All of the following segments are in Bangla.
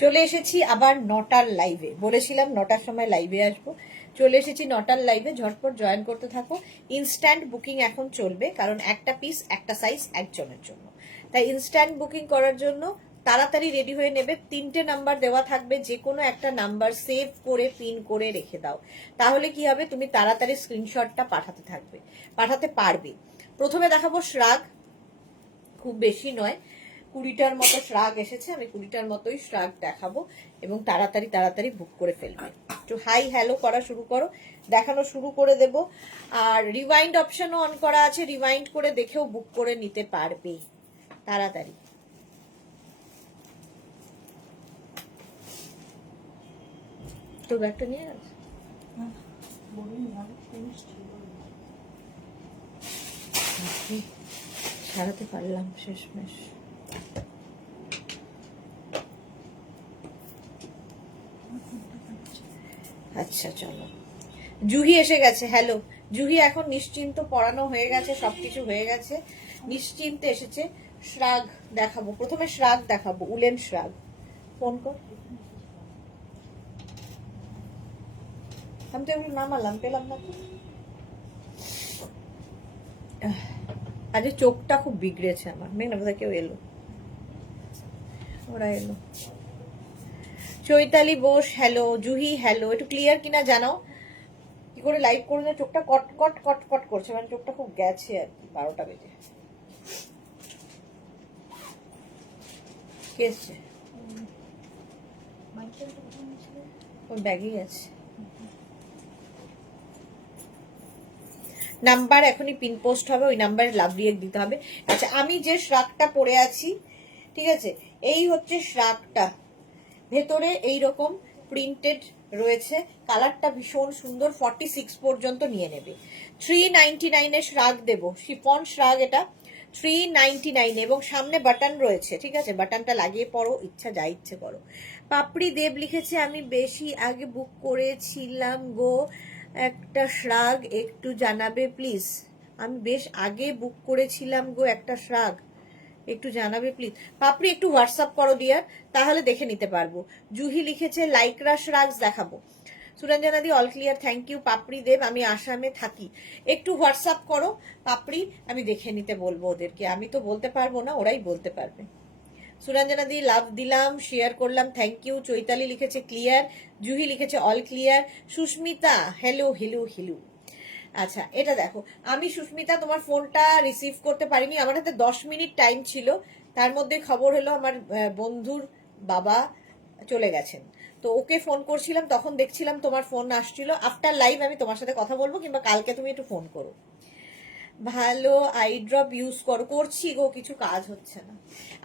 চলে এসেছি আবার 9টার লাইভে, বলেছিলাম 9টার সময় লাইভে আসবো। চলে এসেছি 9টার লাইভে, ঝটপট জয়েন করতে থাকো। ইনস্ট্যান্ট বুকিং এখন চলবে, কারণ একটা পিস একটা সাইজ একজনের জন্য, তাই ইনস্ট্যান্ট বুকিং করার জন্য তাড়াতাড়ি রেডি হয়ে নেবে। 3টে নাম্বার দেওয়া থাকবে, যে কোনো একটা নাম্বার সেভ করে পিন করে রেখে দাও, তাহলে কি হবে, তুমি তাড়াতাড়ি স্ক্রিনশটটা পাঠাতে পারবে। প্রথমে দেখাবো শ্রাগ, খুব বেশি নয়, 20টার মতো শ্রাগ এসেছে, আমি 20টার মতোই শ্রাগ দেখাবো এবং তাড়াতাড়ি বুক করে ফেলবে। একটু হাই হ্যালো করা শুরু করো, দেখানো শুরু করে দেব। আর রিওয়াইন্ড অপশনও অন করা আছে, রিওয়াইন্ড করে দেখেও বুক করে নিতে পারবে তাড়াতাড়ি। তো ব্যাগটা নিয়ে গেছে, সারাতে পারলাম শেষমেশ। আচ্ছা চলো, জুহি এসে গেছে। হ্যালো জুহি, এখন নিশ্চিন্ত, পড়ানো হয়ে গেছে, সবকিছু হয়ে গেছে, নিশ্চিন্তে এসেছে। শ্রাগ দেখাবো, প্রথমে শ্রাগ দেখাবো, উলেন শ্রাগ। ফোন কর, আমি তো এগুলো নামালাম, পেলাম না তো। আরে চোখটা খুব বিগড়েছে আমার। মেঘনা বোধহয় কেউ এলো, ওরা এলো। Chaitali Bose hello, Juhi hello. একটু ক্লিয়ার কিনা জানাও, কি করে লাইভ করে না, চোখটা কট কট কট কট করছে, মানে চোখটা খুব গেছে আর কি। 12টা বেজে কে এসছে? ওই ব্যাগেই আছে। নাম্বার এখনই পিন পোস্ট হবে, ওই নাম্বারে লাভ রিয়েক্ট দিতে হবে। আচ্ছা, আমি যে শ্রাগটা পরে আছি, ঠিক আছে, এই হচ্ছে শ্রাগটা, ভেতরে এইরকম প্রিন্টেড রয়েছে, কালারটা ভীষণ সুন্দর। 46 পর্যন্ত নিয়ে নেবে। 399 শ্রাগ দেব, শিফন শ্রাগ এটা, 399, এবং সামনে বাটন রয়েছে, ঠিক আছে, বাটনটা লাগিয়ে পড়ো, ইচ্ছা যা ইচ্ছে করো। পাপড়ি দেব লিখেছে, আমি বেশি আগে বুক করেছিলাম গো, একটা শ্রাগ একটু জানাবে প্লিজ। আমি বেশ আগে বুক করেছিলাম গো একটা শ্রাগ, একটু জানাবে প্লিজ। পাপড়ি একটু হোয়াটসঅ্যাপ করো ডিয়ার, তাহলে দেখে নিতে পারবো। জুহি লিখেছে লাইকরা শ্রাগস দেখাবো। Suranjana the all clear, thank you. পাপড়ি দেব, আমি আসামে থাকি, একটু হোয়াটসঅ্যাপ করো পাপড়ি, আমি দেখে নিতে বলবো ওদেরকে, আমি তো বলতে পারবো না, ওরাই বলতে পারবে। সুরঞ্জনা দি লাভ দিলাম, শেয়ার করলাম, থ্যাংক ইউ। চৈতালি লিখেছে ক্লিয়ার, জুহি লিখেছে all clear. Susmita hello hello hello. আচ্ছা এটা দেখো, আমি সুস্মিতা তোমার ফোনটা রিসিভ করতে পারিনি, আমার হাতে 10 মিনিট টাইম ছিল, তার মধ্যে খবর হলো আমার বন্ধুর বাবা চলে গেছেন, তো ওকে ফোন করছিলাম, তখন দেখছিলাম তোমার ফোন আসছিল। আফটার লাইভ আমি তোমার সাথে কথা বলবো, কিংবা কালকে তুমি একটু ফোন করো। ভালো আই ড্রপ ইউজ করছি গো, কিছু কাজ হচ্ছে না।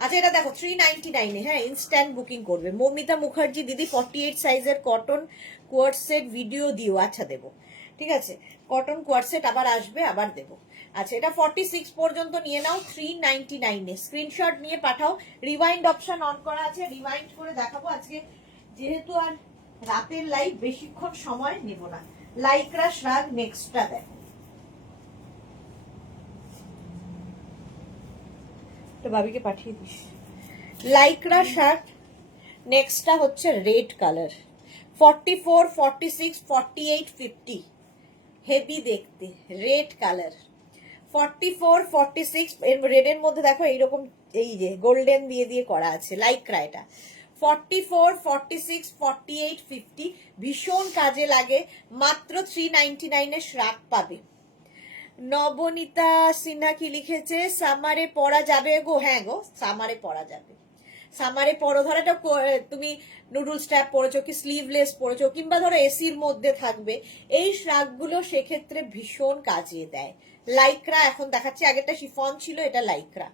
আচ্ছা এটা দেখো 399, হ্যাঁ, ইনস্ট্যান্ট বুকিং করবে। মৌমিতা মুখার্জি দিদি, 48 সাইজের কটন কোয়ার্ড সেট ভিডিও দিও। আচ্ছা দেবো, ঠিক আছে, কটন কোয়ার্ড সেট আবার আসবে, আবার দেবো। আচ্ছা এটা 46 পর্যন্ত নিয়ে নাও, 399, স্ক্রিনশট নিয়ে পাঠাও। রিওয়াইন্ড অপশন অন করা আছে, রিওয়াইন্ড করে দেখাবো আজকে, যেহেতু আর রাতের লাইভ, বেশিক্ষণ সময় নেব না। লাইকরা শ্রাগ নেক্সটটা দেখো, তো ভাবিকে পাঠিয়ে দিস। লাইকরা শার্ট নেক্সটটা হচ্ছে রেড কালার, 44, 46, 48, 50, হেভি দেখতে রেড কালার। 44, 46 রেডের মধ্যে দেখো এইরকম, এই যে গোল্ডেন দিয়ে দিয়ে করা আছে, লাইকরা এটা। 44, 46, 48, 50 ভীষণ কাজে লাগে, মাত্র 399 শ্রাগ পাবে। নবনীতা সিনহা কি লিখেছে, সামারে পরা যাবে গো, হ্যাঁ গো সামারে পরা যাবে। সামারে পরো, ধরো এটা তুমি নুডলস ট্যাপ পরেছো, কি স্লিভলেস পরেছো, কিংবা ধরো এসির মধ্যে থাকবে, এই শ্রাগগুলো সেক্ষেত্রে ভীষণ কাজে দেয়। লাইকরা এখন দেখাচ্ছি, আগেরটা শিফন ছিল, এটা লাইকরা।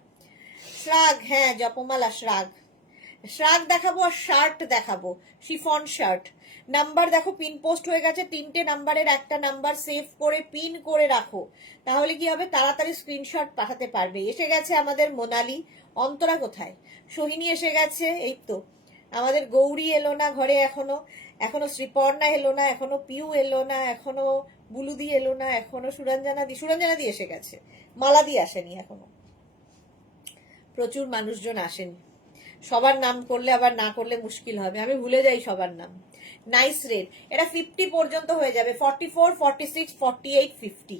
শ্রাগ, হ্যাঁ জপমালা শ্রাগ। শ্রাগ দেখাবো আর শার্ট দেখাবো, শিফন শার্ট। নাম্বার দেখো পিন পোস্ট হয়ে গেছে, 3টে নাম্বারের একটা নাম্বার সেভ করে পিন করে রাখো, তাহলে কি হবে, তাড়াতাড়ি স্ক্রিনশট পাঠাতে পারবে। এসে গেছে আমাদের মোনালি। অন্তরা কোথায়? সোহিনী এসে গেছে, এই তো। আমাদের গৌরী এলো না ঘরে এখনো, এখনো শ্রীপর্ণা এলো না, এখনো পিউ এলো না, এখনো বুলুদি এলো না, এখনো সুরঞ্জনা দি এসে গেছে, মালাদি আসেনি এখনো, প্রচুর মানুষজন আসেনি। সবার নাম করলে আবার না করলে মুশকিল হবে, আমি ভুলে যাই সবার নাম। নাইস রেড, এটা 50 পর্যন্ত হয়ে যাবে, 44, 46, 48, 50।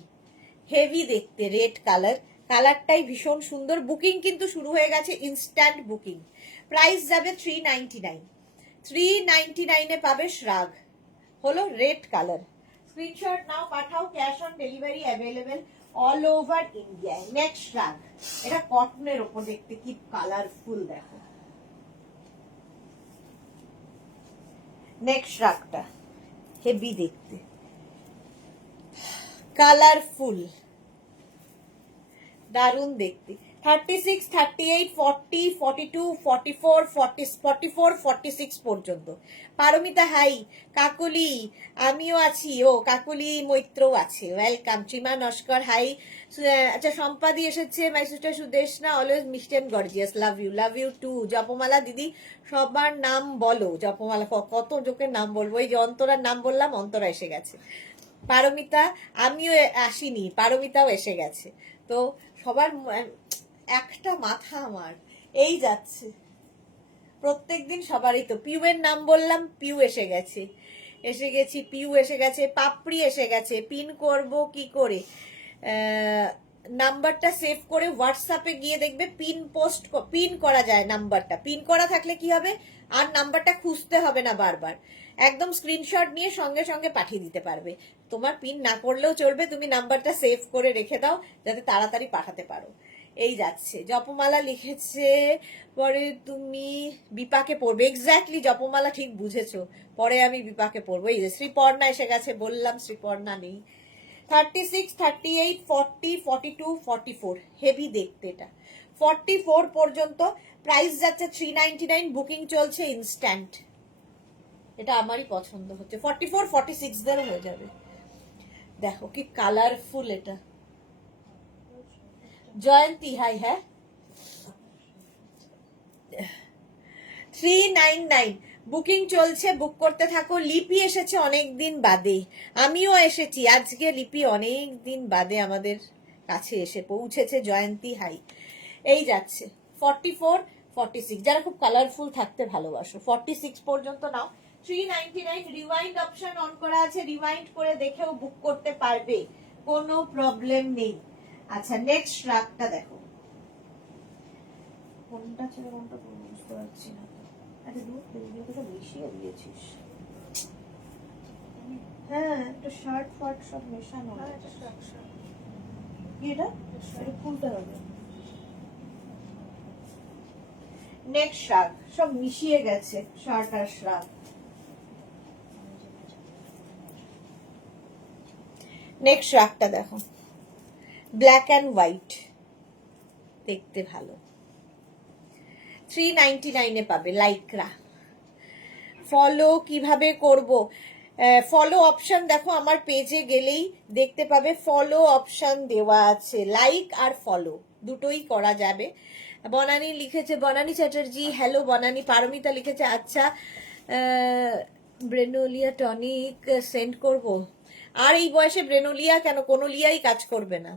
হেভি দেখতে রেড কালার, কালারটাই ভীষণ সুন্দর। বুকিং কিন্তু শুরু হয়ে গেছে, ইনস্ট্যান্ট বুকিং। প্রাইস যাবে 399। 399 এ পাবে শ্রাগ, হলো রেড কালার। স্ক্রিনশট নাও, পাঠাও, cash on delivery available all over India. Next শ্রাগ, এটা কটনের ওপর, দেখতে কি কালারফুল দেখো। নেক্সট শ্রাগটা হেভি দেখতে, কালারফুল, দারুণ দেখতে। 36, 38, 40, 42, 44, 44, 46 পর্যন্ত। পারমিতা হাই, কাকুলি আমিও আছি, ও কাকুলি মৈত্রও আছে, ওয়েলকাম। চিমা নস্কর হাই। আচ্ছা সম্পাদি এসেছে, মাই সিস্টার সুদেশনা অলওয়েজ মিষ্টি and gorgeous, love you too. Japamala দিদি সবার নাম বলো, জপমালা কত জোকের নাম বলবো, এই যে অন্তরার নাম বললাম, অন্তরা এসে গেছে। পারমিতা, আমিও আসিনি, পারমিতাও এসে গেছে। তো সবার একটা মাথা আমার এই যাচ্ছে প্রত্যেকদিন সবারই। তো পিউ এর নাম বললাম, পিউ এসে গেছে, পিউ এসে গেছে, পাপড়ি এসে গেছে। পিন করব কি করে? নাম্বারটা সেভ করে হোয়াটসঅ্যাপে গিয়ে দেখবে পিন করা যায়। নাম্বারটা পিন করা থাকলে কি হবে, আর নাম্বারটা খুঁজতে হবে না বারবার, একদম স্ক্রিনশট নিয়ে সঙ্গে সঙ্গে পাঠিয়ে দিতে পারবে। তোমার পিন না করলেও চলবে, তুমি নাম্বারটা সেভ করে রেখে দাও যাতে তাড়াতাড়ি পাঠাতে পারো। এই যাচ্ছে। জপমালা লিখেছে পরে তুমি বিপাকে পড়বে, এক্স্যাক্টলি জপমালা ঠিক বুঝেছো, পরে আমি বিপাকে পড়বো। এই যে শ্রীপর্ণা এসে গেছে, বললাম শ্রীপর্ণা নেই। 36, 38, 40, 42, 44, হেভি দেখতে এটা। 44 পর্যন্ত প্রাইস যাচ্ছে 399, বুকিং চলছে ইনস্ট্যান্ট। এটা আমারই পছন্দ হচ্ছে। 44, 46 দের হয়ে যাবে। দেখো কি কালারফুল এটা। জয়ন্তী হাই, হ্যাঁ 399 বুকিং চলছে, বুক করতে থাকো। লিপি এসেছে অনেক দিন বাদে, আমিও এসেছি আজকে। লিপি অনেক দিন বাদে আমাদের কাছে এসে পৌঁছেছে। জয়ন্তী হাই। এই যাচ্ছে 44, 46, যারা খুব কালারফুল থাকতে ভালোবাসো 46 পর্যন্ত নাও। 399 রিওয়াইন্ড অপশন অন করা আছে, রিওয়াইন্ড করে দেখেও বুক করতে পারবে, কোনো প্রবলেম নেই। আচ্ছা নেক্সট রাগটা দেখো, কোনটা ছেড়ে কোনটা বুঝতে পারছি না। আরে দূর থেকে মিশিয়ে দিয়েছিস। হ্যাঁ একটা শার্ট ফার্ট সব মেশানো আছে। এটা খুলতে হবে। নেক্সট শার্ট সব মিশিয়ে গেছে, শার্ট আর শার্ট। নেক্সট শার্টটা দেখো, ব্ল্যাক অ্যান্ড হোয়াইট, দেখতে ভালো। 399 এ পাবে। লাইকরা ফলো কিভাবে করব? ফলো অপশন দেখো, আমার পেজে গেলেই দেখতে পাবে ফলো অপশন দেওয়া আছে। লাইক আর ফলো দুটোই করা যাবে। বনানী লিখেছে, বনানী চ্যাটার্জি হ্যালো বনানী। পারমিতা লিখেছে আচ্ছা ব্রেনোলিয়া টনিক সেন্ড করব। আর এই বয়সে ব্রেনোলিয়া কেন, কোনো লিয়াই কাজ করবে না।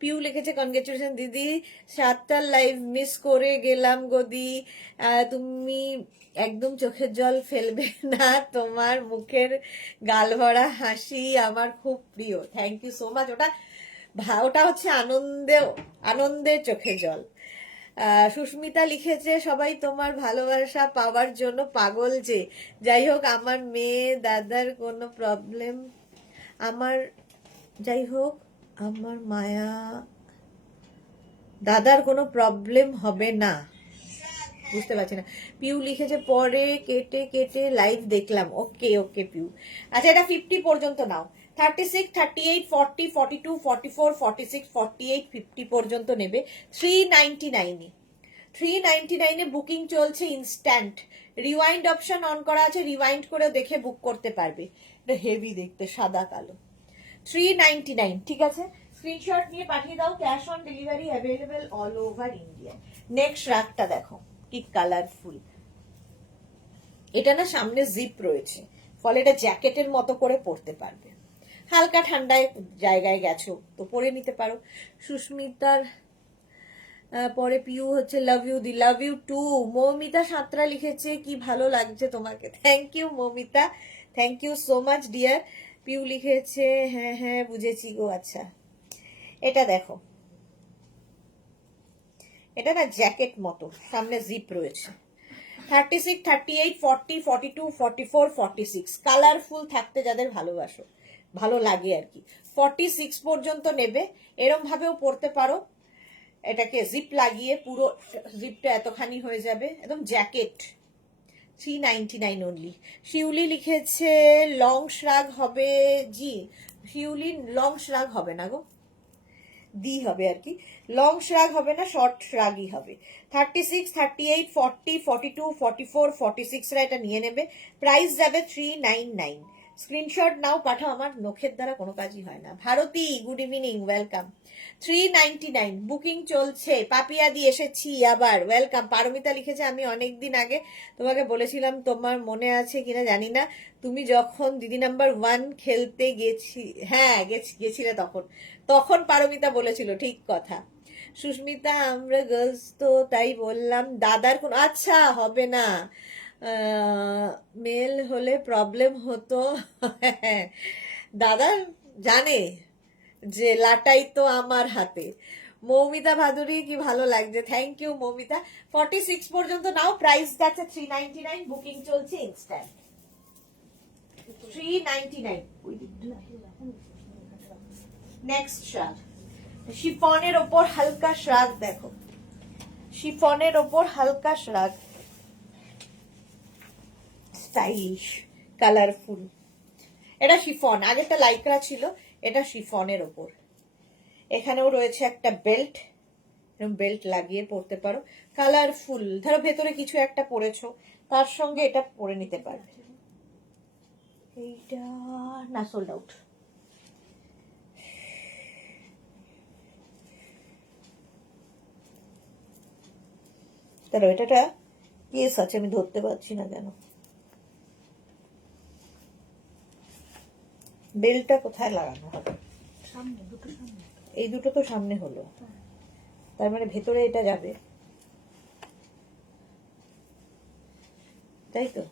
পিউ লিখেছে কনগ্রেচুলেশন দিদি, 7টা লাইভ মিস করে গেলাম গদি, তুমি একদম চোখের জল ফেলবে না, তোমার মুখের গাল ভরা হাসি আমার খুব প্রিয়। Thank you so much. ওটা হচ্ছে আনন্দের চোখের জল। সুস্মিতা লিখেছে সবাই তোমার ভালোবাসা পাওয়ার জন্য পাগল যে। যাই হোক আমার মেয়ে দাদার কোনো প্রবলেম, যাই হোক আমার মায়া দাদার কোনো প্রবলেম হবে না, বুঝতে পারছি না। পিউ লিখেছে পরে কেটে কেটে লাইভ দেখলাম। ওকে ওকে পিউ। আচ্ছা এটা 50 পর্যন্ত নাও। 36, 38, 40, 42, 44, 46, 48, 50 পর্যন্ত নেবে 399 এ। 399 এ বুকিং চলছে ইনস্ট্যান্ট। রিওয়াইন্ড অপশন অন করা আছে, রিওয়াইন্ড করে দেখে বুক করতে পারবে। এটা হেভি দেখতে, সাদা কালো। 399 ঠিক আছে, স্ক্রিনশট নিয়ে পাঠিয়ে দাও। Cash on delivery available all over India. Next রাগটা দেখো কি কালারফুল। এটা না সামনে জিপ রয়েছে, ফলে এটা জ্যাকেটের মতো করে পরতে পারবে। হালকা ঠান্ডায় জায়গায় গেছো তো পরে নিতে পারো। সুস্মিতার পরে পিউ হচ্ছে লাভ ইউ দি, love you too. Moumita Santra লিখেছে কি ভালো লাগছে তোমাকে, thank you Moumita, thank you so much dear. Piu লিখেছে হ্যাঁ হ্যাঁ বুঝেছি গো, আচ্ছা এটা দেখো, এটা না জ্যাকেট মতো, সামনে জিপ রয়েছে। 36, 38, 40, 42, 44, 46 কালারফুল থাকতে যাদের ভালোবাসো, ভালো লাগে আর কি, 46 পর্যন্ত নেবে। এরম ভাবেও পরতে পারো, এটাকে জিপ লাগিয়ে পুরো জিপটা এতখানি হয়ে যাবে, একদম জ্যাকেট। 399 অনলি। শিউলি লিখেছে লং শ্রাগ হবে, জি শিউলি লং শ্রাগ হবে না গো, দি হবে আর কি, লং শ্রাগ হবে না, শর্ট শ্রাগই হবে। 36, 38, 40, 42, 44, 46 রা এটা নিয়ে নেবে। প্রাইস যাবে 399। স্ক্রিনশট নাও, পাঠাও, আমার নখের দ্বারা কোনো কাজই হয় না। Bharati good evening, welcome. 399 booking চলছে। পাপিয়াদি এসেছি আবার, ওয়েলকাম। পারমিতা লিখেছে আমি অনেকদিন আগে তোমাকে বলেছিলাম, তোমার মনে আছে কিনা জানি না, তুমি যখন দিদি নাম্বার 1 খেলতে গেছি, হ্যাঁ গেছিলে তখন, তখন পারমিতা বলেছিল, ঠিক কথা। সুস্মিতা আমরা গার্লস তো তাই বললাম, দাদার কোন, আচ্ছা হবে না, মেল হলে প্রবলেম হতো। দাদা জানে যে লাটাই তো আমার হাতে। মৌমিতা ভাদুরী কি ভালো লাগছে, থ্যাংক ইউ মৌমিতা। 46 পর্যন্ত নাও, প্রাইস যাচ্ছে 399, বুকিং চলছে ইনস্ট্যান্ট। 399। নেক্সট শ্রাগ, শিফনের ওপর হালকা শ্রাগ, দেখো শিফনের ওপর হালকা শ্রাগ, স্টাইলিশ কালারফুল। এটা শিফন, আগেরটা লাইক্রা ছিল, এটা শিফনের ওপর। এখানেও রয়েছে একটা বেল্ট, এরকম বেল্ট লাগিয়ে পরতে পারো, কালারফুল। ধরো ভেতরে কিছু একটা পরেছো, তার সঙ্গে এটা পরে নিতে পারবে। এইটা না, সোল্ড আউট। তাহলে এটা কেস আছে, আমি ধরতে পারছি না কেন। বেলটা কোথায় লাগানো হবে, এই দুটো তো সামনে হলো, তার মানে ভেতরে এটা যাবে, তাই তো।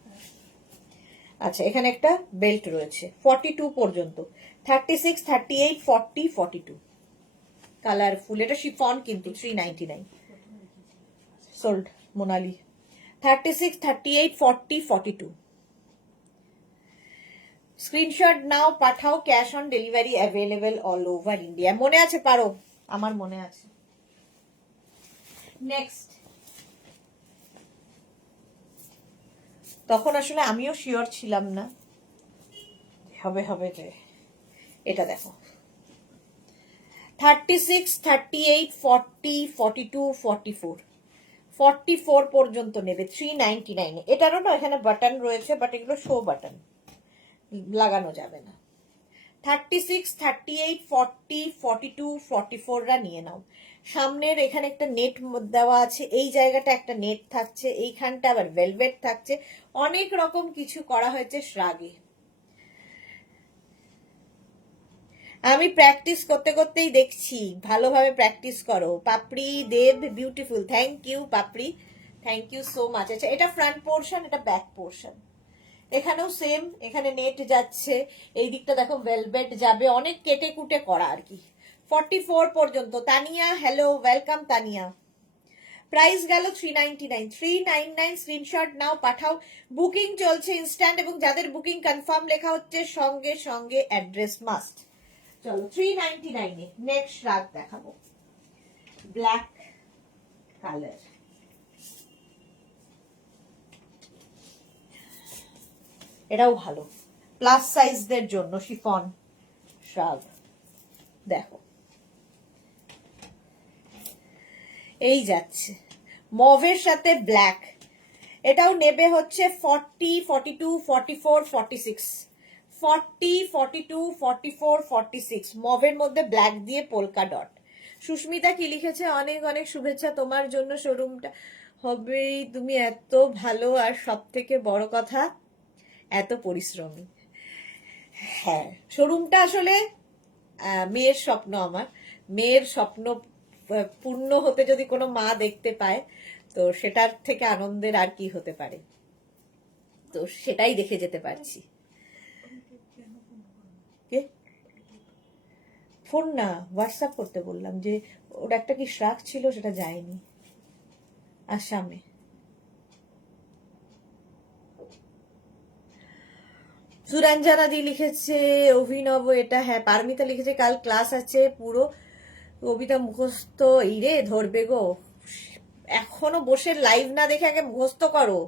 আচ্ছা এখানে একটা বেল্ট রয়েছে 42 পর্যন্ত, 36, 38, 40, 42 কালারফুল। এটা শিফন কিন্তু 399 সোল্ড মোনালি। 36, 38, 40, 42 স্ক্রিনশট নাও, পাঠাও, cash on delivery available all over India. মনে আছে পারো, আমার মনে আছে। নেক্সট, তখন আসলে আমিও শিওর ছিলাম না হবে হবে যে, এটা দেখো 36, 38, 40, 42, 44 44 পর্যন্ত নেবে 399। এটারও না এখানে বাটন রয়েছে, বাট এগুলো শো বাটন, লাগানো যাবে না। 36, 38, 40, 42, 44 রা নিয়ে নাও। সামনের এখানে একটা নেট দেওয়া আছে, এই জায়গাটা একটা নেট থাকছে, এইখানটা আবার ভেলভেট থাকছে, অনেক রকম কিছু করা হয়েছে শ্রাগে। আমি প্র্যাকটিস করতে করতেই দেখছি, ভালোভাবে প্র্যাকটিস করো। Papri Deb beautiful, thank you Papri, thank you so much. আচ্ছা এটা ফ্রন্ট পোর্শন, এটা ব্যাক পোর্শন। এখানেও সেম, এখানে নেট যাচ্ছে, এই দিকটা দেখো ভেলভেট যাবে, অনেক কেটে কুটে করা আর কি। 44 পর্যন্ত। Tania hello, welcome Tania. Price গেল 399। 399 স্ক্রিনশট নাও, পাঠাও, বুকিং চলছে ইনস্ট্যান্ট, এবং যাদের বুকিং কনফার্ম লেখা হচ্ছে সঙ্গে সঙ্গে অ্যাড্রেস মাস্ট। চলো 399 নেক্সট রাগ দেখাবো, ব্ল্যাক কালার। এটাও ভালো প্লাস সাইজদের জন্য, শিফন শ্রাগ। দেখো এই যাচ্ছে মভের সাথে ব্ল্যাক, এটাও নেবে হচ্ছে 40, 42, 44, 46 40, 42, 44, 46 মভের মধ্যে ব্ল্যাক দিয়ে পোলকা ডট। সুস্মিতা কি লিখেছে, অনেক অনেক শুভেচ্ছা তোমার জন্য, শোরুমটা হবেই, তুমি এত ভালো, আর সব থেকে বড় কথা এত পরিশ্রমী। হ্যাঁ শোরুমটা আসলে মেয়ের স্বপ্ন, আমার মেয়ের স্বপ্ন পূর্ণ হতে যদি কোনো মা দেখতে পায়, তো সেটার থেকে আনন্দের আর কি হতে পারে। তো সেটাই দেখে যেতে পারছি। কে ফোন না, হোয়াটসঅ্যাপ করতে বললাম, যে ওর একটা কি শ্রাক ছিল, সেটা যায়নি আসামে। সুরঞ্জনা দি লিখেছে অভিনব এটা, হ্যাঁ। পারমিতা লিখেছে কাল ক্লাস আছে, পুরো কবিতা মুখস্থ। এই রে ধরবে গো, এখনো বসে লাইভ না দেখে আগে মুখস্থ করো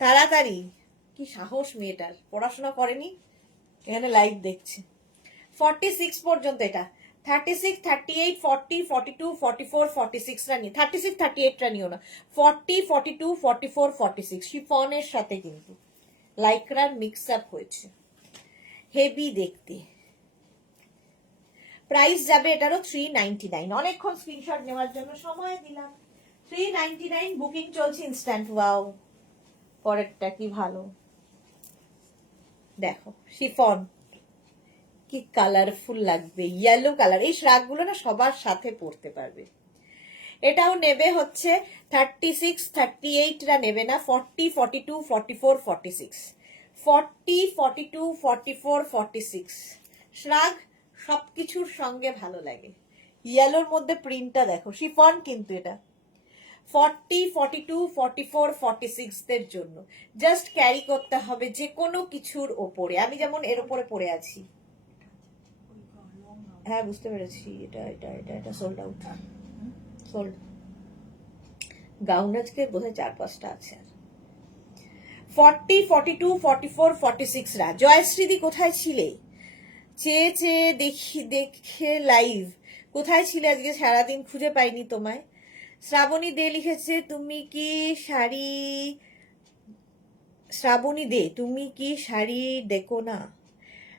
তাড়াতাড়ি। কি সাহস মেয়েটার, পড়াশোনা করেনি, এখানে লাইভ দেখছে। 46 পর্যন্ত এটা, 36, 38, 40, 42, 44, 46 রা নিয়ে, 36, 38 রা নিও না, 40, 42, 44, 46 শিফনের সাথে কিন্তু লাইক্রার মিক্স আপ হয়েছে, হেভি দেখতে। প্রাইস যাবে এটারও 399। অনেকক্ষণ স্ক্রিনশট নেওয়ার জন্য সময় দিলাম। 399 বুকিং চলছে ইনস্ট্যান্ট। ওয়াও, পরেরটা কি ভালো দেখো, শিফন কি কালারফুল লাগবে, ইয়েলো কালার। এই শ্রাকগুলো না সবার সাথে পরতে পারবে। এটাও নেবে হচ্ছে 36, 38 রা নেবে না, 40, 42, 44, 46, 40, 42, 44, 46 শ্রাক সবকিছুর সঙ্গে ভালো লাগে। ইয়েলোর মধ্যে প্রিন্টটা দেখো, শিফন কিন্তু এটা 40, 42, 44, 46 দের জন্য জাস্ট ক্যারি করতে হবে যে কোনো কিছুর ওপরে। আমি যেমন এর ওপরে পরে আছি, হ্যাঁ বুঝতে পেরেছি। এটা এটা এটা এটা সোল্ড আউট, সোল্ড। গাউন আজকে বোধহয় 4-5টা আছে। 40, 42, 44, 46 রা। জয়শ্রীদি কোথায় ছিলে? চেয়ে চেয়ে দেখে লাইভ, কোথায় ছিলে আজকে সারাদিন, খুঁজে পাইনি তোমায়। শ্রাবণী দে লিখেছে তুমি কি শাড়ি, শ্রাবণী দে তুমি কি শাড়ি দেখো না,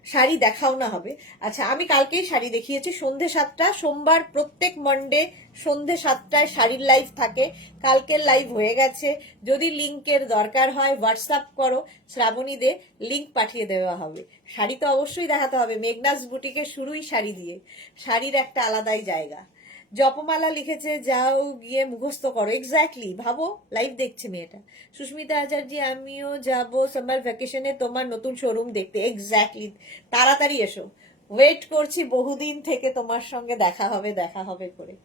শাড়ি দেখাও না হবে। আচ্ছা, আমি কালকেই শাড়ি দেখিয়েছি সন্ধে 7টা, সোমবার প্রত্যেক মানডে সন্ধে 7টায় শাড়ির লাইভ থাকে। কালকের লাইভ হয়ে গেছে। যদি লিংকের দরকার হয় হোয়াটসঅ্যাপ করো, শ্রাবণী দে লিংক পাঠিয়ে দেওয়া হবে। শাড়ি তো অবশ্যই দেখাতে হবে, মেঘনাস বুটিকে শুরুই শাড়ি দিয়ে, শাড়ির একটা আলাদাই জায়গা। জপমালা লিখেছে যাও গিয়ে মুখস্থ করো। এক্স্যাক্টলি, ভাবো লাইভ দেখছে মেয়েটা। সুস্মিতা আচার্য আমিও যাব সামার ভ্যাকেশনে তোমার নতুন শোরুম দেখতে। এক্স্যাক্টলি, তাড়াতাড়ি এসো, ওয়েট করছি বহুদিন থেকে, তোমার সঙ্গে দেখা হবে করে।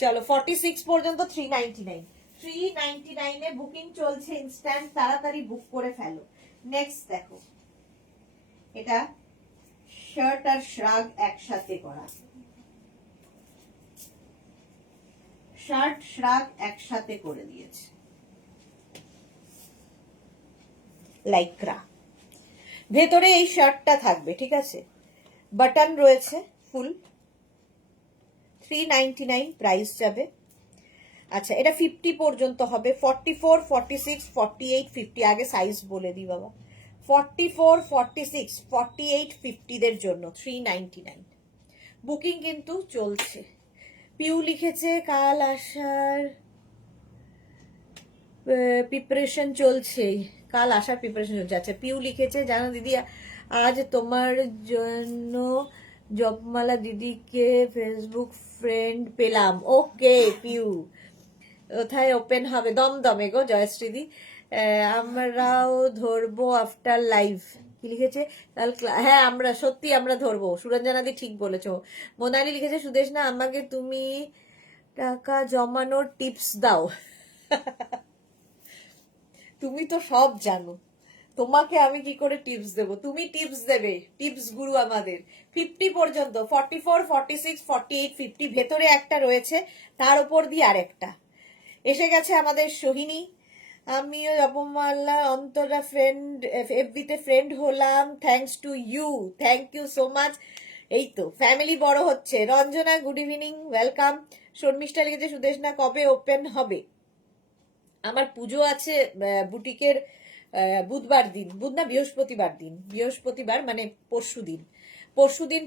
চলো 46 পর্যন্ত 399, 399 এ বুকিং চলছে ইনস্ট্যান্ট, তাড়াতাড়ি বুক করে ফেলো। নেক্সট দেখো, এটা শার্ট আর শ্রাগ একসাথে করা, শার্ট শ্রাগ একসাথে করে দিয়েছে, লাইক্রা। ভেতরে এই শার্টটা থাকবে, ঠিক আছে, বাটন রয়েছে ফুল। 399 প্রাইস যাবে। আচ্ছা, এটা 50 পর্যন্ত হবে, 44, 46, 48, 50। আগে সাইজ বলে দিই বাবা, 44, 46, 48, 50 দের জন্য 399। বুকিং কিন্তু চলছে। পিউ লিখেছে কাল আসার প্রিপারেশন চলছে, কাল আসার প্রিপারেশন চলছে। আচ্ছা, পিউ লিখেছে জানো দিদি আজ তোমার জন্য জপমালা দিদিকে ফেসবুক ফ্রেন্ড পেলাম। ওকে পিউ, কোথায় ওপেন হবে? দমদমে গো জয়শ্রীদি। আমরাও ধরবো আফটার লাইভ, কি লিখেছে কাল, হ্যাঁ আমরা সত্যি আমরা ধরবো। সুরঞ্জনাদি ঠিক বলেছো। মোনালি লিখেছে সুদেশ না আমাকে তুমি টাকা জমানোর টিপস দাও। তুমি তো সব জানো, তোমাকে আমি কি করে টিপস দেব, তুমি টিপস দেবে, টিপস গুরু আমাদের। 50 পর্যন্ত, 44, 46, 48, 50 ভেতরে একটা রয়েছে, তার উপর দিয়ে আরেকটা। এসে গেছে আমাদের সোহিনী। আমিও জপমালা অন্তরা ফ্রেন্ড, এফবিতে ফ্রেন্ড হলাম, thanks to you, thank you so much. এই তো ফ্যামিলি বড় হচ্ছে। Ranjana good evening, welcome. Sharmistha লিখেছে সুদেশ না কবে ওপেন হবে? আমার পুজো আছে বুটিকের বুধবার দিন, বুধ না বৃহস্পতিবার দিন, বৃহস্পতিবার মানে পরশুদিন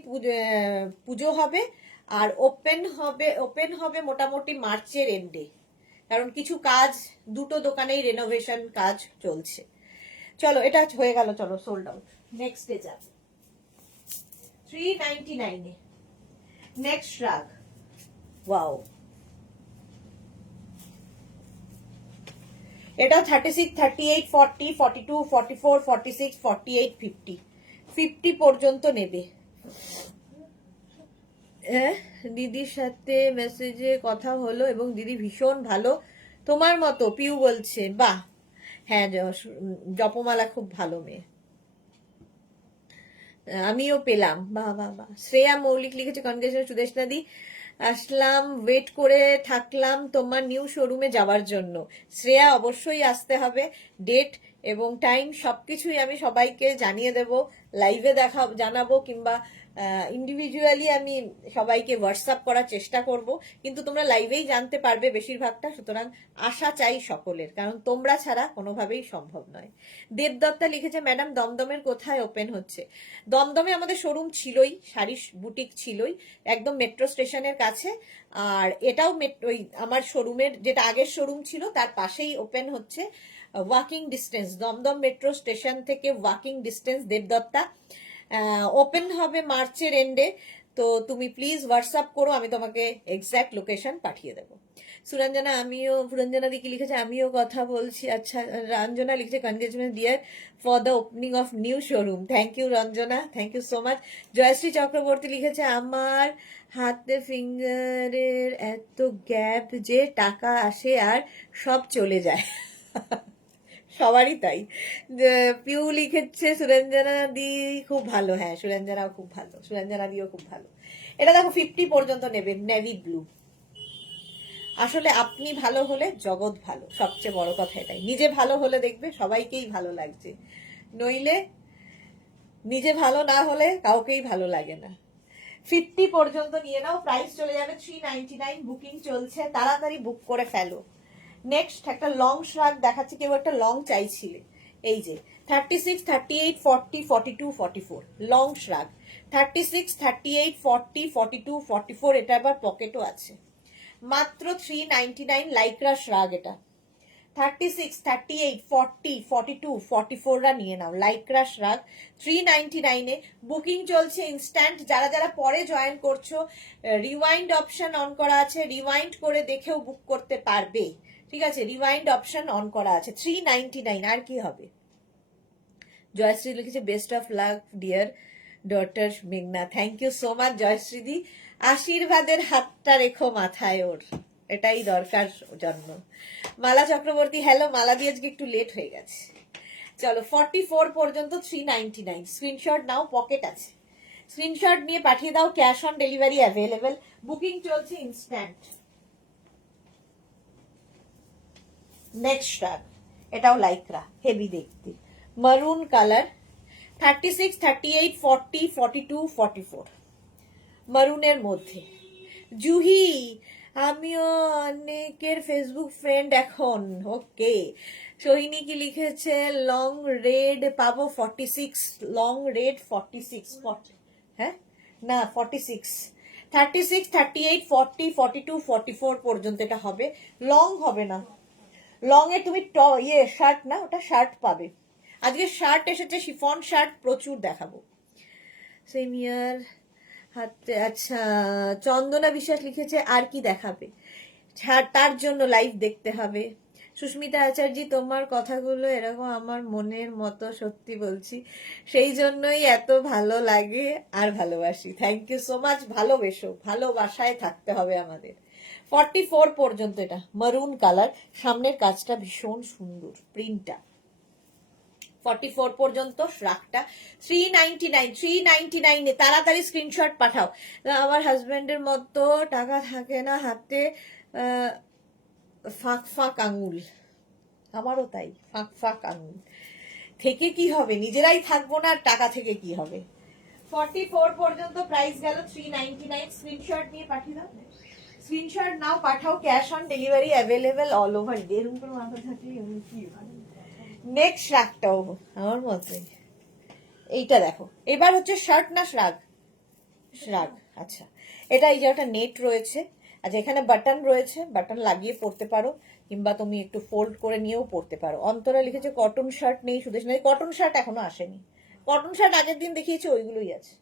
পুজো হবে। আর ওপেন হবে মোটামুটি মার্চের এন্ডে, কারণ কিছু কাজ, দুটো দোকানেই রেনোভেশন কাজ চলছে। চলো এটা হয়ে গেল, চলো সোল্ড আউট। নেক্সট ডে যাবে 399 এ। নেক্সট শ্রাগ, ওয়াও, এটা 36, 38, 40, 42, 44, 46, 48, 50, 50 পর্যন্ত নেবে। দিদির সাথে মেসেজে কথা হলো এবং দিদি ভীষণ ভালো, তোমার মতো। পিউ বলছে বাহ, হ্যাঁ জপমালা খুব ভালো মেয়ে, আমিও পেলাম। বাহ বাহ বাহ। শ্রেয়া মৌলিক লিখেছে কনগ্রেচুলেশন সুদেশনা দি, আসলাম, ওয়েট করে থাকলাম তোমার নিউ শোরুমে যাওয়ার জন্য। শ্রেয়া অবশ্যই আসতে হবে, ডেট এবং টাইম সবকিছুই আমি সবাইকে জানিয়ে দেব, লাইভে জানাবো, কিংবা ইন্ডিভিজুয়ালি আমি সবাইকে হোয়াটসঅ্যাপ করার চেষ্টা করব, কিন্তু তোমরা লাইভেই জানতে পারবে বেশিরভাগটা। সুতরাং আশা চাই সকলের, কারণ তোমরা ছাড়া কোনোভাবেই সম্ভব নয়। দেবদত্তা লিখেছে ম্যাডাম দমদমের কোথায় ওপেন হচ্ছে? দমদমে আমাদের শোরুম ছিলই, শাড়ি বুটিক ছিলই, একদম মেট্রো স্টেশনের কাছে। আর এটাও ওই আমার শোরুমের যেটা আগের শোরুম ছিল তার পাশেই ওপেন হচ্ছে, walking distance, Dum Dum metro station থেকে ওয়াকিং ডিস্টেন্স দেবদত্তা। ওপেন হবে মার্চের এন্ডে, তো তুমি প্লিজ হোয়াটসঅ্যাপ করো, আমি তোমাকে এক্স্যাক্ট লোকেশন পাঠিয়ে দেবো। সুরঞ্জনা, সুরঞ্জনা দিকে লিখেছে আমিও কথা বলছি। আচ্ছা, রঞ্জনা লিখেছে congratulation dear for the opening of new showroom. Thank you Ranjana, thank you so much. Jayashree Chakraborty লিখেছে আমার হাতে ফিঙ্গারের এত গ্যাপ যে টাকা আসে আর সব চলে যায়। সবারই তাই। পিউ লিখেছে সুরঞ্জনা দি খুব ভালো, হ্যাঁ সুরঞ্জনাও খুব ভালো, সুরঞ্জনা দিও খুব ভালো। এটা দেখো 50 পর্যন্ত নেবে, নেভি ব্লু। আসলে আপনি ভালো হলে জগৎ ভালো, সবচেয়ে বড় কথা এটাই। নিজে ভালো হলে দেখবে সবাইকেই ভালো লাগছে, নইলে নিজে ভালো না হলে কাউকেই ভালো লাগে না। 50 পর্যন্ত নিয়ে নাও, প্রাইস চলে যাবে 399, বুকিং চলছে, তাড়াতাড়ি বুক করে ফেলো। নেক্সট একটা লং শ্রাগ দেখাচ্ছে, কেউ একটা লং চাইছিলে, এই যে 36, 38, 40, 42, 44 লং শ্রাগ। 36, 38, 40, 42, 44, এটা আবার পকেটও আছে, মাত্র 399 লাইক্রা শ্রাগ। এটা 36, 38, 40, 42, 44 রা নিয়ে নাও, লাইক্রা শ্রাগ 399 এ বুকিং চলছে ইনস্ট্যান্ট। যারা যারা পরে জয়েন করছো, রিওয়াইন্ড অপশন অন করা আছে, রিওয়াইন্ড করে দেখেও বুক করতে পারবে, ঠিক আছে? রিওয়াইন্ড অপশন অন করা আছে। 399, আর কি হবে? জয়শ্রী লিখেছে best of luck dear daughter মেঘনা। থ্যাংক ইউ সো মাচ জয়শ্রীদি, আশীর্বাদের হাতটা রেখো মাথায় ওর, এটাই দরকার জন্ম। মালা চক্রবর্তী হ্যালো, মালা দিয়ে আজকে একটু লেট হয়ে গেছে। চলো 44 পর্যন্ত 399, স্ক্রিনশট নাও, পকেট আছে, স্ক্রিনশট নিয়ে পাঠিয়ে দাও, cash on delivery available, booking চলছে ইনস্ট্যান্ট। নেক্সট শ্রাগ, এটাও লাইক্রা, হেভি দেখতে, মারুন কালার, 36, 38, 40, 42, 44 মারুনের মধ্যে। জুহি, আমিও অনেকের ফেসবুক ফ্রেন্ড এখন, ওকে। সোহিনী কি লিখেছে লং রেড পাবো 46, লং রেড 46, হ্যাঁ না 46, 36, 38, 40, 42, 44 পর্যন্ত এটা হবে, লং হবে না। লং এ তুমি শার্ট না, ওটা শার্ট পাবে। আজকে শার্ট এসেছে, শিফন শার্ট প্রচুর দেখাবো। সেম ইয়ার হাতে। আচ্ছা, চন্দনা বিশ্বাস লিখেছে আর কি দেখাবে, তার জন্য লাইভ দেখতে হবে। সুস্মিতা আচার্য, তোমার কথাগুলো এরকম আমার মনের মতো, সত্যি বলছি, সেই জন্যই এত ভালো লাগে আর ভালোবাসি। থ্যাংক ইউ সো মাচ, ভালোবেসো, ভালোবাসায় থাকতে হবে আমাদের। 44 পর্যন্ত এটা মারুন কালার, সামনের কাজটা ভীষণ সুন্দর, প্রিন্টটা। 44 পর্যন্ত শ্রাগটা 399, 399 এ তাড়াতাড়ি স্ক্রিনশট পাঠাও। আমার হাজবেন্ডের মতো টাকা থাকে না হাতে, ফাঁক ফাঁক আঙুল, আমারও তাই, ফাঁক ফাঁক আঙুল থেকে কি হবে, নিজেরাই থাকবো না, টাকা থেকে কি হবে। 44 পর্যন্ত প্রাইস গেল 399, স্ক্রিনশট নিয়ে পাঠিয়ে দাও, স্ক্রিনশট নাও, পাঠাও, cash on delivery available all over. এরকম করে মাথা থাকলে কি হয়। নেক্সট শ্রাগটাও আমার মতে, এইটা দেখো, এবার হচ্ছে শার্ট না শ্রাগ, শ্রাগ। আচ্ছা, এটা এই যে একটা নেট রয়েছে, আচ্ছা এখানে বাটন রয়েছে, বাটন লাগিয়ে পরতে পারো, কিংবা তুমি একটু ফোল্ড করে নিয়েও পরতে পারো। অন্তরা লিখেছে কটন শার্ট নেই সুদেশ, কটন শার্ট এখনো আসেনি, কটন শার্ট আগের দিন দেখিয়েছি ওইগুলোই আছে,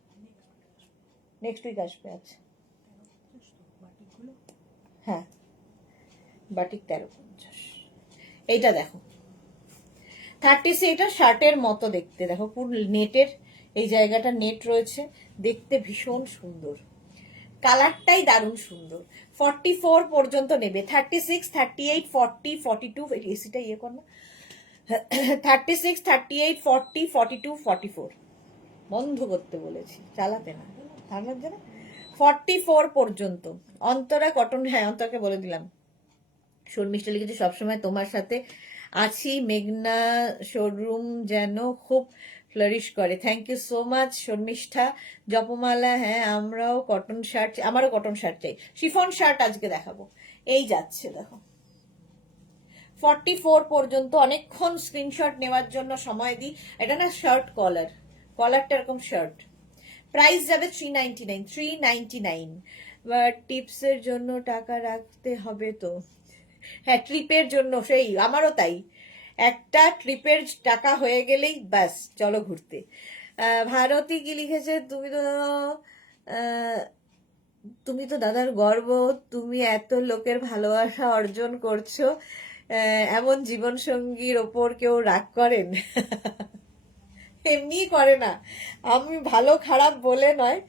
নেক্সট উইক আসবে। আচ্ছা হ্যাঁ বাটিক 1350। এইটা দেখো 30, এটা শার্টের মতো দেখতে, দেখো পুরো নেটের এই জায়গাটা নেট রয়েছে, দেখতে ভীষণ সুন্দর, কালারটাই দারুণ সুন্দর। 44 পর্যন্ত নেবে, 36, 38, 40, 42, এসিটা ইয়ে কর না, 36, 38, 40, 42, 44 বন্ধ করতে বলেছি, চালাতে না, তার মধ্যে না 44 পর্যন্ত। অন্তরা কটন, হ্যাঁ অন্তরকে বলে দিলাম। শর্মিষ্ঠা লিখেছে সবসময় তোমার সাথে আছি, মেঘনা শোরুম যেন খুব ফ্লারিশ করে। Thank you so much Sharmishtha. Japamala, হ্যাঁ আমরাও কটন শার্ট, আমারও কটন শার্ট চাই, শিফন শার্ট আজকে দেখাবো। এই যাচ্ছে দেখো 44 পর্যন্ত, অনেকক্ষণ স্ক্রিনশট নেওয়ার জন্য সময় দিই। এটা না শার্ট কলার, কলারটা এরকম শার্ট, প্রাইস যাবে 399, 399। বাট টিপসের জন্য টাকা রাখতে হবে তো, হ্যাঁ ট্রিপের জন্য, সেই আমারও তাই, একটা ট্রিপের টাকা হয়ে গেলেই ব্যাস চলো ঘুরতে। ভারতী কি লিখেছে, তুমি তো দাদার গর্ব, তুমি এত লোকের ভালোবাসা অর্জন করছো, এমন জীবন সঙ্গীর ওপর কেউ রাগ করেন? এমনি করে না, আমি ভালো খারাপ বলে নয়,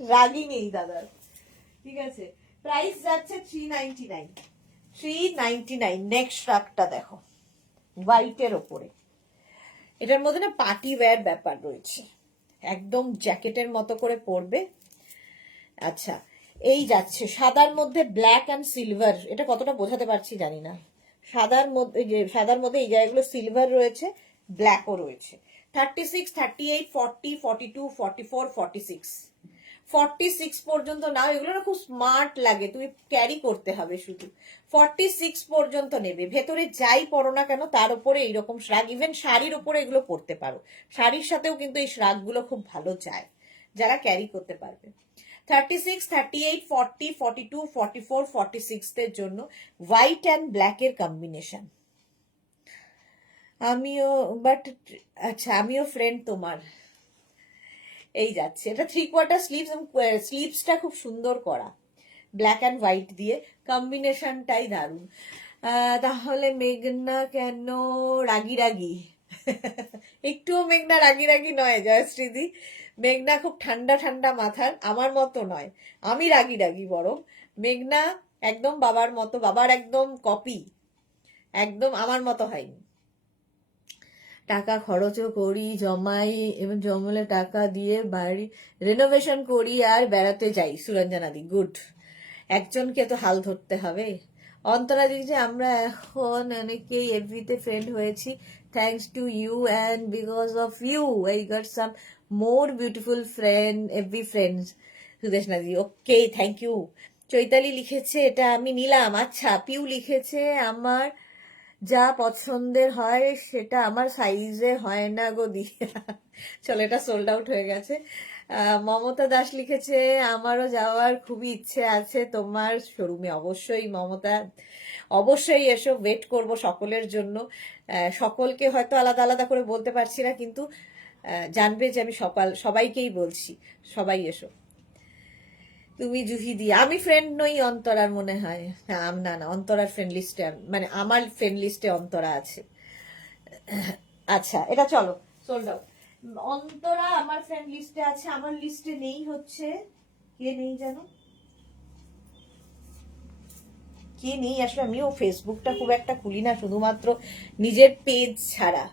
রাগই নেই দাদার, ঠিক আছে। প্রাইস যাচ্ছে 399, 399। নেক্সট রাগটা দেখো হোয়াইটের ওপরে, এটার মধ্যে না পার্টি ওয়্যার ব্যাপার রয়েছে, একদম জ্যাকেটের মতো করে পরবে। আচ্ছা এই যাচ্ছে সাদার মধ্যে ব্ল্যাক অ্যান্ড সিলভার, এটা কতটা বোঝাতে পারছি জানি না, সাদার মধ্যে, সাদার মধ্যে এই জায়গাগুলো সিলভার রয়েছে, ব্ল্যাকও রয়েছে। 36, 38, 40, 42, 44, 46, 46 পর্যন্ত নাও, এগুলো না খুব স্মার্ট লাগে, তুমি ক্যারি করতে হবে শুধু। 46 পর্যন্ত নেবে, ভেতরে যাই পরো না কেন তার উপরে এইরকম শ্রাগ, ইভেন শাড়ির উপরে এগুলো পরতে পারো, শাড়ির সাথেও কিন্তু এই শ্রাগগুলো খুব ভালো যায় যারা ক্যারি করতে পারবে। 36, 38, 40, 42, 44, 46 এর জন্য হোয়াইট অ্যান্ড ব্ল্যাক এর কম্বিনেশন। আমিও বাট, আচ্ছা আমিও ফ্রেন্ড তোমার, এই যাচ্ছে, এটা 3/4 স্লিভস, স্লিভসটা খুব সুন্দর করা, ব্ল্যাক অ্যান্ড হোয়াইট দিয়ে কম্বিনেশনটাই দারুণ। তাহলে মেঘনা কেন রাগি রাগি? একটুও মেঘনা রাগি রাগি নয় জয়শ্রীদি, মেঘনা খুব ঠান্ডা ঠান্ডা মাথার, আমার মতো নয়, আমি রাগি রাগি, বরং মেঘনা একদম বাবার মতো, বাবার একদম কপি, একদম আমার মতো হয়নি। টাকা খরচও করি, জমাই, এবং জমলে টাকা দিয়ে বাড়ি রেনোভেশন করি আর বেড়াতে যাই। সুরঞ্জনাদি গুড, একজনকে তো হাল ধরতে হবে। অন্তরা দিদি, আমরা এখন অনেকেই এফবিতে ফ্রেন্ড হয়েছি, thanks to you and because of you I got some more beautiful friend, FB friends. Sudeshna দিদি, ওকে থ্যাংক ইউ। চৈতালি লিখেছে এটা আমি নিলাম, আচ্ছা। পিউ লিখেছে আমার যা পছন্দের হয় সেটা আমার সাইজে হয় না গো দিয়া। চলো এটা সোল্ড আউট হয়ে গেছে। মমতা দাস লিখেছে আমারও যাওয়ার খুবই ইচ্ছে আছে তোমার শোরুমে। অবশ্যই মমতা, অবশ্যই এসো, ওয়েট করব সকলের জন্য। সকলকে হয়তো আলাদা আলাদা করে বলতে পারছি না, কিন্তু জানবে যে আমি সবাইকেই বলছি, সবাই এসো। তুমি জুহি দি, আমি ফ্রেন্ড নই অন্তরার মনে হয়, না না অন্তরার ফ্রেন্ড লিস্টে, মানে আমার ফ্রেন্ড লিস্টে অন্তরা আছে। আচ্ছা এটা চলো সোল্ড আউট। অন্তরা আমার ফ্রেন্ড লিস্টে আছে, আমার লিস্টে নেই হচ্ছে, কে নেই জানো, কে নেই আসলে, আমিও ফেসবুকটা খুব একটা খুলি না, শুধুমাত্র নিজের পেজ ছাড়া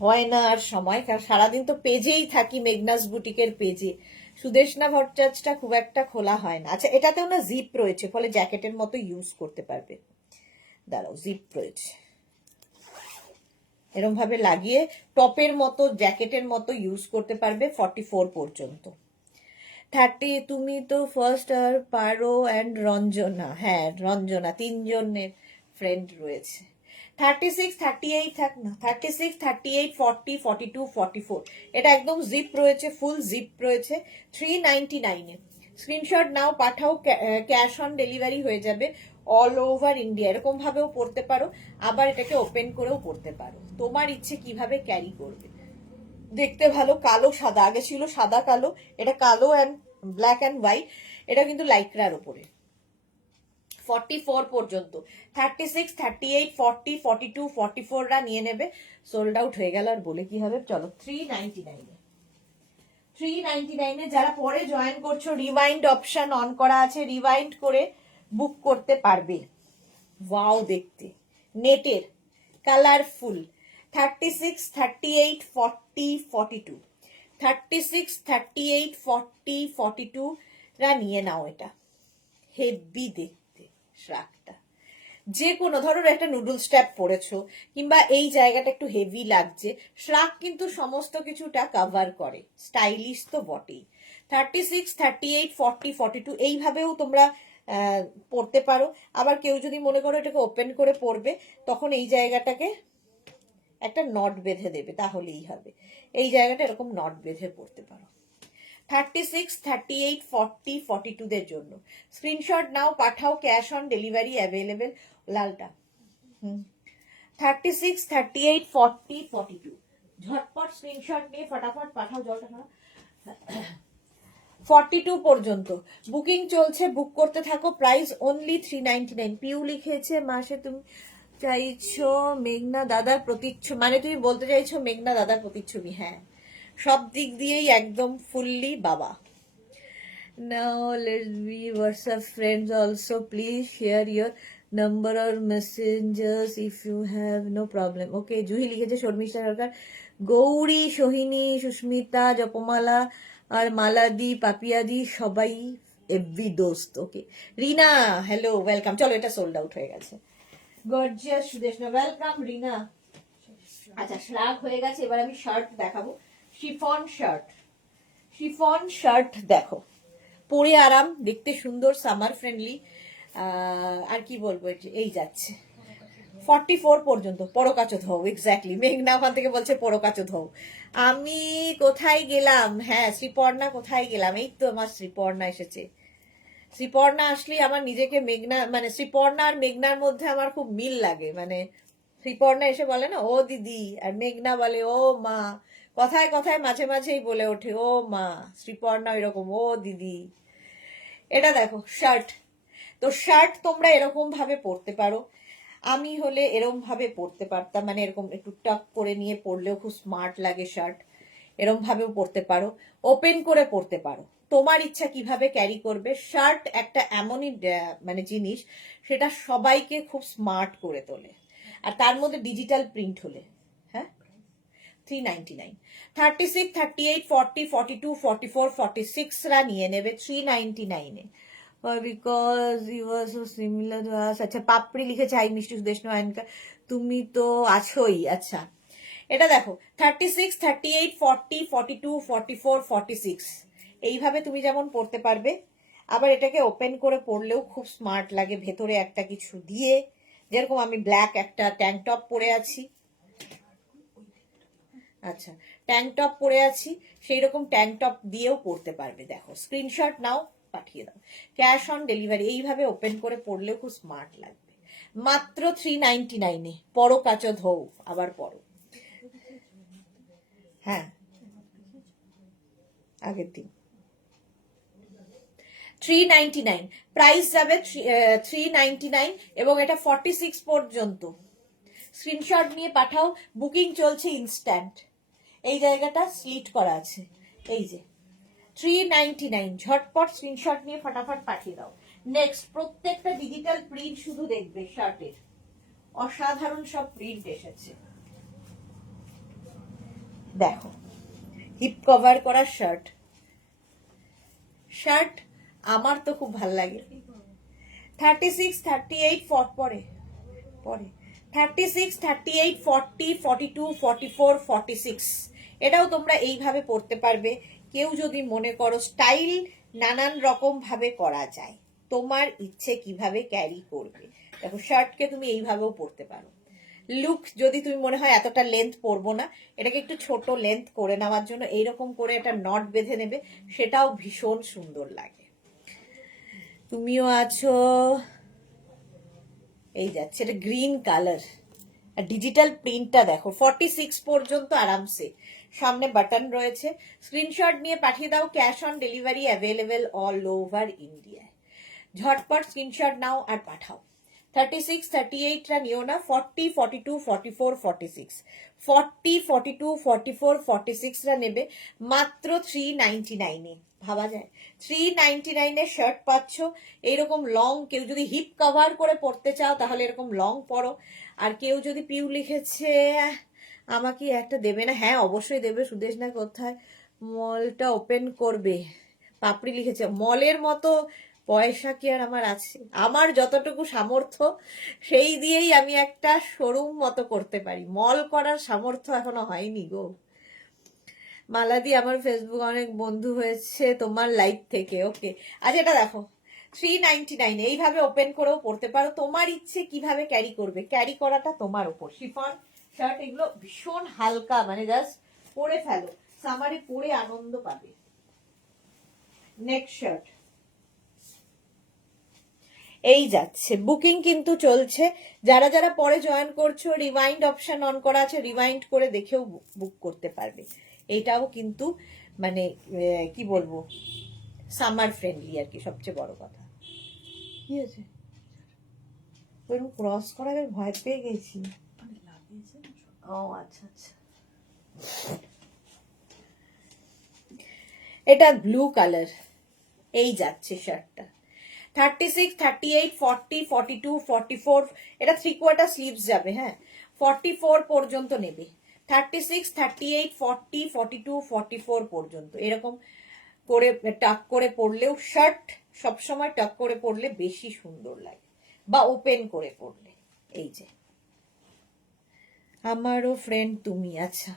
হয় না আর সময়, কারণ সারাদিন তো পেজেই থাকি, মেঘনাস বুটিকের পেজে, সুদেশনা ভট্টাচার্যটা খুব একটা খোলা হয় না। আচ্ছা এটাতেও না জিপ রয়েছে, ফলে জ্যাকেটের মতো ইউজ করতে পারবে, দাঁড়াও জিপ রয়েছে, এরকম ভাবে লাগিয়ে টপের মতো জ্যাকেটের মতো ইউজ করতে পারবে 44 পর্যন্ত। 30, তুমি তো ফার্স্ট আর পারো অ্যান্ড রঞ্জনা, হ্যাঁ রঞ্জনা, তিনজনের ফ্রেন্ড রয়েছে। 36, 38 থাক না, 36, 38, 40, 42, 44, এটা একদম জিপ রয়েছে, ফুল জিপ রয়েছে, 399 এ। স্ক্রিনশট নাও, পাঠাও, ক্যাশ অন ডেলিভারি হয়ে যাবে অল ওভার ইন্ডিয়া। এরকম ভাবেও পড়তে পারো, আবার এটাকে ওপেন করেও পড়তে পারো, তোমার ইচ্ছে কিভাবে ক্যারি করবে। দেখতে ভালো, কালো সাদা, আগে ছিল সাদা কালো, এটা কালো অ্যান্ড ব্ল্যাক অ্যান্ড হোয়াইট, এটা কিন্তু লাইক্রার উপরে। 44 পর্যন্ত, 36, 38, 40, 42, 44 রা নিয়ে নেবে। সোল্ড আউট হয়ে গেল, আর বলে কি হবে। চলো 399 399 যারা পরে জয়েন করছো, রিওয়াইন্ড অপশন অন করা আছে, রিওয়াইন্ড করে বুক করতে পারবে। ওয়াও দেখতে, নেটের কালারফুল। 36, 38, 40, 42, 36, 38, 40, 42 রা নিয়ে নাও। এটা হেভি দেখতে শ্রাকটা। যে কোনো ধরো একটা নুডলস ট্যাপ পরেছো, কিংবা এই জায়গাটা একটু হেভি লাগছে, শ্রাক কিন্তু সমস্ত কিছুটা কভার করে। স্টাইলিশ তো বটেই। 36, 38, 40, 42 এইভাবেও তোমরা পড়তে পারো। আবার কেউ যদি মনে করো এটাকে ওপেন করে পড়বে, তখন এই জায়গাটাকে একটা নট বেঁধে দেবে, তাহলেই হবে। এই জায়গাটা এরকম নট বেঁধে পড়তে পারো। 36, 38, 40, 42 দের জন্য স্ক্রিনশট নাও, পাঠাও, ক্যাশ অন ডেলিভারি অ্যাভেলেবেল। লালটা 36, 38, 40, 42 ঝটপট স্ক্রিনশট নিয়ে ফটাফট পাঠাও। জলটা 42 পর্যন্ত বুকিং চলছে, বুক করতে থাকো। Price only 399। পিউ লিখেছে, মাসে তুমি চাইছো মেঘনা দাদার প্রতিচ্ছবি, মানে তুমি বলতে চাইছো মেঘনা দাদার প্রতিচ্ছবি। হ্যাঁ, সব দিক দিয়েই একদম ফুললি বাবা। Now let's be WhatsApp friends also. Please share your number or messengers if you have no problem. Okay, Juhi লিখেছে শর্মিষ্ঠা সরকার, গৌরী, সোহিনী, সুস্মিতা, জপমালা আর মালাদি, পাপিয়াদি সবাই এভরি দোস্ত। ওকে রিনা, হ্যালো, ওয়েলকাম। চলো, এটা সোল্ড আউট হয়ে গেছে। গর্জিয়াস সুদেশনা, ওয়েলকাম রিনা। আচ্ছা, শ্রাগ হয়ে গেছে, এবার আমি শার্ট দেখাবো। শিফন শার্ট, শিফন শার্ট দেখো, পরে আরাম, দেখতে সুন্দর, সামার ফ্রেন্ডলি। আর কি বলবো, এই যাচ্ছে 44 পর্যন্ত। পরকাচো ধৌ, এক্স্যাক্টলি। মেঘনা ওখান থেকে বলছে পরকাচো ধৌ। আমি কোথায় গেলাম? হ্যাঁ, শ্রীপর্ণা কোথায় গেলাম? এই তো আমার শ্রীপর্ণা এসেছে। শ্রীপর্ণা আসলে আমার নিজেকে মেঘনা, মানে শ্রীপর্ণা আর মেঘনার মধ্যে আমার খুব মিল লাগে। মানে শ্রীপর্ণা এসে বলে না ও দিদি, আর মেঘনা বলে ও মা। কথায় কথায় মাঝে মাঝেই বলে ওঠে ও মা। শ্রীপর্ণা এরকম ও দিদি। এটা দেখো শার্ট, তো শার্ট তোমরা এরকম ভাবে পরতে পারো। আমি হলে এরকম ভাবে পরতে পারতাম, মানে এরকম একটু টাক করে নিয়ে পরলেও খুব স্মার্ট লাগে শার্ট। এরকম ভাবেও পরতে পারো, ওপেন করে পরতে পারো, তোমার ইচ্ছা কিভাবে ক্যারি করবে। শার্ট একটা এমনই মানে জিনিস, সেটা সবাইকে খুব স্মার্ট করে তোলে। আর তার মধ্যে ডিজিটাল প্রিন্ট হলে, হ্যাঁ, 399। 36, 38, 40, 42, 44, 46 রা নিয়ে নেবে 399 এ। Because you are so similar to us. আচ্ছা, পাপড়ি লিখেছে, আই মিষ্টি সুদেশনা আয়নকা, তুমি তো আছোই। আচ্ছা, এটা দেখো 36, 38, 40, 42, 44, 46 এইভাবে তুমি যেমন পড়তে পারবে। আবার এটাকে ওপেন করে পরলেও খুব স্মার্ট লাগে, ভেতরে একটা কিছু দিয়ে। যেরকম আমি ব্ল্যাক একটা ট্যাঙ্ক টপ পরে আছি, আচ্ছা, ট্যাঙ্ক টপ পরে আছি, সেই রকম ট্যাঙ্ক টপ দিয়েও পড়তে পারবে। দেখো, স্ক্রিনশট নাও, পাঠিয়ে দাও, ক্যাশ অন ডেলিভারি। এইভাবে ওপেন করে পড়লেও খুব স্মার্ট লাগবে। মাত্র 399 পরো কাচো ধৌ, আবার পরো। হ্যাঁ, আগের দিন 399 প্রাইস যাবে 399, এবং এটা 46 পর্যন্ত। স্ক্রিনশট নিয়ে পাঠাও, বুকিং চলছে ইনস্ট্যান্ট। এই জায়গাটা স্লিট করা আছে, এই যে 399। ঝটপট স্ক্রিনশট নিয়ে ফটাফট পাঠিয়ে দাও। নেক্সট, প্রত্যেকটা ডিজিটাল প্রিন্ট শুধু দেখবে শার্টের, অসাধারণ সব প্রিন্ট এসেছে। দেখো, হিপ কভার করা শার্ট, শার্ট আমার তো খুব ভাল লাগে। 36, 38, 40 পরে পরে 36, 38, 40, 42, 44, 46 এটাও তোমরা এইভাবে পড়তে পারবে। কেউ যদি মনে করো স্টাইল নানান রকম ভাবে করা যায়, তোমার ইচ্ছে কিভাবে ক্যারি করবে। দেখো, শার্টকে তুমি এইভাবেও পড়তে পারো। লুক, যদি তুমি মনে হয় এতটা লেন্থ পরবো না, এটাকে একটু ছোট লেন্থ করে নেওয়ার জন্য এইরকম করে একটা নট বেঁধে নেবে, সেটাও ভীষণ সুন্দর লাগে। তুমিও আছো, এই যাচ্ছে, এটা গ্রিন কালার। আর ডিজিটাল প্রিন্টটা দেখো, 46 পর্যন্ত আরামসে। সামনে বাটন রয়েছে। স্ক্রিনশট নিয়ে পাঠিয়ে দাও, cash on delivery available all over India. ঝটপট স্ক্রিনশট নাও আর পাঠাও। 36, 38টা নিও না, 40, 42, 44, 46, 40, 42, 44, 46রা নেবে মাত্র 399-এ। ভাবা যায় 399-এ শার্ট পাচ্ছ। এইরকম লং, কেউ যদি হিপ কভার করে পড়তে চাও তাহলে এরকম লং পরো। আর কেউ যদি পিউ লিখেছে আমাকে একটা দেবে না, হ্যাঁ অবশ্যই দেবে। সুদেশ না কোথায় মলটা ওপেন করবে, পাপড়ি লিখেছে। মলের মতো পয়সা কি আর আমার আছে? আমার যতটুকু সামর্থ্য সেই দিয়েই আমি একটা শোরুম মতো করতে পারি, মল করার সামর্থ্য এখনো হয়নি গো। মালাদি, আমার ফেসবুক অনেক বন্ধু হয়েছে তোমার লাইভ থেকে। ওকে, আচ্ছা এটা দেখো 399, এইভাবে ওপেন করেও পড়তে পারো। তোমার ইচ্ছে কিভাবে ক্যারি করবে, ক্যারি করাটা তোমার উপর। শিফন শার্ট এগুলো ভীষণ হালকা, মানে জাস্ট পরে ফেলো, সামারে পরে আনন্দ পাবে। নেক্সট শার্ট এই যাচ্ছে, বুকিং কিন্তু চলছে। যারা যারা পরে জয়েন করছো, রিমাইন্ড অপশন অন করা আছে, রিমাইন্ড করে দেখেও বুক করতে পারবে। এটাও কিন্তু মানে কি বলবো, সামার ফ্রেন্ডলি আর কি, সবচেয়ে বড় কথা। কি আছে ওরকম ক্রস করার ভয় পেয়ে গেছি। ও আচ্ছা আচ্ছা, এটা ব্লু কালার। এই যাচ্ছে শার্টটা 36, 38, 40, 42, 44, এটা 3/4 স্লিভস যাবে। হ্যাঁ 44 পর্যন্ত নেবে। 36, 38, 40, 42, 44 পর্যন্ত এরকম করে টাক করে পরলেও, শার্ট সবসময় টাক করে পরলে বেশি সুন্দর লাগে, বা ওপেন করে পরলে। এই যে আমারও ফ্রেন্ড তুমি। আচ্ছা,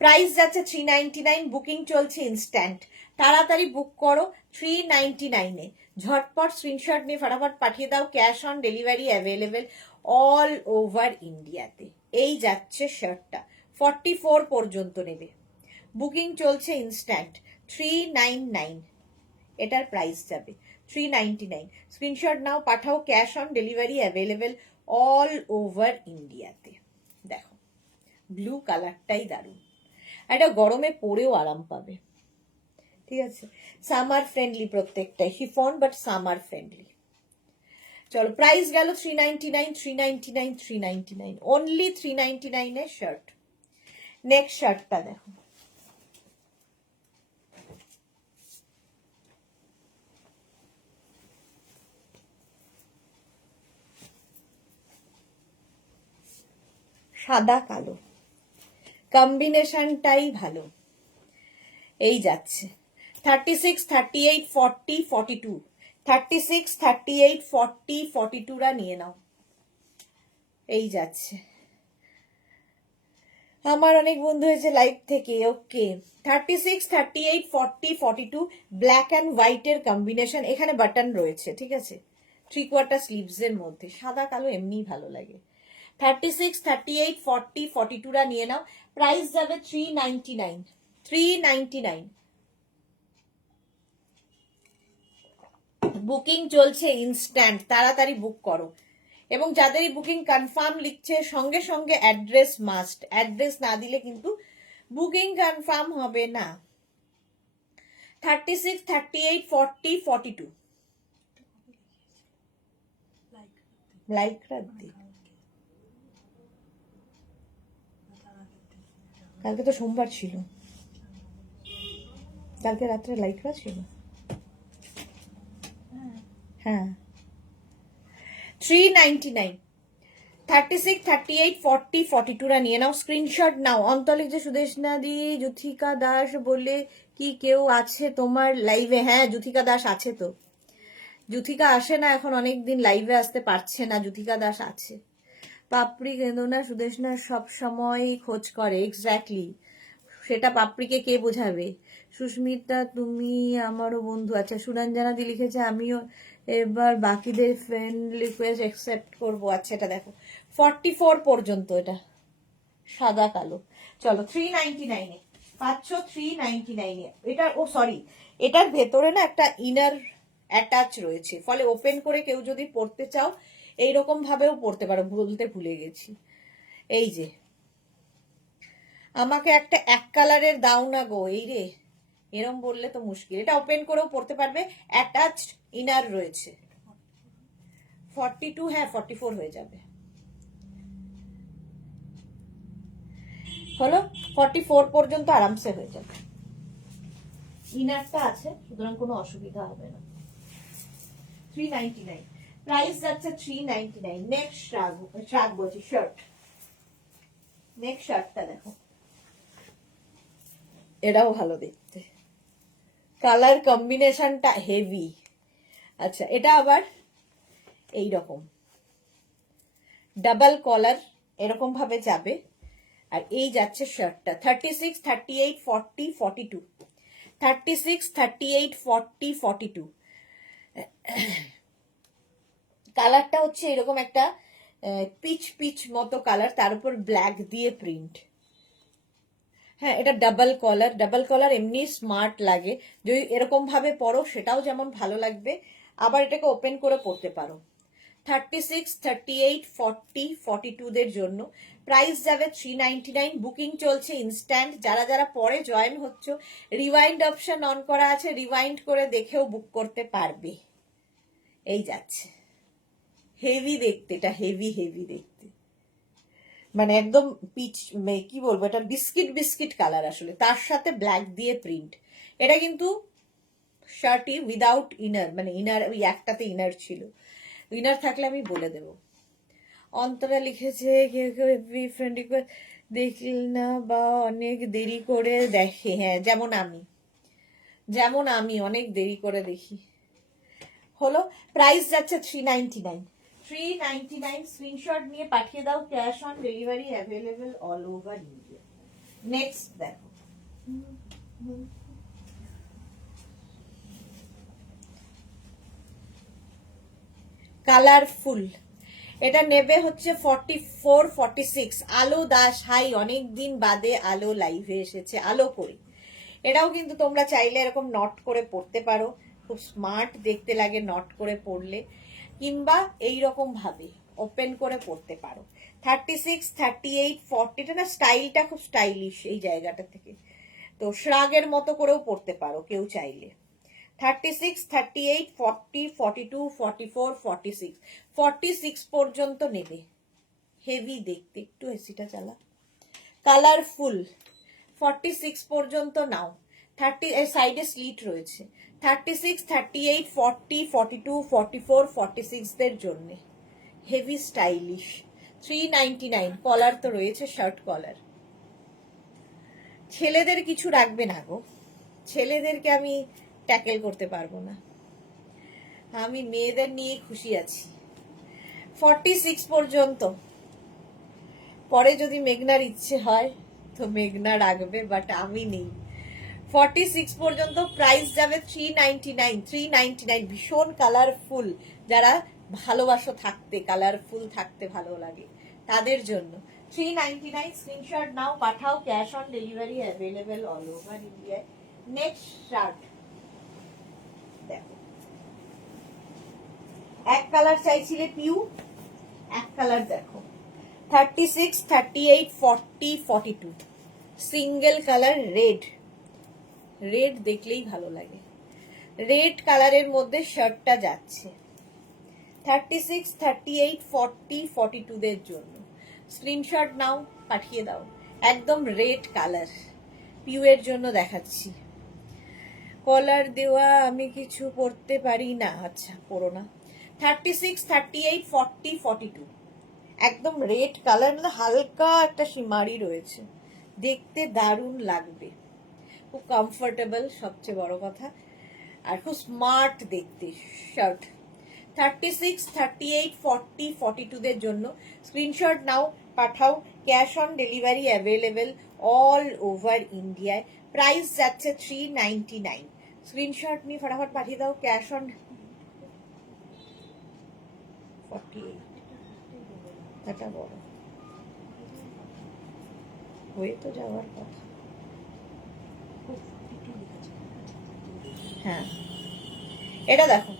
প্রাইস যাচ্ছে 399, বুকিং চলছে ইনস্ট্যান্ট। তাড়াতাড়ি বুক করো 399-এ। ঝটপট স্ক্রিনশট নিয়ে ফটাফট পাঠিয়ে দাও। Cash on delivery available all over ইন্ডিয়াতে। এই যাচ্ছে শার্টটা 44 পর্যন্ত নেবে, বুকিং চলছে ইনস্ট্যান্ট। 399 এটার প্রাইস যাবে 399। স্ক্রিনশট নাও পাঠাও, cash on delivery available all over ইন্ডিয়াতে। দেখো ব্লু কালারটাই দারুণ, এটা গরমে পরেও আরাম পাবে। ঠিক আছে, সামার ফ্রেন্ডলি প্রত্যেকটাই, শিফন বাট সামার ফ্রেন্ডলি। চলো প্রাইস গেল 399, 399, 399, অনলি 399 এর শার্ট। নেক্সট শার্টটা দেখো, সাদা কালো কম্বিনেশনটাই ভালো। এই যাচ্ছে 36, 38, 40, 42, 36, 38, 40, 42রা নিয়ে নাও। এই যাচ্ছে, আমার অনেক বন্ধু হয়েছে লাইভ থেকে। ওকে 36, 38, 40, 42 ব্ল্যাক অ্যান্ড হোয়াইটের কম্বিনেশন, এখানে বাটন রয়েছে। ঠিক আছে, 3/4 স্লিভস এর মধ্যে, সাদা কালো এমনি ভালো লাগে। 36, 38, 40, 42রা নিয়ে নাও। প্রাইস যাবে 399, 399। বুকিং চলছে ইনস্ট্যান্ট, তাড়াতাড়ি বুক করো। এবং যাদেরই বুকিং কনফার্ম লিখছে সঙ্গে সঙ্গে অ্যাড্রেস মাস্ট, অ্যাড্রেস না দিলে কিন্তু বুকিং কনফার্ম হবে না। 36, 38, 40, 42 লাইক রাখবি। কালকে তো সোমবার ছিল, কালকে রাত্রে লাইকরা ছিল। হ্যাঁ 399, 36, 38, 40, 42রা নিয়ে নাও। স্ক্রিনশট নাও। অন্তলিক যে সুদেশনা দি, যুথিকা দাস বলে কি কেউ আছে তোমার লাইভে? হ্যাঁ যুথিকা দাস আছে তো। যুথিকা আসে না এখন, অনেকদিন লাইভে আসতে পারছে না। যুথিকা দাস আছে। পাপড়ি কেঁদো না, সুদেশনা সব সময় খোঁজ করে। এক্স্যাক্টলি, সেটা পাপড়িকে কে বোঝাবে? সুস্মিতা তুমি আমারও বন্ধু। আচ্ছা, সুরঞ্জনা দি লিখেছে আমিও এবার বাকিদের ফ্রেন্ড রিকোয়েস্ট অ্যাকসেপ্ট করবো। আচ্ছা এটা দেখো 44 পর্যন্ত, এটা সাদা কালো। চলো 399-এ পাচ্ছ, 399-এ। এটার ও সরি, এটার ভেতরে না একটা ইনার অ্যাটাচ রয়েছে, ফলে ওপেন করে কেউ যদি পড়তে চাও এইরকম ভাবেও পড়তে পারো। বলতে ভুলে গেছি, এই যে আমাকে একটা এক কালারের দাও না গো। এই রে, এরম বললে তো মুশকিল। এটা ওপেন করেও পড়তে পারবে, অ্যাটাচড ইনার রয়েছে। 42, হ্যাঁ 44 হয়ে যাবে। হলো 44 পর্যন্ত আরামসে হয়ে যাবে। ইনারটা আছে, সুতরাং কোনো অসুবিধা হবে না। 399 প্রাইস যাচ্ছে 399। নেক্সট ট্রাক বলছি, শার্ট। নেক্সট শার্টটা দেখো, এটাও ভালো দেখতে, কালার কম্বিনেশনটা হেভি। আচ্ছা, এটা আবার এই রকম ডাবল কলার এরকম ভাবে যাবে। আর এই যাচ্ছে শার্টটা 36, 38, 40, 42। 36, 38, 40, 42। কালারটা হচ্ছে এরকম একটা পিচ পিচ মতো কালার, তার উপর ব্ল্যাক দিয়ে প্রিন্ট। হ্যাঁ, এটা ডাবল কলার। ডাবল কলার এমনি স্মার্ট লাগে, যদি এরকম ভাবে পরো সেটাও যেমন ভালো লাগবে, আবার এটাকে ওপেন করে পরতে পারো। 36, 38, 40, 42 দের জন্য প্রাইস যাবে 399। বুকিং চলছে ইনস্ট্যান্ট। যারা যারা পরে জয়েন হচ্ছে, রিওয়াইন্ড অপশন অন করা আছে, রিওয়াইন্ড করে দেখেও বুক করতে পারবে। এই যাচ্ছে, হেভি দেখতে, এটা হেভি হেভি দেখতে, মানে একদম পিচ, কি বলবো, এটা বিস্কিট বিস্কিট কালার আসলে, তার সাথে ব্ল্যাক দিয়ে প্রিন্ট। এটা কিন্তু শার্টই উইদাউট ইনার, মানে ইনার ওই একটাতে ইনার ছিল, ইনার থাকলে আমি বলে দেব। অন্তরা লিখেছে কেউ কেউ ফ্রেন্ড রিকোয়েস্ট দেখল না বা অনেক দেরি করে দেখে। হ্যাঁ, যেমন আমি অনেক দেরি করে দেখি। হলো প্রাইস যাচ্ছে 399। 399 স্ক্রিনশট নিয়ে পাঠিয়ে দাও। Cash on delivery available all over India. Next দেখো, কালারফুল। এটা নেবে হচ্ছে 44, 46। আলো দাস, হাই, অনেকদিন বাদে আলো লাইভে এসেছে, আলো করি। এটাও কিন্তু তোমরা চাইলে এরকম নট করে পড়তে পারো, খুব স্মার্ট দেখতে লাগে নট করে পড়লে, কিংবা এইরকম ভাবে ওপেন করে পড়তে পারো। 36, 38, 40, এটা না স্টাইলটা খুব স্টাইলিশ এই জায়গাটা থেকে, তো শ্রাগের মতো করেও পড়তে পারো কেউ চাইলে। 36, 38, 40, 42, 44, 46, 46 পর্যন্ত নেবে। হেভি দেখতে, একটু এসিটা চালা, কালারফুল। 46 পর্যন্ত নাও। 30 সাইডে স্লিট রয়েছে। 36, 38, 40, 42, 44, 46 দের জন্য হেভি স্টাইলিশ। 399। কলার তো রয়েছে, শার্ট কলার। ছেলেদের কিছু রাখবে না গো, ছেলেদেরকে আমি ট্যাকেল করতে পারবো না, আমি মেয়েদের নিয়ে খুশি আছি। 46 পর্যন্ত, পরে যদি মেঘনার ইচ্ছে হয় তো মেঘনা রাখবে, বাট আমি নেই। 46 পর্যন্ত প্রাইস যাবে 399। 399 ভীষণ কালারফুল, যারা ভালোবাসো থাকতে, কালারফুল থাকতে ভালো লাগে তাদের জন্য 399। স্ক্রিনশট নাও, পাঠাও। Cash on delivery available all over India. Next shirt দেখো, এক কালার চাইছিলে পিউ, এক কালার দেখো। 36, 38, 40, 42 সিঙ্গেল কালার রেড। রেড দেখলেই ভালো লাগে, রেড কালারের মধ্যে শার্টটা যাচ্ছে। 36, 38, 40, 42 দের জন্য স্ক্রিনশট নাও, পাঠিয়ে দাও। একদম রেড কালার, পিউ এর জন্য দেখাচ্ছি। কলার দেওয়া আমি কিছু পরতে পারি না, আচ্ছা পরো না। 36, 38, 40, 42 একদম রেড কালার, মানে হালকা একটা শিমারি রয়েছে, দেখতে দারুণ লাগবে, খুব কমফোর্টেবল সবচেয়ে বড় কথা, আর খুব স্মার্ট দেখতে শার্ট। 36, 38, 40, 42 দের জন্য স্ক্রিনশট নাও, পাঠাও। Cash on delivery available all over ইন্ডিয়ায়। প্রাইস যাচ্ছে 399। স্ক্রিনশট নিয়ে ফটাফট পাঠিয়ে দাও। ক্যাশ অন 48 এটা বড় হয়ে তো যাওয়ার কথা। হ্যাঁ, এটা দেখো,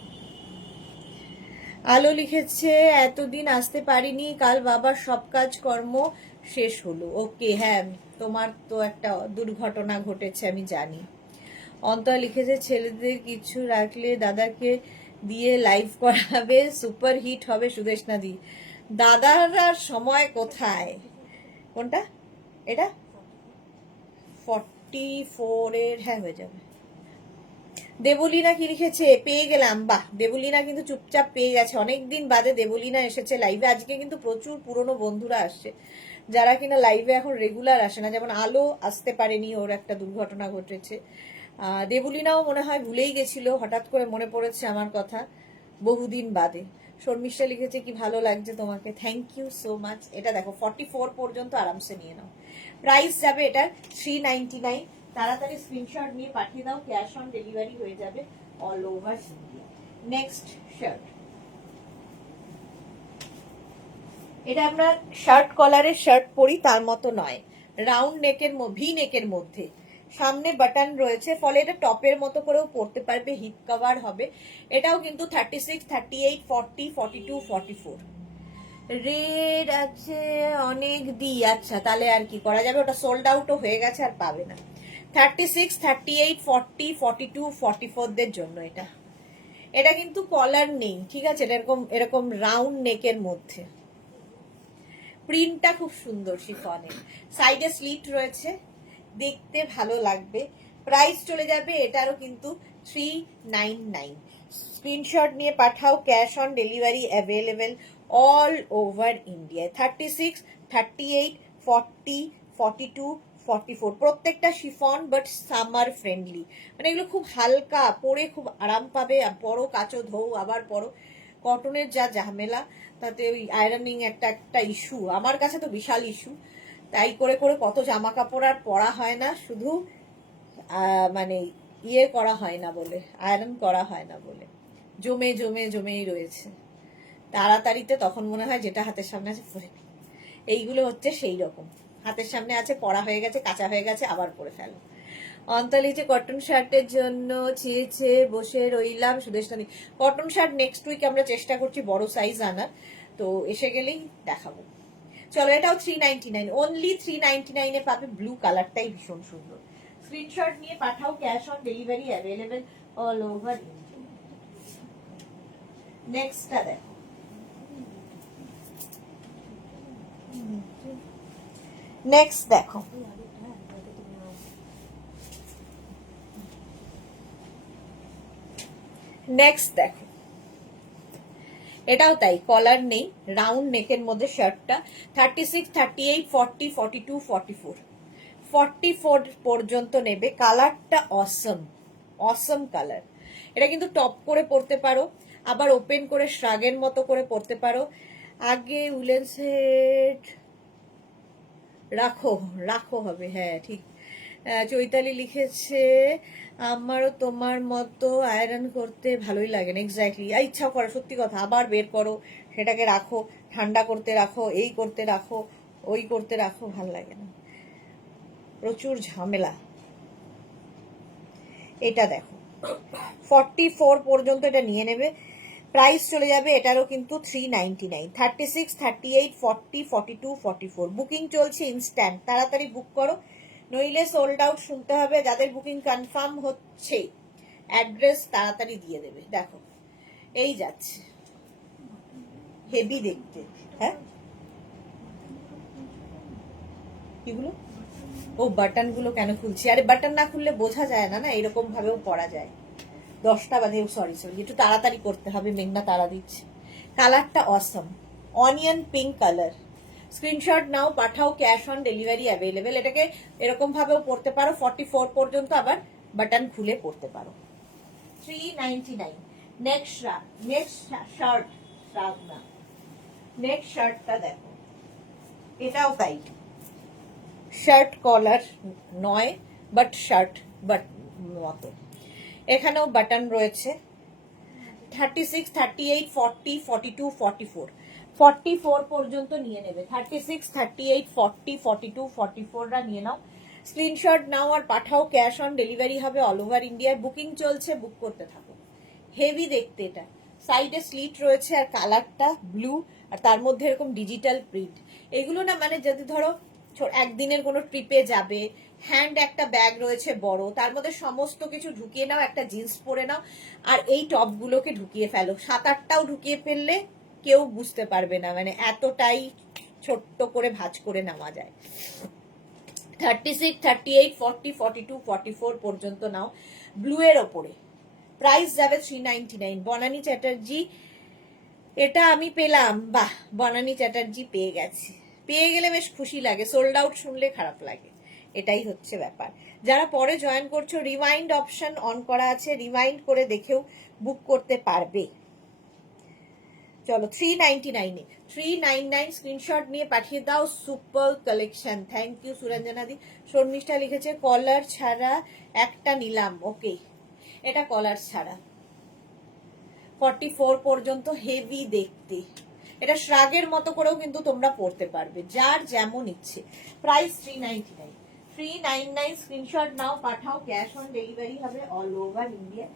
আলো লিখেছে এতদিন আসতে পারিনি, কাল বাবার সব কাজকর্ম শেষ হলো। ওকে, হ্যাঁ তোমার তো একটা দুর্ঘটনা ঘটেছে আমি জানি। অন্তরা লিখেছে ছেলেদের কিছু রাখলে দাদাকে দিয়ে লাইভ করাবে, সুপার হিট হবে সুদেশনা দি। দাদার আর সময় কোথায়? কোনটা এটা? 44 এর হ্যাঁ হয়ে যাবে। দেবলীনা কি লিখেছে? পেয়ে গেলাম। বাহ, দেবলীনা কিন্তু চুপচাপ পেয়ে গেছে। অনেকদিন বাদে দেবলীনা এসেছে লাইভে। আজকে কিন্তু প্রচুর পুরনো বন্ধুরা আসছে, যারা কিনা লাইভে এখন রেগুলার আসে না। যেমন আলো আসতে পারেনি, ওর একটা দুর্ঘটনা ঘটেছে। দেবলীনাও মনে হয় ভুলেই গেছিল, হঠাৎ করে মনে পড়েছে আমার কথা বহুদিন বাদে। শর্মিষ্ঠা লিখেছে কি ভালো লাগছে তোমাকে, থ্যাংক ইউ সো মাচ। এটা দেখো 44 পর্যন্ত আরামসে নিয়ে নাও। প্রাইস যাবে এটার 399। তাড়াতাড়ি স্ক্রিনশট নিয়ে পাঠিয়ে দাও, ক্যাশ অন ডেলিভারি হয়ে যাবে all over India. Next shirt, এটা আমরা শার্ট কলারের শার্ট পরি তার মতো নয়, রাউন্ড নেকের ভি নেকের মধ্যে সামনে বাটন রয়েছে, ফলে এটা টপের মতো করেও পরতে পারবে, হিপ কভার হবে। এটাও কিন্তু 36, 38, 40, 42, 44 রেড আছে অনেক দি। আচ্ছা তাহলে আর কি করা যাবে, ওটা সোল্ড আউটও হয়ে গেছে, আর পাবে না। 36, 38, 40, 42, 44 দের জন্য এটা। এটা কিন্তু কলার নেই, ঠিক আছে? এরকম এরকম রাউন্ড নেকের মধ্যে, প্রিন্টটা খুব সুন্দর শিফনের, সাইডে স্লিট রয়েছে, দেখতে ভালো লাগবে। প্রাইস চলে যাবে এটারও কিন্তু 399। স্ক্রিনশট নিয়ে পাঠাও, cash on delivery available all over India. 36, 38, 40, 42, 44 প্রত্যেকটা শিফন, বাট সামার ফ্রেন্ডলি। মানে এগুলো খুব হালকা, পরে খুব আরাম পাবে। পরো, কাচো, ধো, আবার পরো। কটনের যা ঝামেলা, তাতে ওই আয়রনিং একটা ইস্যু, আমার কাছে তো বিশাল ইস্যু। তাই করে করে কত জামা কাপড় আর পরা হয় না, শুধু মানে ইয়ে করা হয় না বলে, আয়রন করা হয় না বলে জমে জমে জমেই রয়েছে। তাড়াতাড়িতে তখন মনে হয় যেটা হাতের সামনে আছে পরে। এইগুলো হচ্ছে সেই রকম, হাতের সামনে আছে, পরা হয়ে গেছে, কাঁচা হয়ে গেছে, আবার পরে ফেলো। অন্তলিতে কটন শার্টের জন্য চেয়েছে, বসে রইলাম। সুদেশনাদি কটন শার্ট নেক্সট উইক আমরা চেষ্টা করছি বড় সাইজ আনার, তো এসে গেলেই দেখাবো। চলো, এটাও 399, অনলি 399 পাবে। ব্লু কালারটাই ভীষণ সুন্দর। স্ক্রিনশট নিয়ে পাঠাও, cash on delivery available all over India. নেক্সটটা দেখো, নেক্সট দেখো, নেক্সট দেখো, এটাও তাই, কলার নেই, রাউন্ড নেকের মধ্যে শার্টটা। 36, 38, 40, 42, 44 44 পর্যন্ত নেবে। কালারটা অসম, অসম কালার। এটা কিন্তু টপ করে পরতে পারো, আবার ওপেন করে শ্রাগের মতো করে পরতে পারো। আগে উলেন সেট রাখো, রাখো হবে, হ্যাঁ ঠিক। চৈতালি লিখেছে আমারও তোমার মতো আয়রন করতে ভালোই লাগে না। এক্স্যাক্টলি, ইচ্ছা করে সত্যি কথা, আবার বের করো, সেটাকে রাখো, ঠান্ডা করতে রাখো, এই করতে রাখো, ওই করতে রাখো, ভাল লাগে না, প্রচুর ঝামেলা। এটা দেখো 44 পর্যন্ত এটা নিয়ে নেবে। প্রাইস চলে যাবে এটারও কিন্তু 399। 36, 38, 40, 42, 44 বুকিং চলছে ইনস্ট্যান্ট, তাড়াতাড়ি বুক করো, নইলে সোল্ড আউট শুনতে হবে। যাদের বুকিং কনফার্ম হচ্ছে অ্যাড্রেস তাড়াতাড়ি দিয়ে দেবে। দেখো এই যাচ্ছে, হেভি দেখতে। হ্যাঁ কিগুলো? ও বাটন গুলো কেন খুলছি? আরে বাটন না খুললে বোঝা যায় না, না এরকম ভাবেও পরা যায়। 10টা বাজে, সরি সরি, একটু তাড়াতাড়ি করতে হবে, মেঘনা তাড়া দিচ্ছে। কালারটা awesome, onion pink colour. Screenshot নাও, পাঠাও, ক্যাশ অন ডেলিভারি অ্যাভেলেবেল। এটাকে এরকম ভাবেও পরতে পারো, 44 পর্যন্ত আবার বাটন খুলে পরতে পারো। 399। নেক্সট শার্ট, না নেক্সট শার্টটা দেখো, এটাও তাই, শার্ট কলার নয়, বাট শার্ট বাট মতো। এখানেও বাটন রয়েছে। 36, 38, 40, 42, 44 44 পর্যন্ত নিয়ে নেবে। 36, 38, 40, 42, 44রা নিয়ে নাও, স্ক্রিনশট নাও আর পাঠাও, ক্যাশ অন ডেলিভারি হবে অল ওভার ইন্ডিয়ায়। বুকিং চলছে, বুক করতে থাকো। হেভি দেখতে এটা, সাইডে স্লিট রয়েছে, আর কালারটা ব্লু, আর তার মধ্যে এরকম ডিজিটাল প্রিন্ট। এগুলো না মানে যদি ধরো একদিনের কোনো ট্রিপে যাবে, হ্যান্ড একটা ব্যাগ রয়েছে বড়, তার মধ্যে সমস্ত কিছু ঢুকিয়ে নাও, একটা জিন্স পরে নাও, আর এই টপগুলোকে ঢুকিয়ে ফেলো। 7-8টাও ঢুকিয়ে ফেললে কেউ বুঝতে পারবে না, মানে এতটাই ছোট্ট করে ভাঁজ করে নেওয়া যায়। 36, 38, 40, 42, 44 পর্যন্ত নাও, ব্লু এর ওপরে। প্রাইস যাবে 399। বনানী চ্যাটার্জি, এটা আমি পেলাম, বাহ, বনানী চ্যাটার্জি পেয়ে গেছি। পেয়ে গেলে বেশ খুশি লাগে, সোল্ড আউট শুনলে খারাপ লাগে, এটাই হচ্ছে ব্যাপার। যারা পরে জয়েন করছো, রিমাইন্ড অপশন অন করা আছে, রিমাইন্ড করে দেখেও বুক করতে পারবে। চলো 399 399 স্ক্রিনশট নিয়ে পাঠিয়ে দাও। Super collection, thank you Suranjana di. Sharmistha লিখেছে কলার ছাড়া একটা নিলাম, ওকে, এটা কলার ছাড়া। 44 পর্যন্ত, হেভি দেখতে, এটা শ্রাগের মতো করেও কিন্তু তোমরা পড়তে পারবে, যার যেমন ইচ্ছে। প্রাইস 399। 399 স্ক্রিনশট নাও, পাঠাও, ক্যাশ অন ডেলিভারি হবে অল ওভার ইন্ডিয়া।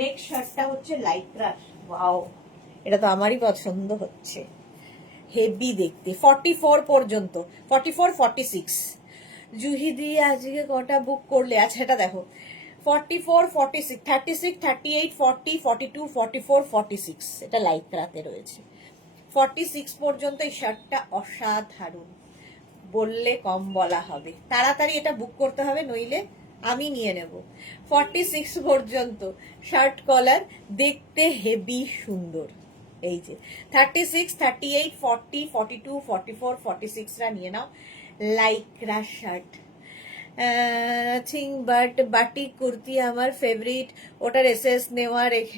নেক্সট শার্টটা হচ্ছে লাইক্রার, ওয়াও, এটা তো আমারই পছন্দ হচ্ছে, হেভি দেখতে। 44 পর্যন্ত, 44, 46। জুহি দিয়ে আজকে কটা বুক করলে? আচ্ছা এটা দেখো, 44, 46, 36, 38, 40, 42, 44, 46, এটা লাইক্রাতে রয়েছে। 46 পর্যন্ত এই শার্টটা অসাধারণ, বললে কম বলা হবে। তাড়াতাড়ি এটা বুক করতে হবে, নইলে আমি নিয়ে নেব। 46 পর্যন্ত শার্ট কলার, দেখতে হেভি সুন্দর। এই যে 36, 38, 40, 42, 44, 46রা নিয়ে নাও। Lycra shirt, but batik kurti আমার ফেভারিট, ওটার এসএস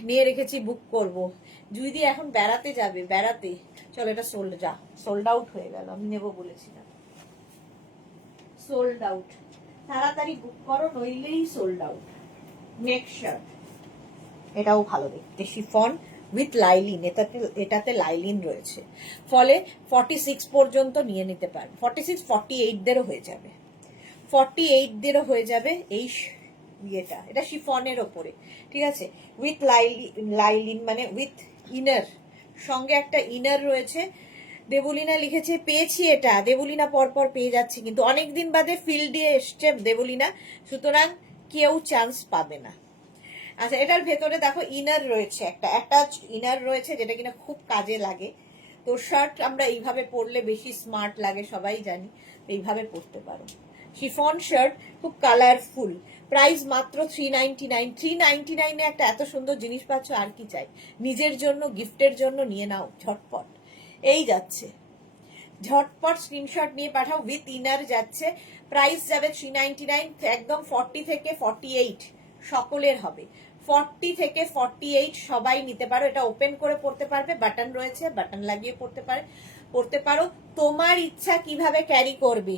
নিয়ে রেখেছি, বুক করব। যদি এখন বেড়াতে যাবে, বেড়াতে চলো, এটা সোল্ড আউট হয়ে গেল, আমি নেবো বলেছিলাম, সোল্ড আউট। তাড়াতাড়ি বুক করো, নইলেই সোল্ড আউট। নেক্সট শার্ট, এটাও ভালো দেখতে, শিফন উইথ লাইলিন, এটাতে লাইলিন রয়েছে, ফলে 46 পর্যন্ত নিয়ে নিতে পারবে। 46, 48 দেরও হয়ে যাবে, 48 দেরও হয়ে যাবে। এই ইয়েটা, এটা শিফনের ওপরে, ঠিক আছে, উইথ লাইলিন মানে উইথ ইনার, সঙ্গে একটা ইনার রয়েছে। দেবলিনা লিখেছে পেয়েছি, এটা দেবলিনা পরপর পেয়ে যাচ্ছে, কিন্তু অনেকদিন বাদে ফিল্ডে এসছে দেবলিনা, সুতরাং কেউ চান্স পাবে না। আচ্ছা, এটার ভেতরে দেখো ইনার রয়েছে, একটা অ্যাটাচ ইনার রয়েছে, যেটা কিনা খুব কাজে লাগে। তো শার্ট আমরা এইভাবে পরলে বেশি স্মার্ট লাগে, সবাই জানি, এইভাবে পরতে পারো। শিফন শার্ট, খুব কালারফুল। প্রাইস মাত্র 399। 399 এ একটা এত সুন্দর জিনিস পাচ্ছ, আর কি চাই? নিজের জন্য, গিফটের জন্য নিয়ে নাও ঝটপট। এই যাচ্ছে, ঝটপট স্ক্রিনশট নিয়ে পাঠাও, উইথ ইনার যাচ্ছে। প্রাইস যাবে 399, একদম 40 থেকে 48 সকলের হবে। 40 থেকে 48 সবাই নিতে পারো, এটা ওপেন করে পড়তে পারবে, বাটন রয়েছে, বাটন লাগিয়ে পড়তে পারো। তোমার ইচ্ছা কিভাবে ক্যারি করবে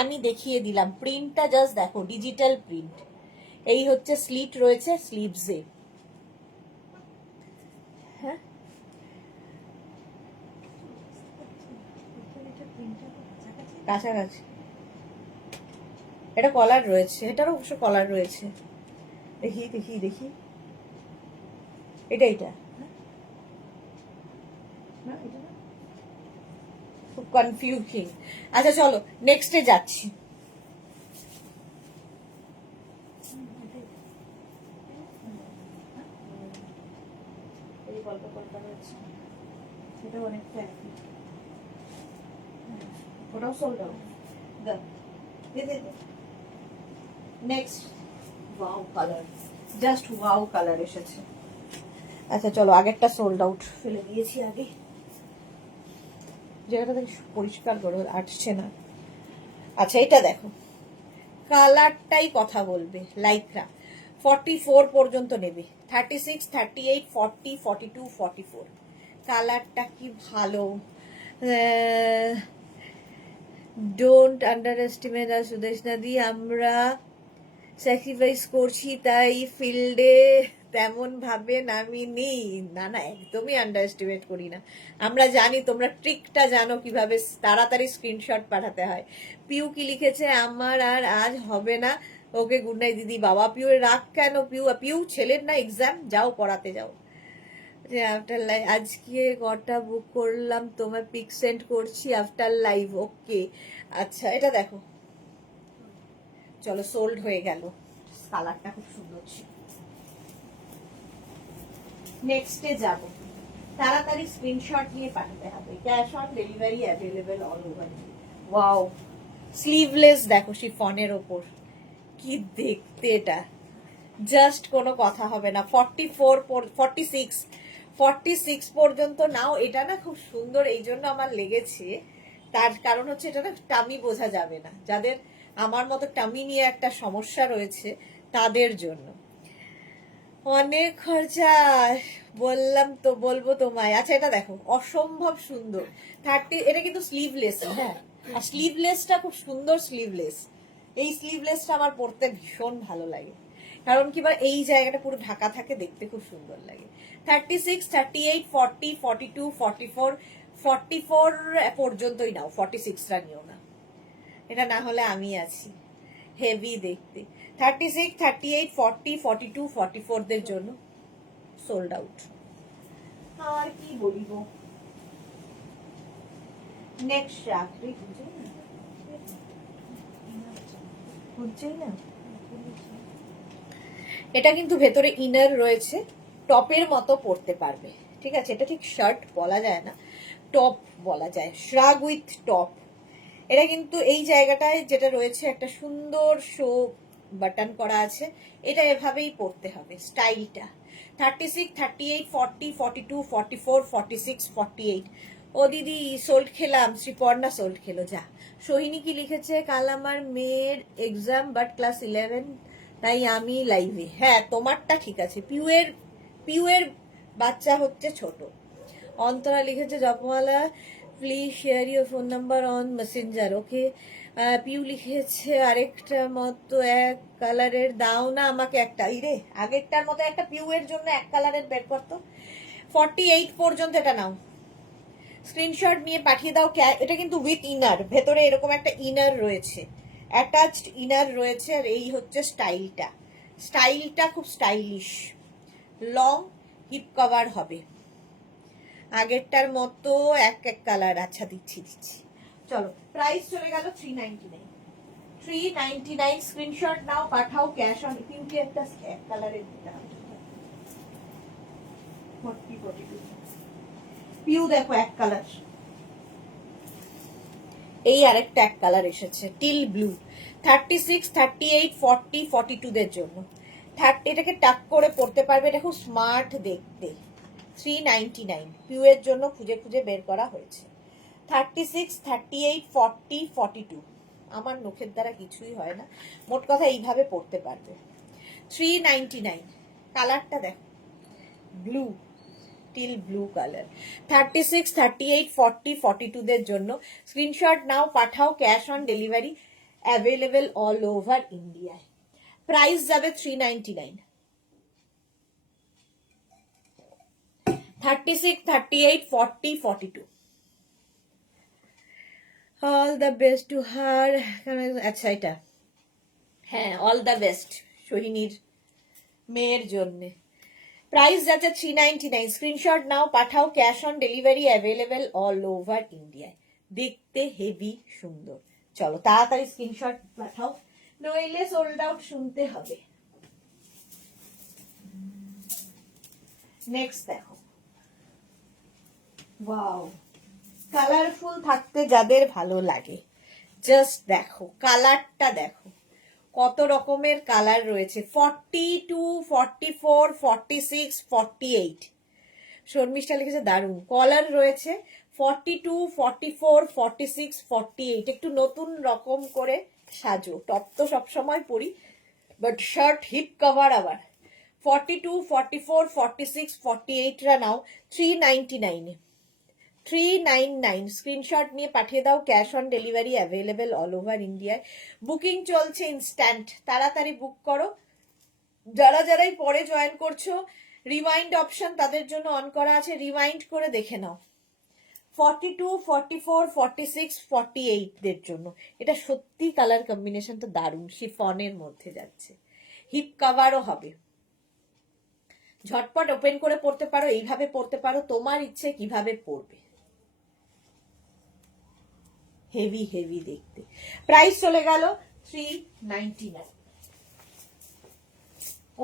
আমি দেখিয়ে দিলাম। প্রিন্টটা জাস্ট দেখো, ডিজিটাল প্রিন্ট। এই হচ্ছে স্লিট রয়েছে স্লিভসে, হ্যাঁ, কাছাকাছি। এটা কলার রয়েছে, এটারও অবশ্য কলার রয়েছে, দেখি দেখি দেখি, এটা খুব কনফিউজিং। আচ্ছা চলো নেক্সটে যাচ্ছি। ওটাও sold out. Next, wow colour, just wow colour এসেছে। আচ্ছা চলো, আগেরটা সোল্ড আউট, ফেলে দিয়েছি আগে, জায়গাটা থেকে পরিষ্কার করো, আসছে না। আচ্ছা এটা দেখো, কালারটাই কথা বলবে। লাইক্রা 44 পর্যন্ত নেবে, 36, 38, 40, 42, 44। কালারটা কি ভালো, ডোন্ট আন্ডার এস্টিমেট আর সুদেশনা দি, আমরা স্যাক্রিফাইস করছি তাই ফিল্ডে তেমন ভাবে নামিনি। না না, একদমই আন্ডার এস্টিমেট করি না, আমরা জানি তোমরা ট্রিকটা জানো কিভাবে তাড়াতাড়ি স্ক্রিনশট পাঠাতে হয়। পিউ কি লিখেছে, আমার আর আজ হবে না, ওকে গুড নাইট দিদি। বাবা পিউ রাগ কেন? পিউ ছেলের না এক্সাম, যাও পড়াতে যাও। যে আফটার লাইভ আজকে কটা বুক করলাম, তোমার পিক সেন্ড করছি আফটার লাইভ। ওকে আচ্ছা, এটা দেখো, চলো সোল্ড হয়ে গেল। কালারটা খুব সুন্দর ছিল। নেক্সটে যাব, তাড়াতাড়ি স্ক্রিনশট নিয়ে পাঠাতে হবে। Cash on delivery available all over. Wow, sleeveless দেখো শিফনের ওপর, কি দেখতে এটা, জাস্ট কোনো কথা হবে না। 46 পর্যন্ত নাও। এটা না খুব সুন্দর, এই জন্য আমার লেগেছে। তার কারণ হচ্ছে এটা না টামি বোঝা যাবে না, যাদের আমার মতো টামি নিয়ে একটা সমস্যা রয়েছে তাদের জন্য। অনেক খরচা, বললাম তো, বলবো তোমায়। আচ্ছা এটা দেখো, অসম্ভব সুন্দর। 30, এটা কিন্তু স্লিভলেস। হ্যাঁ, আর স্লিভলেসটা খুব সুন্দর স্লিভলেস। এই স্লিভলেসটা আমার পরতে ভীষণ ভালো লাগে, কারণ কি বা এই জায়গাটা পুরো ঢাকা থাকে, দেখতে খুব সুন্দর লাগে। 36, 38, 40, 42, 44, 44 পর্যন্তই নাও, 46টা নিও না, এটা না হলে আমি আছি। হেভি দেখতে। 36, 38, 40, 42, 44 দের জন্য সোল্ড আউট। আর কি বলিব। নেক্সট রাখবি, বুঝছেই না। এটা কিন্তু ভেতরে ইনার রয়েছে, টপের মতো পরতে পারবে। ঠিক আছে, এটা ঠিক শার্ট বলা যায় না, টপ বলা যায়, শ্রাগ উইথ টপ। এটা কিন্তু এই জায়গাটায় যেটা রয়েছে একটা সুন্দর শো বাটন করা আছে, এটা এভাবেই পরতে হবে স্টাইলটা। 36, 38, 40, 42, 44, 46, 48। ও দিদি সোল্ড খেলাম, শ্রীপর্ণা সোল্ড খেলো। যা, সোহিনী কি লিখেছে, কাল আমার মেয়ের এক্সাম বাট ক্লাস 11, তাই আমি লাইভে। হ্যাঁ তোমারটা ঠিক আছে, পিউয়ের বাচ্চা হচ্ছে ছোট। অন্তরা লিখেছে, জপমালা please share your phone number on messenger. Okay. Piu লিখেছে, আরেকটা মতো এক কালারের দাও না আমাকে একটা। ইরে, আগেরটার মতো একটা পিউ এর জন্য এক কালারের বের করতো। 48 পর্যন্ত এটা নাও, স্ক্রিনশট নিয়ে পাঠিয়ে দাও। এটা কিন্তু উইথ ইনার, ভেতরে এরকম একটা ইনার রয়েছে, অ্যাটাচড ইনার রয়েছে। আর এই হচ্ছে স্টাইলটা, স্টাইলটা খুব স্টাইলিশ, লং হিপ কভার হবে। আগেরটার মতো এক এক কালার। আচ্ছা দিচ্ছি। চলো, প্রাইস চলে গেল 399। 399 স্ক্রিনশট নাও, পাঠাও ক্যাশ অন। পিঙ্কি একটা এক কালারের দিতে হবে। 42 পিউ দেখো এক কালার, এই আরেকটা এক কালার এসেছে টিল ব্লু। 36, 38, 40, 42 দের জন্য। 30 এটাকে টাক করে পড়তে পারবে, এটা খুব স্মার্ট দেখতে। 399 পিউ এর জন্য খুঁজে খুঁজে বের করা হয়েছে। 36, 38, 40, 42। আমার নখের দ্বারা কিছুই হয় না, মোট কথা এইভাবে পড়তে পারবে। 399 কালারটা দেখো, ব্লু, টিল ব্লু কালার। 36, 38, 40, 42 দের জন্য স্ক্রিনশট নাও, পাঠাও cash on delivery available all over ইন্ডিয়ায়। প্রাইস যাবে 399। 36, 38, 40, 42। All the best to her. আচ্ছা এটা, হ্যাঁ অল দ্য বেস্ট সোহিনীর মেয়ের জন্য। প্রাইস যাচ্ছে 399। স্ক্রিনশট নাও, পাঠাও cash on delivery available all over ইন্ডিয়ায়। দেখতে হেভি সুন্দর। চলো তাড়াতাড়ি স্ক্রিনশট পাঠাও, নইলে সোল্ড আউট শুনতে হবে। নেক্সট দেখো, ওয়াও, কালারফুল থাকতে যাদের ভালো লাগে, জাস্ট দেখো কালারটা দেখো, কত রকমের কালার রয়েছে। 42, 44, 46, 48। শর্মিষ্ঠা লিখেছে দারুণ কলার রয়েছে। 42, 44, 46, 48। একটু নতুন রকম করে সাজো। টপ তো সবসময় পরি, বাট শার্ট হিপ কভার আবার। 42, 44, 46, 48 রা নাও 399 এ। 399 স্ক্রিনশট নিয়ে পাঠিয়ে দাও, cash on delivery available all over ইন্ডিয়ায়। বুকিং চলছে ইনস্ট্যান্ট, তাড়াতাড়ি বুক করো। যারাই পরে জয়েন করছো, রিমাইন্ড অপশন তাদের জন্য অন করা আছে, রিমাইন্ড করে দেখে নাও। 42, 44, 46, 48 দের জন্য। এটা সত্যি কালার কম্বিনেশনটা দারুণ, শিফনের মধ্যে যাচ্ছে, হিপ কাভারও হবে। ঝটপট ওপেন করে পড়তে পারো, এইভাবে পড়তে পারো, তোমার ইচ্ছে কিভাবে পড়বে। হেভি হেভি দেখতে। প্রাইস চলে গেল 399,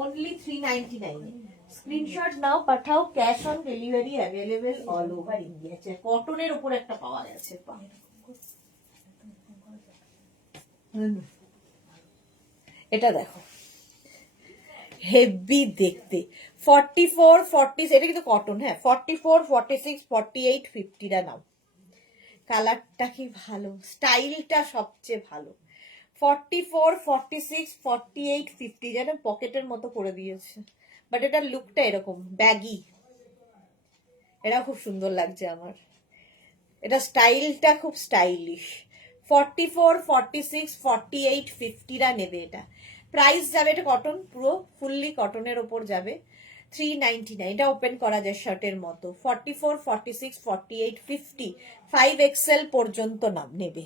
only 399। স্ক্রিনশট নাও, পাঠাও, cash on delivery available all over India. কটনের উপর একটা পাওয়া গেছে, এটা দেখো হেভি দেখতে। 44, 40, এটা কিন্তু কটন, হ্যাঁ 44, 46, 48, 50টা নাও। কালারটা কি ভালো, স্টাইলটা সবচেয়ে ভালো। 44, 46, 48, 50 যেন পকেটের মতো করে দিয়েছে, বাট এটার লুকটা এরকম ব্যাগি, এটা খুব সুন্দর লাগছে আমার, এটা স্টাইলটা খুব স্টাইলিশ। 44, 46, 48, 50রা নেবে এটা। প্রাইস যাবে, এটা কটন, পুরো ফুললি কটনের ওপর যাবে, 399। এটা ওপেন করা যায় শার্টের মতো। 44, 46, 48, 50, 5XL পর্যন্ত নাম নেবে,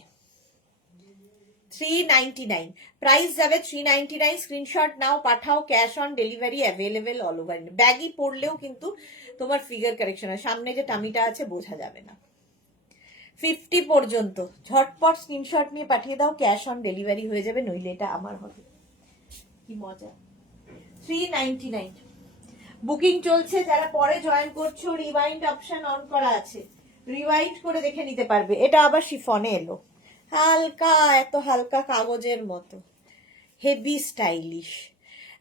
399। প্রাইস যাবে 399। স্ক্রিনশট নাও, পাঠাও, cash on delivery available all over. Baggy পড়লেও কিন্তু তোমার ফিগার কারেকশন হয়, সামনে যে টামিটা আছে বোঝা যাবে না। 50 পর্যন্ত ঝটপট স্ক্রিনশট নিয়ে পাঠিয়ে দাও, ক্যাশ অন ডেলিভারি হয়ে যাবে, নইলে এটা আমার হবে। কি মজা। 399 বুকিং চলছে, যারা পরে জয়েন করছো রিওয়াইন্ড অপশন অন করা আছে, রিওয়াইন্ড করে দেখে নিতে পারবে। এটা আবার শিফনে এলো, হালকা, এত হালকা কাগজের মতো, হেভি স্টাইলিশ।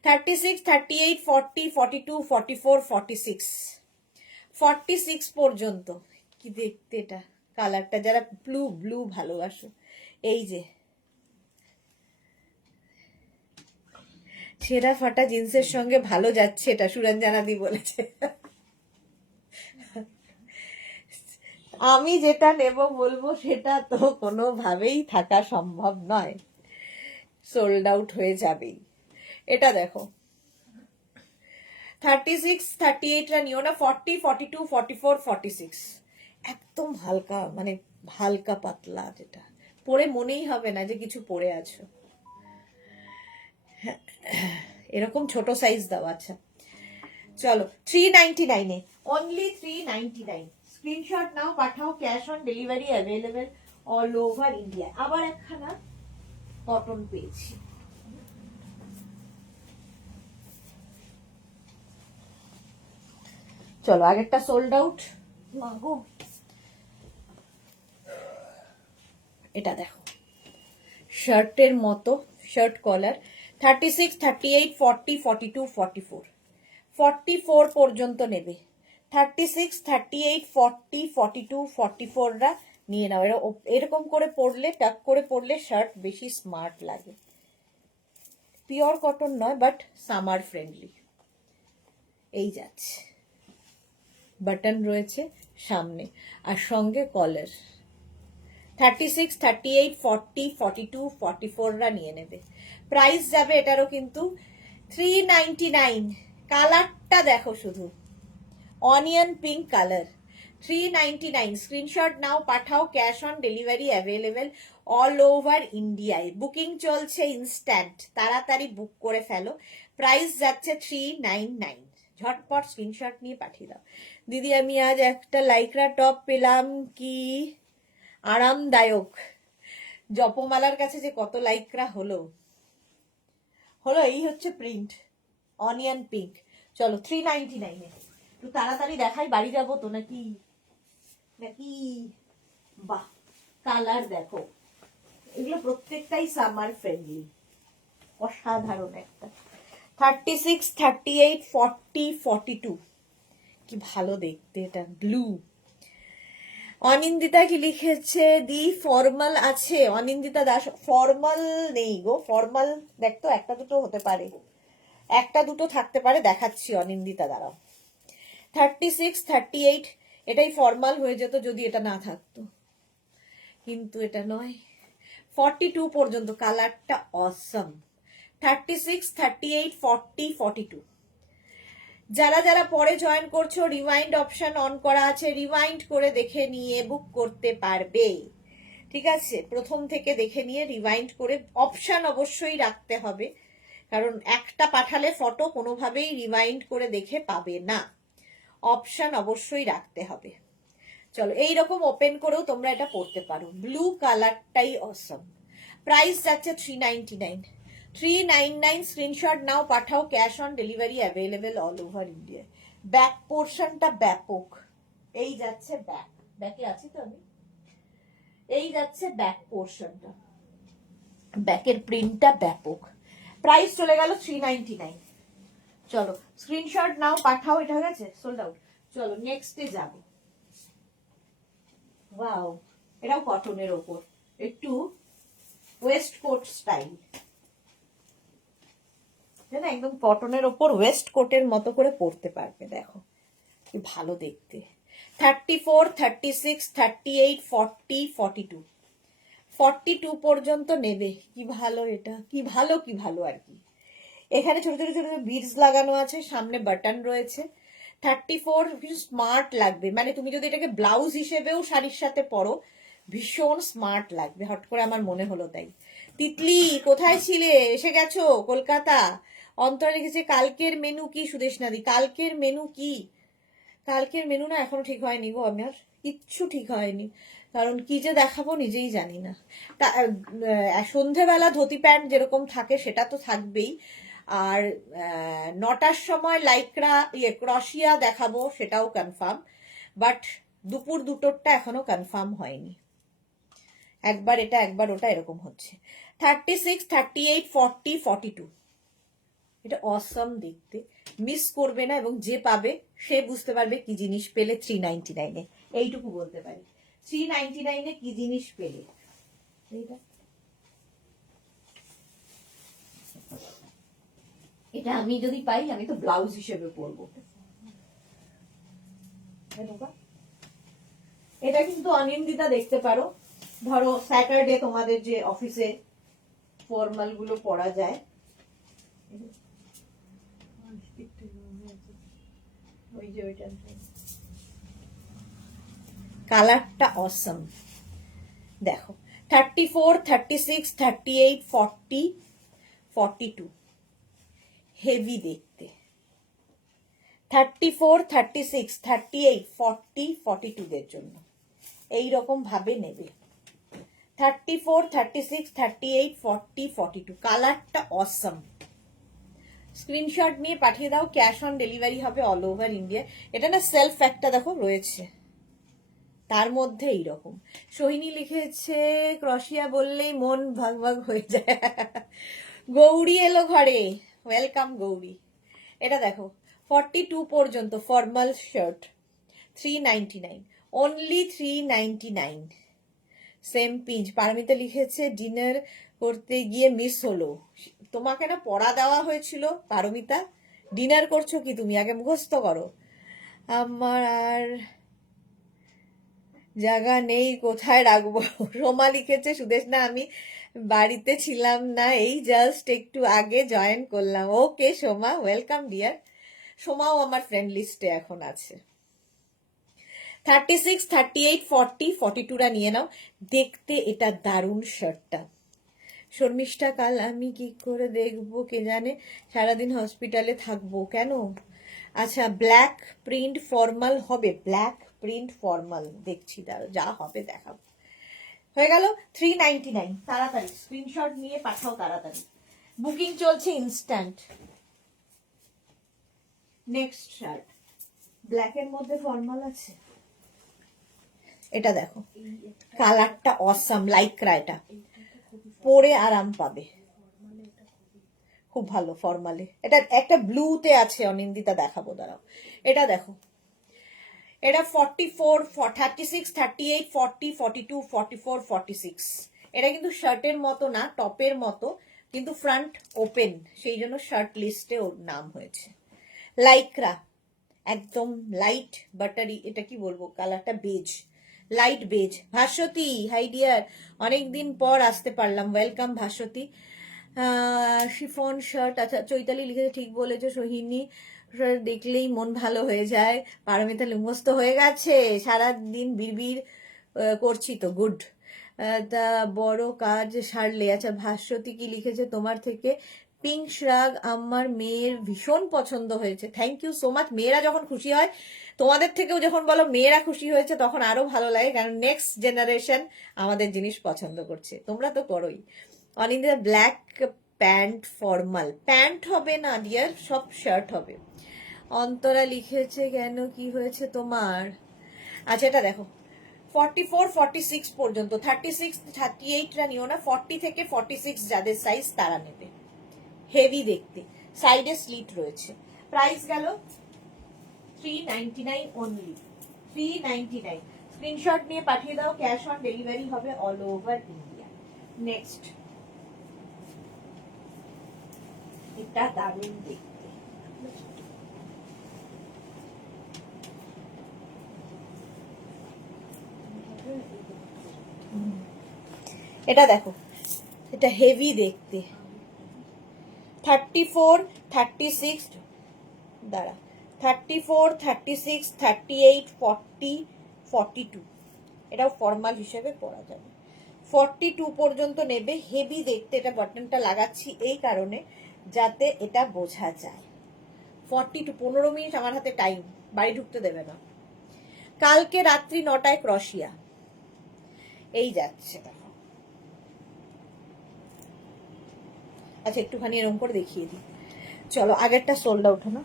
36, 38, 40, 42, 44, 46, 46 পর্যন্ত। কি দেখতে এটা, কালারটা যারা ব্লু ব্লু ভালোবাসো, এই যে ছেঁড়া ফাটা জিন্সের সঙ্গে ভালো যাচ্ছে এটা, সুরঞ্জনাদি বলেছে। আমি যেটা নেব বলবো সেটা তো কোনোভাবেই থাকা সম্ভব নয়, সোল্ড আউট হয়ে যাবেই। এটা দেখো 36, 38রা নিও না, 40, 42, 44, 46 একদম হালকা, মানে হালকা পাতলা, যেটা পরে মনেই হবে না যে কিছু পরে আছো। এরকম ছোট সাইজ দাও। আচ্ছা চলো 399 অনলি 399। স্ক্রিনশট নাও, পাঠাও, cash on delivery available all over India. আবার একখানা কটন পেয়েছি, চলো আগেরটা সোল্ড আউট। মাগো এটা দেখো শার্টের মতো, শার্ট কলার। 36, 38, 40, 42, 44, 44 পর্যন্ত নেবে। 36, 38, 40, 42, 44রা নিয়ে নাও। এরকম করে পরলে, টাক করে পরলে শার্ট বেশি স্মার্ট লাগে। পিওর কটন নয়, বাট সামার ফ্রেন্ডলি। এই যাচ্ছে, বাটন রয়েছে সামনে, আর সঙ্গে কলার। 36, 38, 40, 42, 44রা নিয়ে নেবে। প্রাইস যাবে এটারও কিন্তু 399। কালারটা দেখো শুধু, অনিয়ন পিঙ্ক কালার, 399। স্ক্রিনশট নাও, পাঠাও, cash on delivery available all over ইন্ডিয়ায়। বুকিং চলছে ইনস্ট্যান্ট, তাড়াতাড়ি বুক করে ফেলো। প্রাইস যাচ্ছে 399। ঝটপট স্ক্রিনশট নিয়ে পাঠিয়ে দাও। দিদি আমি আজ একটা লাইক্রা টপ পেলাম, কি আরামদায়ক। জপমালার কাছে যে কত লাইক্রা হলো। এই হচ্ছে প্রিন্ট, অনিয়ন পিঙ্ক। চলো 399 একটু তাড়াতাড়ি দেখাই, বাড়ি যাবো তো নাকি নাকি বাহ কালার দেখো, এগুলো প্রত্যেকটাই সামার ফ্রেন্ডলি, অসাধারণ একটা। 36, 38, 40, 42 কি ভালো দেখতে, এটা ব্লু। অনিন্দিতা কি লিখেছে, দি ফর্মাল আছে? অনিন্দিতা দাস ফর্মাল নেই গো, ফর্মাল দেখতো একটা দুটো হতে পারে, একটা দুটো থাকতে পারে, দেখাচ্ছি অনিন্দিতা দ্বারা। 36, 38 এটাই ফর্মাল হয়ে যেত যদি এটা না থাকতো, কিন্তু এটা নয়। 42 পর্যন্ত, কালারটা অসম। 36, 38, 40, 42। যারা যারা পরে জয়েন করছো রিওয়াইন্ড অপশন অন করা আছে, রিওয়াইন্ড করে দেখে নিয়ে বুক করতে পারবে। ঠিক আছে, প্রথম থেকে দেখে নিয়ে রিওয়াইন্ড করে, অপশন অবশ্যই রাখতে হবে, কারণ একটা পাঠালে ফটো কোনোভাবেই রিমাইন্ড করে দেখে পাবে না, অপশন অবশ্যই রাখতে হবে। চলো এইরকম ওপেন করেও তোমরা এটা পড়তে পারো। ব্লু কালারটাই অসম। প্রাইস যাচ্ছে 399। 399 স্ক্রিনশট নাও, পাঠাও, cash on delivery available all over India. Back পোর্শনটা ব্যাপক, এই যাচ্ছে ব্যাক, ব্যাকে আছে তো আমি, এই যাচ্ছে ব্যাক পোর্শনটা, ব্যাকের প্রিন্টটা ব্যাপক। প্রাইস চলে গেল 399। চলো স্ক্রিনশট নাও, পাঠাও, এটা হয়ে গেছে সোল্ড আউট। চলো নেক্সটে যাব। ওয়াও, এটাও কটনের ওপর, একটু ওয়েস্ট কোট স্টাইল, একদম কটনের ওপর ওয়েস্ট কোটের মতো করে পরতে পারবে। দেখো কি ভালো দেখতে। 34, 36, 38, 40, 42, 42 পর্যন্ত নেবে। কি ভালো এটা, কি ভালো, কি ভালো আর কি। এখানে ছোট ছোট ছোট বিডস লাগানো আছে, সামনে বাটন রয়েছে। 34 কিছু স্মার্ট লাগবে, মানে তুমি যদি এটাকে ব্লাউজ হিসেবেও শাড়ির সাথে পরো ভীষণ স্মার্ট লাগবে, হট করে আমার মনে হলো তাই। তিতলি কোথায় ছিলে, এসে গেছো কলকাতা? অন্তর লিখেছে কালকের মেনু কি সুদেশনাদি? কালকের মেনু কি? কালকের মেনু না এখনো ঠিক হয়নি গো, আমার কিচ্ছু ঠিক হয়নি, কারণ কি যে দেখাবো নিজেই জানি না। তা সন্ধেবেলা ধুতি প্যান্ট যেরকম থাকে সেটা তো থাকবেই, আর 9টার সময় লাইক্রা ক্রশিয়া দেখাবো, সেটাও কনফার্ম, বাট দুপুর 2টোরটা এখনো কনফার্ম হয়নি। একবার এটা একবার ওটা এরকম হচ্ছে। 36, 38, 40, 42, এটা অসম দেখতে, মিস করবে না, এবং যে পাবে সে বুঝতে পারবে কি জিনিস পেলে 399-এ। এইটুকু বলতে পারি, 399-এ কি জিনিস পেলে। এটা আমি যদি পাই আমি তো ব্লাউজ হিসেবে পরবো। এটা কিন্তু অনিন্দিতা দেখতে পারো, ধরো স্যাটারডে তোমাদের যে অফিসে ফর্মাল গুলো পরা যায়। কালারটা অসম দেখো। 34, 36, 38, 40, 42 হেভি দেখতে। 34, 36, 38, 40, 42 দের জন্য এইরকম ভাবে নেবে। 34, 36, 38, 40, 42 কালারটা অসম। স্ক্রিনশট নিয়ে পাঠিয়ে দাও, ক্যাশ অন ডেলিভারি হবে অল ওভার ইন্ডিয়া। এটা না সেলফ একটা দেখো রয়েছে, তার মধ্যে এইরকম। সোহিনী লিখেছে ক্রশিয়া বললেই মন ভাগ ভাগ হয়ে যায়। গৌরী এলো ঘরে, ওয়েলকাম গৌরী। এটা দেখো 42 পর্যন্ত formal shirt, 399, only 399। Same pinch. Paromita লিখেছে ডিনার করতে গিয়ে মিস হলো। তোমাকে না পড়া দেওয়া হয়েছিল পারমিতা, ডিনার করছো কি তুমি? আগে মুখস্থ করো। আমার আর জায়গা নেই, কোথায় রাখবো। রোমা লিখেছে সুদেশ না আমি বাড়িতে ছিলাম না, এই জাস্ট একটু আগে জয়েন করলাম। ওকে সোমা, ওয়েলকাম ডিয়ার। সোমাও আমার ফ্রেন্ড লিস্টে এখন আছে। 36, 38, 40, 42টা নিয়ে নাও। দেখতে এটা দারুণ শার্টটা। শর্মিষ্ঠা কাল আমি কি করে দেখবো কে জানে, সারাদিন হসপিটালে থাকবো। কেন? আচ্ছা ব্ল্যাক প্রিন্ট ফর্মাল হবে, ব্ল্যাক প্রিন্ট ফর্মাল দেখছি, যা হবে দেখাবো। হয়ে গেল 399। তাড়াতাড়ি স্ক্রিনশট নিয়ে পাঠাও, তাড়াতাড়ি বুকিং চলছে ইনস্ট্যান্ট। নেক্সট শার্ট ব্ল্যাকের মধ্যে ফর্মাল আছে, এটা দেখো কালারটা অসাম, লাইক্রা, এটা পরে আরাম পাবে, খুব ভালো ফর্মালে। এটা একটা ব্লুতে আছে অনিন্দিতা, দেখাবো দাঁড়াও। এটা দেখো, এটা 44, 36, 38, 40, 42, 44, 46। এটা কিন্তু শার্টের মতো না, টপের মতো, কিন্তু ফ্রন্ট ওপেন, সেই জন্য শার্ট লিস্টে ওর নাম হয়েছে। লাইক্রা, একদম লাইট বাটারি, এটা কি বলবো, কালারটা beige, light beige. Bhaswati hi dear, অনেকদিন পর আসতে পারলাম, ওয়েলকাম ভাস্বতী। শিফন শার্ট, আচ্ছা চৈতালি লিখেছে ঠিক বলেছে সোহিনী, দেখলেই মন ভালো হয়ে যায়। পারমিতা মুখস্থ হয়ে গেছে, সারাদিন বিড়বিড় করছি তো, গুড। তা বড় কাজ সারলে। আচ্ছা ভাস্বতী কি লিখেছে, তোমার থেকে পিঙ্ক শ্রাগ আমার মেয়ের ভীষণ পছন্দ হয়েছে, থ্যাংক ইউ সো মাচ। মেয়েরা যখন খুশি হয়, তোমাদের থেকেও যখন বলো মেয়েরা খুশি হয়েছে, তখন আরো ভালো লাগে, কারণ নেক্সট জেনারেশন আমাদের জিনিস পছন্দ করছে, তোমরা তো করোই। Aninda black pant, formal pant হবে না ডিয়ার, সব শার্ট হবে। অন্তরা লিখেছে কেন, কি হয়েছে তোমার? আচ্ছা এটা দেখো, 44 46 পর্যন্ত, 36 38রা নিও না, 40 থেকে 46 যাদের সাইজ তারা নেবে, হেভি দেখতে, সাইডে স্লিট রয়েছে। প্রাইস গেল 399 অনলি, 399। স্ক্রিনশট নিয়ে পাঠিয়ে দাও, ক্যাশ অন ডেলিভারি হবে অল ওভার ইন্ডিয়া। নেক্সট, এটা দারুণ দেখতে, এটা দেখো, এটা হেভি দেখতে, 34 36, দাঁড়া, 34 36 38 40 42, এটাও ফর্মাল হিসেবে পরা যাবে। 42 পর্যন্ত নেবে, হেভি দেখতে। এটা বাটনটা লাগাচ্ছি এই কারণে যাতে এটা বোঝা যায়। 42, 15 মিনিট আমার হাতে টাইম, বাড়ি ঢুকতে দেবে না। কালকে রাত্রি 9টায় ক্রশিয়া, এই যাচ্ছে দেখো। আচ্ছা একটুখানি এরকম করে দেখিয়ে দিই, চলো আগেরটা সোল্ড আউট না।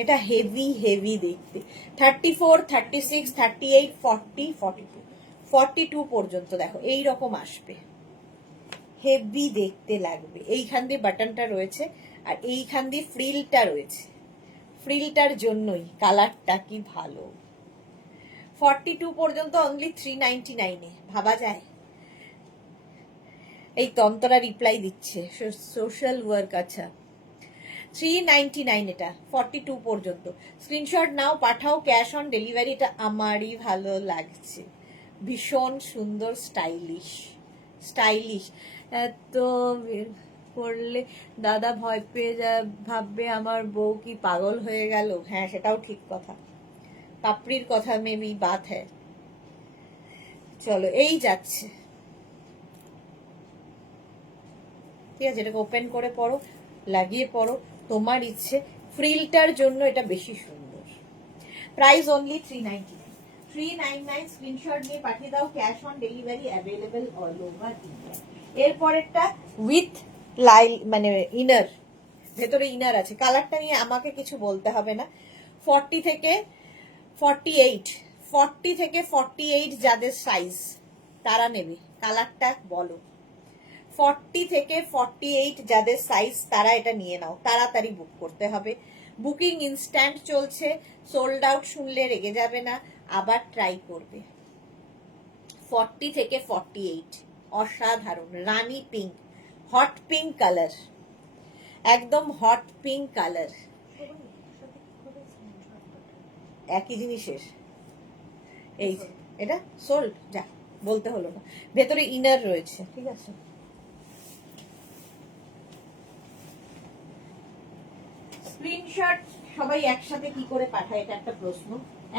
এটা হেভি হেভি দেখতে, 34 36 38 40 42, 42 পর্যন্ত দেখো এই রকম আসবে, হেভি দেখতে লাগবে। এইখান দিয়ে বাটনটা রয়েছে আর এইখান দিয়ে ফ্রিলটা রয়েছে, ফ্রিলটার জন্যই কালারটা কি ভালো। 42 পর্যন্ত অনলি 399-এ, ভাবা যায়। এই তন্তরা রিপ্লাই দিচ্ছে, সোশ্যাল ওয়ার্ক। আচ্ছা 399 এটা, 42 পর্যন্ত। স্ক্রিনশট নাও, পাঠাও, ক্যাশ অন ডেলিভারি। এটা আমারই ভালো লাগছে, ভীষণ সুন্দর, স্টাইলিশ স্টাইলিশ। তো করলে দাদা ভয় পেয়ে ভাববে আমার বউ কি পাগল হয়ে গেল। হ্যাঁ সেটাও ঠিক কথা, পাপড়ির কথা মেবি বাত হ্যাঁ। চলো এই যাচ্ছে, ঠিক আছে, এটাকে ওপেন করে পড়ো, লাগিয়ে পড়ো, তোমার ইচ্ছে। ফ্রিলটার জন্য এটা বেশি সুন্দর। Price only 399, 399। স্ক্রিনশট নিয়ে পাঠিয়ে দাও, cash on delivery available all over India. এরপরেরটা উইথ মানে ইনার, ভেতরে ইনার আছে। কালারটা নিয়ে আমাকে কিছু বলতে হবে না। 40 থেকে 48, 40 থেকে 48 যাদের সাইজ তারা নেবে, কালারটা বলো। 40 থেকে 48 যাদের সাইজ তারা এটা নিয়ে নাও, তাড়াতাড়ি বুক করতে হবে। বুকিং ইনস্ট্যান্ট চলছে, সোল্ড আউট শুনলে রেগে যাবে না, আবার ট্রাই করবে। 40 থেকে 48, অসাধারণ রানী পিঙ্ক, হট পিঙ্ক কালার, একদম হট পিঙ্ক কালার, একই জিনিসের। এই এটা সোল্ড, যা বলতে হলো না, ভেতরে ইনার রয়েছে, ঠিক আছে। স্ক্রিনশট সবাই একসাথে কি করে পাঠায়, এটা একটা প্রশ্ন।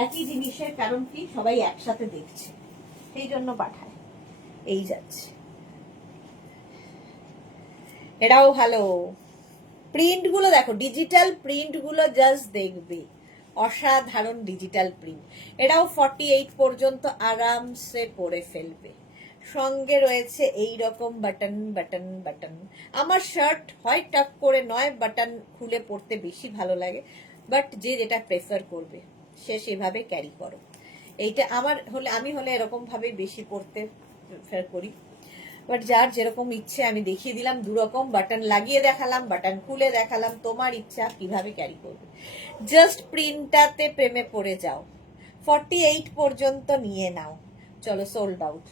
একই জিনিসের কারণ কি, সবাই একসাথে দেখছে সেই জন্য পাঠায়। এই যাচ্ছে, এটাও ভালো। প্রিন্ট গুলো দেখো, ডিজিটাল প্রিন্ট গুলো জাস্ট দেখবে, অসাধারণ ডিজিটাল প্রিন্ট। এটাও 48 পর্যন্ত আরামসে পরে ফেলবে। সঙ্গে রয়েছে এই রকম বাটন বাটন বাটন। আমার শার্ট হয় টাক করে নয় বাটন খুলে পড়তে বেশি ভালো লাগে, বাট যে যেটা প্রেফার করবে সে সেভাবে ক্যারি করো। এইটা আমার হলে, আমি হলে এরকম ভাবে বেশি পড়তে প্রেফার করি, বাট যার যেরকম ইচ্ছে আমি দেখিয়ে দিলাম। দুরকম বাটন লাগিয়ে দেখালাম, বাটন খুলে দেখালাম, তোমার ইচ্ছা কিভাবে ক্যারি করবে। জাস্ট প্রিন্টটাতে প্রেমে পড়ে যাও, 48 পর্যন্ত নিয়ে নাও। চলো সোল্ড আউট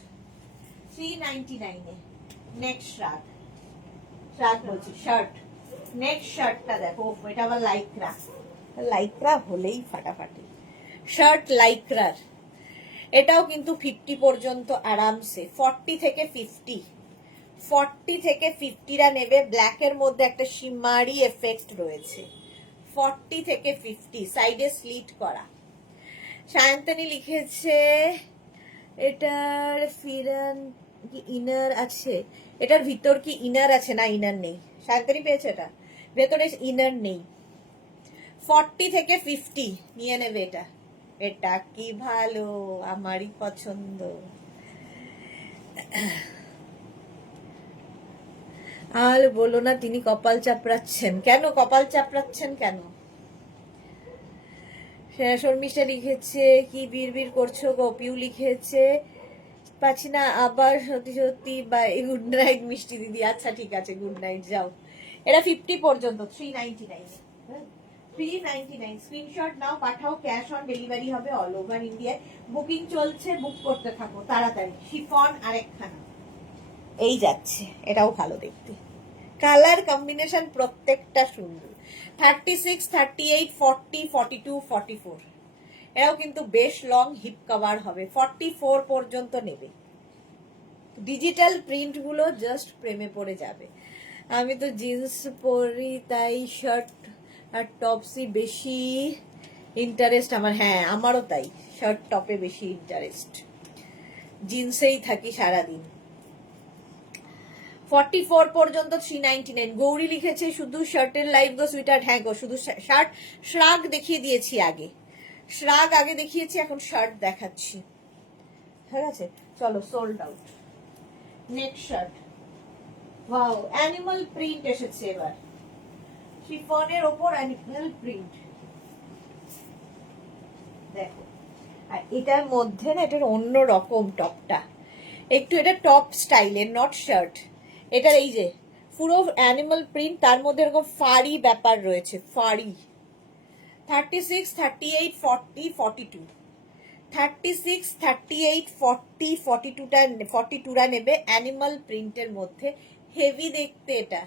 399-এ। নেক্সট শার্ট, শার্ট বলছি শার্ট, নেক্সট শার্টটা দেখো, এটা আবার লাইক্রা, লাইক্রা হলেই ফাটাফাটি। শার্ট লাইক্রার, এটাও কিন্তু 50 পর্যন্ত আরামসে, 40 থেকে 50, 40 থেকে 50রা নেবে। ব্ল্যাকের মধ্যে একটা শিমারি এফেক্ট রয়েছে, 40 থেকে 50, সাইডে স্লিট করা। সায়ন্তনী লিখেছে এটার ফিরান কি ইনার আছে? এটার ভিতর কি ইনার আছে? না, ইনার নেই। সায়ন্তনী পেয়েছে এটা, ভেতরে ইনার নেই। 40 থেকে 50 নিয়ে নেবে এটা। এটা কি ভালো, আমারই পছন্দ। আর বলো না তিনি কপাল চাপড়াচ্ছেন কেন? কপাল চাপড়াচ্ছেন কেন? শর্মিষ্ঠা লিখেছে কি বিড়বিড় করছো গো? পিউ লিখেছে পাচ্ছি না আবার সত্যি সত্যি বাই, গুড নাইট মিষ্টি দিদি। আচ্ছা ঠিক আছে, গুড নাইট, যাও। এটা 50 পর্যন্ত 399, 399। স্ক্রিনশট নাও, পাঠাও, ক্যাশ অন ডেলিভারি হবে অল ওভার ইন্ডিয়ায়। বুকিং চলছে, বুক করতে থাকো তাড়াতাড়ি। শিফন আরেকখানা এই যাচ্ছে, এটাও ভালো দেখতে, কালার কম্বিনেশন প্রত্যেকটা সুন্দর। 36, 38, 40, 42, 44, এরাও কিন্তু বেশ লং হিপ কভার হবে। 44 পর্যন্ত নেবে। ডিজিটাল প্রিন্ট গুলো জাস্ট প্রেমে পড়ে যাবে। আমি তো জিন্স পরি, তাই শার্ট আর টপসই বেশি ইন্টারেস্ট আমার। হ্যাঁ, আমারও তাই, শার্ট টপে বেশি ইন্টারেস্ট, জিন্সেই থাকি সারাদিন। 44 পর্যন্ত 399। গৌরী লিখেছে শুধু শার্টের লাইভ গো সুইটার। হ্যাঁ গো, শুধু শার্ট। শ্রাগ দেখিয়ে দিয়েছি আগে, শ্রাগ আগে দেখিয়েছি, এখন শার্ট দেখাচ্ছি। ঠিক আছে, চলো, sold out. Next shirt, wow, animal print এসেছে এবার। শিফনের ওপর অ্যানিমাল প্রিন্ট, দেখো। আর এটার মধ্যে না, এটার অন্য রকম টপটা, একটু এটা টপ স্টাইলের, নট শার্ট। এটার এই যে পুরো অ্যানিমাল প্রিন্ট, তার মধ্যে এরকম ফাড়ি ব্যাপার রয়েছে, ফাড়ি। 36, 38, 40, 42, 36, 38, 40, 42টা নেবে অ্যানিমাল প্রিন্টের মধ্যে। হেভি দেখতে এটা,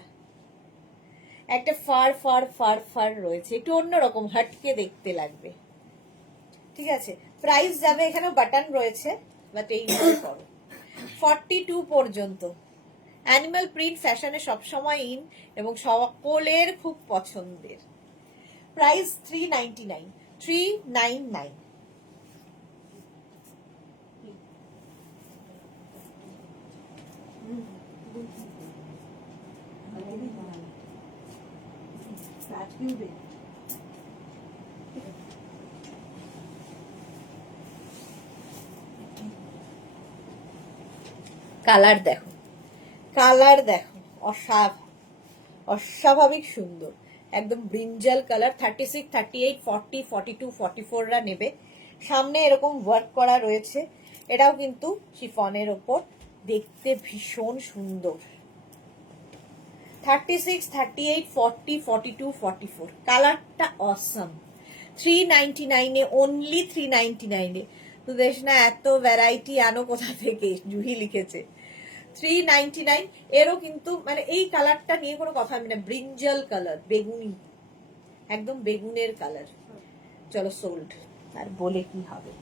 একটা ফার ফার ফার ফার রয়েছে, একটু অন্যরকম হাটকে দেখতে লাগবে। ঠিক আছে, প্রাইস যাবে, এখানে বাটন রয়েছে, বাট এই করো। 42 পর্যন্ত। অ্যানিমাল প্রিন্ট ফ্যাশনে সবসময় ইন এবং সকলের খুব পছন্দের। প্রাইস 399, 399। কালার দেখো, কালার দেখো, অস্বাভাবিক সুন্দর, একদম ব্রিঞ্জাল কালার। 36, 38, 40, 42, 44রা নেবে। সামনে এরকম ওয়ার্ক করা রয়েছে, এটাও কিন্তু শিফনের ওপর, দেখতে ভীষণ সুন্দর। 36, 38, 40, 42, 44, কালারটা অসম। 399 অনলি 399। তো দেখ না, এত ভ্যারাইটি আনো কোথা থেকে? জুহি লিখেছে 399। এরও কিন্তু মানে এই কালারটা নিয়ে কোনো কথা হবে না, ব্রিঞ্জাল কালার, বেগুনি, একদম বেগুনের কালার। চলো, সোল্ড, আর বলে কি হবে।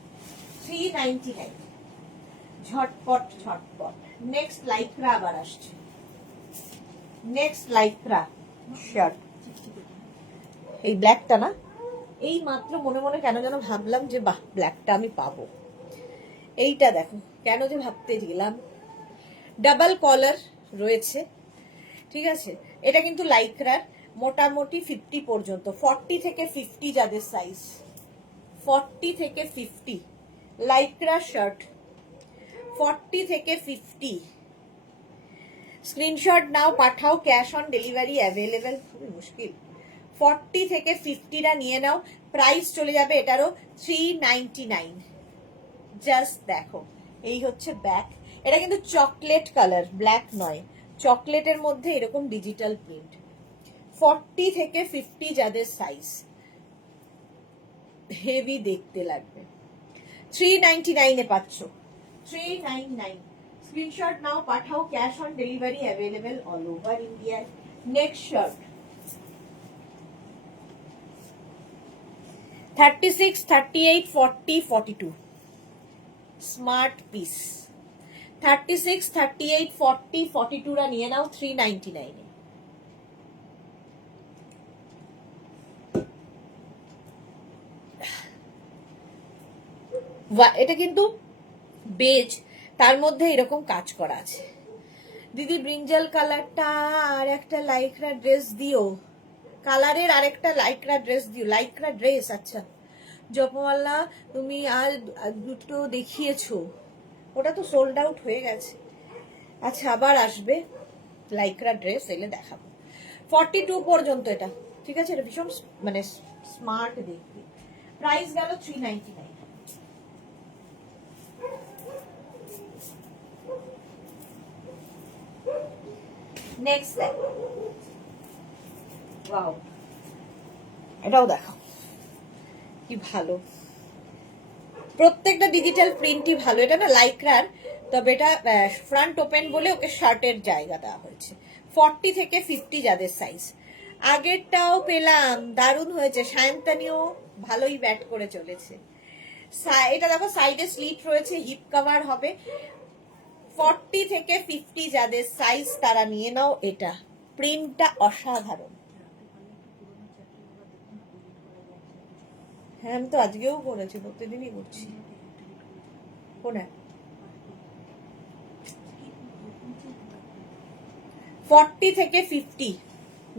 399, ঝটপট ঝটপট। নেক্সট লাইক্রা আবার আসছে, নেক্সট লাইক্রা শার্ট, এই ব্ল্যাকটা না, এই মাত্র মনে মনে কেন যেন ভাবলাম যে বাহ, ব্ল্যাকটা আমি পাবো। এইটা দেখো, কেন যে ভাবতে গেলাম। ডাবল কলার রয়েছে, ঠিক আছে। এটা কিন্তু লাইক্রার, মোটামুটি 50 পর্যন্ত, 40 থেকে 50 যাদের সাইজ, 40 থেকে 50 লাইক্রা শার্ট, 40 থেকে 50। স্ক্রিনশট নাও, পাঠাও, ক্যাশ অন ডেলিভারি অ্যাভেলেবেল, খুবই মুশকিল। 40 থেকে 50টা নিয়ে নাও। প্রাইস চলে যাবে এটারও 399। জাস্ট দেখো, এই হচ্ছে ব্যাক। এটা কিন্তু চকলেট কালার, ব্ল্যাক নয়, চকলেটের মধ্যে এরকম ডিজিটাল প্রিন্ট। 40 থেকে 50 যাদের সাইজ, হেভি দেখতে লাগবে। 399 পাচ্ছ, 399। স্ক্রিনশট নাও, পাঠাও, cash on delivery available all over India. Next shirt, 36, 38, 40, 42, smart piece. 36, 38, 40, 42রা নিয়ে নাও 399। এটা কিন্তু বেজ তার মধ্যে এরকম কাজ করা আছে। দিদি ব্রিঞ্জাল কালারটা আর একটা লাইক্রা ড্রেস দিও, কালারের আরেকটা লাইক্রা ড্রেস দিও। লাইক্রা ড্রেস, আচ্ছা জপমালা তুমি আর দুটো দেখিয়েছো, ওটা তো সোল্ড আউট হয়ে গেছে। আচ্ছা আবার আসবে লাইক্রা ড্রেস, এলে দেখাবো। 42 পর্যন্ত এটা, ঠিক আছে? এটা ভীষণ মানে স্মার্ট দেখতে। প্রাইস গেল 399। নেক্সট দেখো, ওয়াও এটাও দেখো কি ভালো, প্রত্যেকটা ডিজিটাল প্রিন্টই ভালো। এটা না লাইক্রার, তবে এটা ফ্রন্ট ওপেন বলে ওকে শার্টের জায়গা দেওয়া হয়েছে। 40 থেকে 50 যাদের সাইজ। আগেরটাও পেলাম, দারুণ হয়েছে। সায়ন্তানিও ভালোই ব্যাট করে চলেছে। এটা দেখো সাইডে স্লিট রয়েছে, হিপ কভার হবে। 40 থেকে 50 যাদের সাইজ তারা নিয়ে নাও। এটা প্রিন্টটা অসাধারণ। হ্যাঁ আমি তো আজকেও করেছি, প্রতিদিনই করছি। কোনে 40 থেকে 50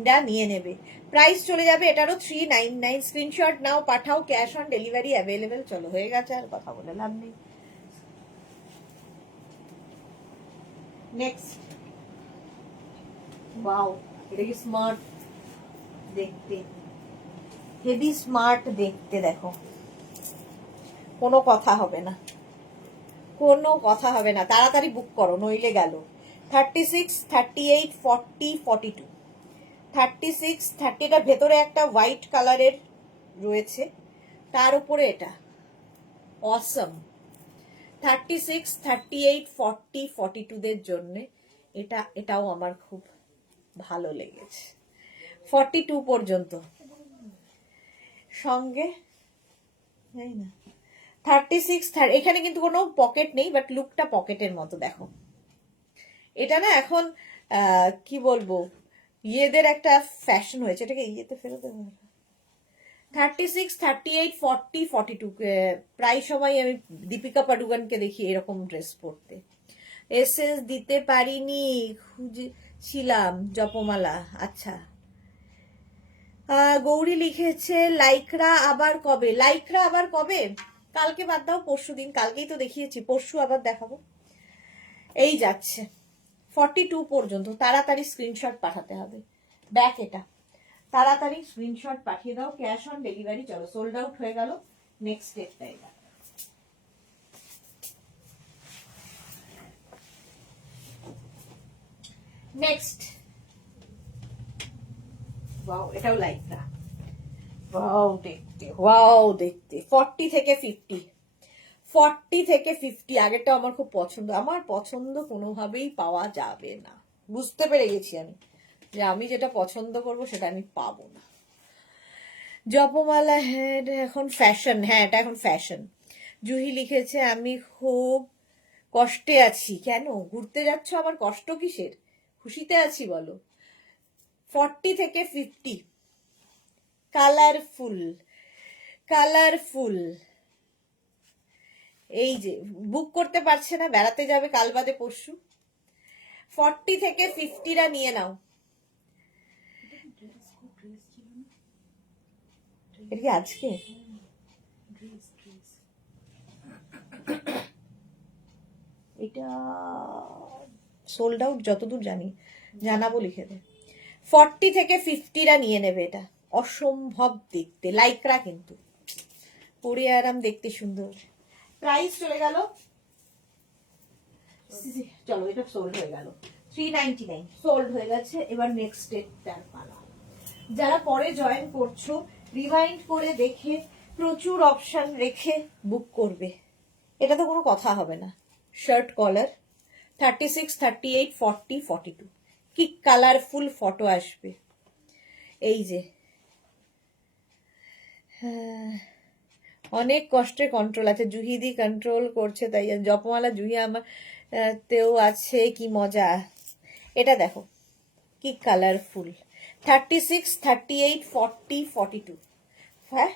ডা নিয়ে নেবে। প্রাইস চলে যাবে এটারও 399। স্ক্রিনশট নাও, পাঠাও, ক্যাশ অন ডেলিভারি অ্যাভেলেবেল। চলো হয়ে গেছে, আর কথা বলে লাভ নেই। নেক্সট, ওয়াও এটা কি স্মার্ট দেখতে, হেভি স্মার্ট দেখতে। দেখো কোনো কথা হবে না, কোনো কথা হবে না, তাড়াতাড়ি বুক করো নইলে গেল। 36, 38, 40, 42। 36, 30, এটার ভেতরে একটা হোয়াইট কালারের রয়েছে, তার উপরে এটা অসম। 36, 38, 40, 42 দের জন্য এটাও আমার খুব ভালো লেগেছে। 42 পর্যন্ত সঙ্গে, তাই না? 36, এখানে কিন্তু কোনো পকেট নেই, বাট লুকটা পকেটের মতো। দেখো এটা না এখন কি বলবো, ইয়েদের একটা ফ্যাশন হয়েছে, এটাকে ইয়েতে ফেরত দেবো। 36, 38, 40, 42 প্রায় সময় আমি দীপিকা পাডুকোনকে দেখি এরকম ড্রেস পরতে। এসএস দিতে পারিনি, খুঁজছিলাম জপমালা। আচ্ছা গৌরী লিখেছে লাইক্রা আবার কবে? লাইক্রা আবার কবে? কালকে বাদ দাও, পরশু দিন। কালকেই তো দেখিয়েছি, পরশু আবার দেখাবো। এই যাচ্ছে 42 পর্যন্ত। তাড়াতাড়ি স্ক্রিনশট পাঠাতে হবে। ব্যাক এটা, তাড়াতাড়ি স্ক্রিনশট পাঠিয়ে দাও, ক্যাশ অন ডেলিভারি। চলো সোল্ড আউট হয়ে গেল। নেক্সট স্টেপটা এটা। নেক্সট, ওয়াও এটাও লাইক্রা, ওয়াও দেখতে, ওয়াও দেখতে। 40 থেকে 50, 40 থেকে 50। আগেরটা আমার খুব পছন্দ, আমার পছন্দ কোনোভাবেই পাওয়া যাবে না। বুঝতে পেরে গেছি আমি যে আমি যেটা পছন্দ করব সেটা আমি পাবো না। জপমালা, হ্যাঁ এটা এখন ফ্যাশন। হ্যাঁ এটা এখন ফ্যাশন। জুহি লিখেছে আমি খুব কষ্টে আছি। কেন ঘুরতে যাচ্ছ, আবার কষ্ট কিসের? খুশিতে আছি বলো। 40 থেকে 50, কালারফুল, কালারফুল। এই যে বুক করতে পারছে না, বেড়াতে যাবে কাল বাদে পরশু। 40 থেকে 50রা নিয়ে নাও। এটা কি আজকে? এটা সোল্ড আউট যতদূর জানি, জানাবো লিখে দে। 40 থেকে 50রা নিয়ে নেবে। এটা অসম্ভব দেখতে, লাইক্রা কিন্তু পরে আরাম, দেখতে সুন্দর। প্রাইস চলে গেল, চলো এটা সোল্ড হয়ে গেল 399, সোল্ড হয়ে গেছে। এবার নেক্সট ডেটটার পালা। যারা পরে জয়েন করছো রিমাইন্ড করে দেখে প্রচুর অপশন রেখে বুক করবে, এটা তো কোনো কথা হবে না। শার্ট কলার 36, 38, 40, 42, কি কালারফুল ফটো আসবে। এই যে অনেক কষ্টে কন্ট্রোল আছে, জুহিদি কন্ট্রোল করছে, তাই জপমালা জুহি আমার তেও আছে, কি মজা। এটা দেখো কি কালারফুল। 36, 38, 40, 42, হ্যাঁ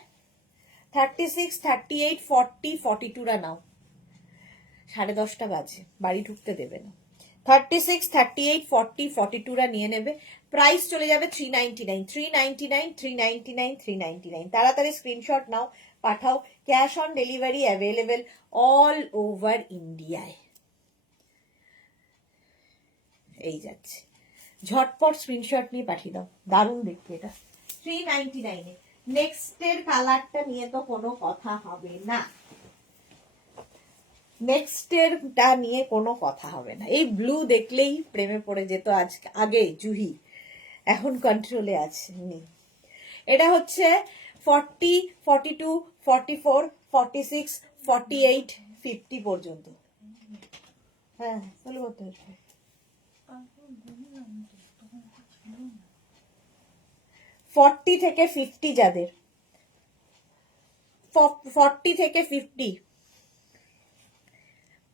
36, 38, 40, 42রা নাও। 10:30 বাজে, বাড়ি ঢুকতে দেবে না। 36, 38, 40, 42রা নিয়ে নেবে। প্রাইস চলে যাবে 399, 399, 399, 399। তাড়াতাড়ি স্ক্রিনশট নাও, পাঠাও। Cash on delivery available all over ইন্ডিয়ায়। এই যাচ্ছে, ঝটপট স্ক্রিনশট নিয়ে পাঠিয়ে দাও। দারুণ দেখতে এটা, 399-এ। নেক্সটের কালারটা নিয়ে তো কোনো কথা হবে না, নেক্সটেরটা নিয়ে কোনো কথা হবে না। এই ব্লু দেখলেই প্রেমে পড়ে যেত আগে জুহি, এখন কন্ট্রোলে আছে নি। এটা হচ্ছে 40, 42, 44, 46, 48, 50 পর্যন্ত। হ্যাঁ বলো, কত 40 থেকে 50, যাদের 40 থেকে 50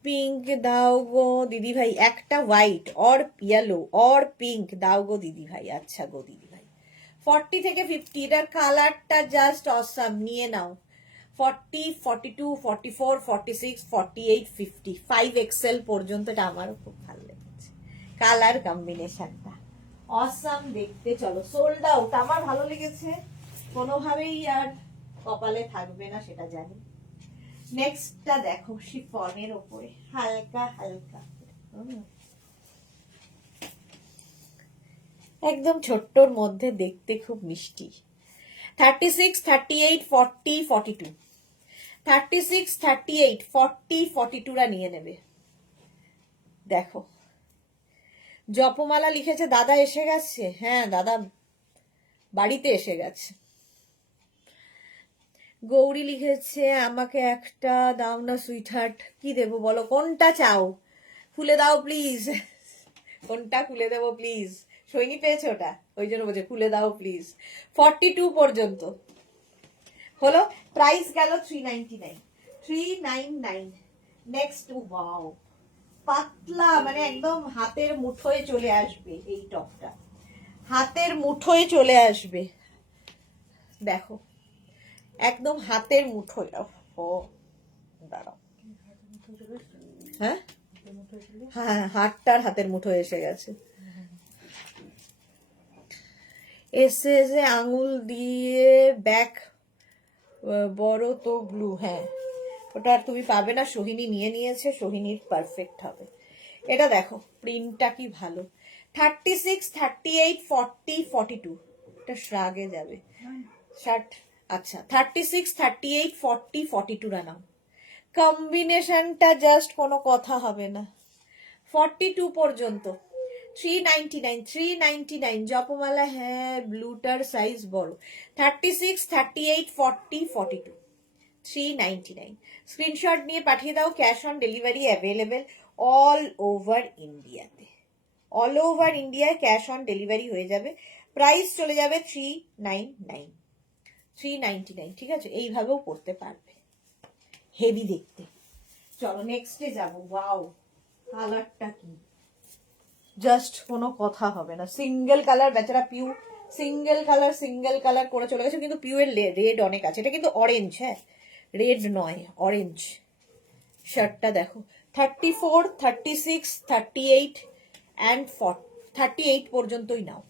পিঙ্ক দাও গো দিদি ভাই, একটা white or yellow or pink দাও গো দিদি ভাই। আচ্ছা গো দিদি ভাই, 40 থেকে 50, এটার কালারটা জাস্ট অসাম, নিয়ে নাও। 40, 42, 44, 46, 48, 50, 5XL পর্যন্ত। এটা আমারও খুব ভালো লেগেছে কালার কম্বিনেশনটা, অসাম দেখতে। চলো, সোল্ড আউট। আমার ভালো লেগেছে, কোনোভাবেই আর কপালে থাকবে না সেটা জানি। নেক্সটটা দেখো, শিফনের উপরে হালকা হালকা, একদম ছোট্টর মধ্যে দেখতে খুব মিষ্টি। 36, 38, 40, 42, 36, 38, 40, 42রা নিয়ে নেবে। দেখো, জপমালা লিখেছে দাদা এসে গেছে। হ্যাঁ, দাদা বাড়িতে এসে গেছে। গৌরী লিখেছে আমাকে একটা দাও না সুইটহার্ট। কি দেবো বলো, কোনটা চাও? খুলে দাও প্লিজ, কোনটা খুলে দেবো প্লিজ? সৈনি পেয়েছে ওটা, ওই জন্য বলছে খুলে দাও প্লিজ। 42 পর্যন্ত হলো, প্রাইস গেল 399, 399। নেক্সট, ওয়াও, পাতলা, মানে একদম হাতের মুঠোয় চলে আসবে এই টপটা, হাতের মুঠোয় চলে আসবে। দেখো, একদম হাতের মুঠোয়। ও দাঁড়াও, হ্যাঁ হ্যাঁ, হাতটার হাতের মুঠোয় এসে গেছে। এসে যে আঙুল দিয়ে ব্যাক বড় তো ব্লু। হ্যাঁ, ওটা আর তুমি পাবে না, সোহিনী নিয়ে নিয়েছে, সোহিনীর পারফেক্ট হবে। এটা দেখো, প্রিন্টটা কি ভালো। 36, 38, 40, 42, এটা শ্রাগে যাবে। শার্ট, আচ্ছা 36, 38, 40, 42রা নাও। কম্বিনেশনটা জাস্ট কোনো কথা হবে না। 42 পর্যন্ত 399, 399। জপমালা, হ্যাঁ ব্লুটার সাইজ বড়। 36, 38, 40, 42, 399। স্ক্রিনশট নিয়ে পাঠিয়ে দাও। Cash on delivery available all over ইন্ডিয়াতে, অল ওভার ইন্ডিয়ায় ক্যাশ অন ডেলিভারি হয়ে যাবে। প্রাইস চলে যাবে 399, 399। ঠিক আছে, এইভাবেও পড়তে পারবে, হেভি দেখতে। চলো নেক্সটে যাবো। ওয়াও, কালারটা কি, জাস্ট কোনো কথা হবে না। সিঙ্গেল কালার, বেচারা পিউ সিঙ্গেল কালার করে চলে গেছে, কিন্তু পিউ এর রেড অনেক আছে। এটা কিন্তু অরেঞ্জ, হ্যাঁ রেড নয়, অরেঞ্জ। শার্টটা দেখো, 34, 36, 38 অ্যান্ড 38 পর্যন্তই নাও।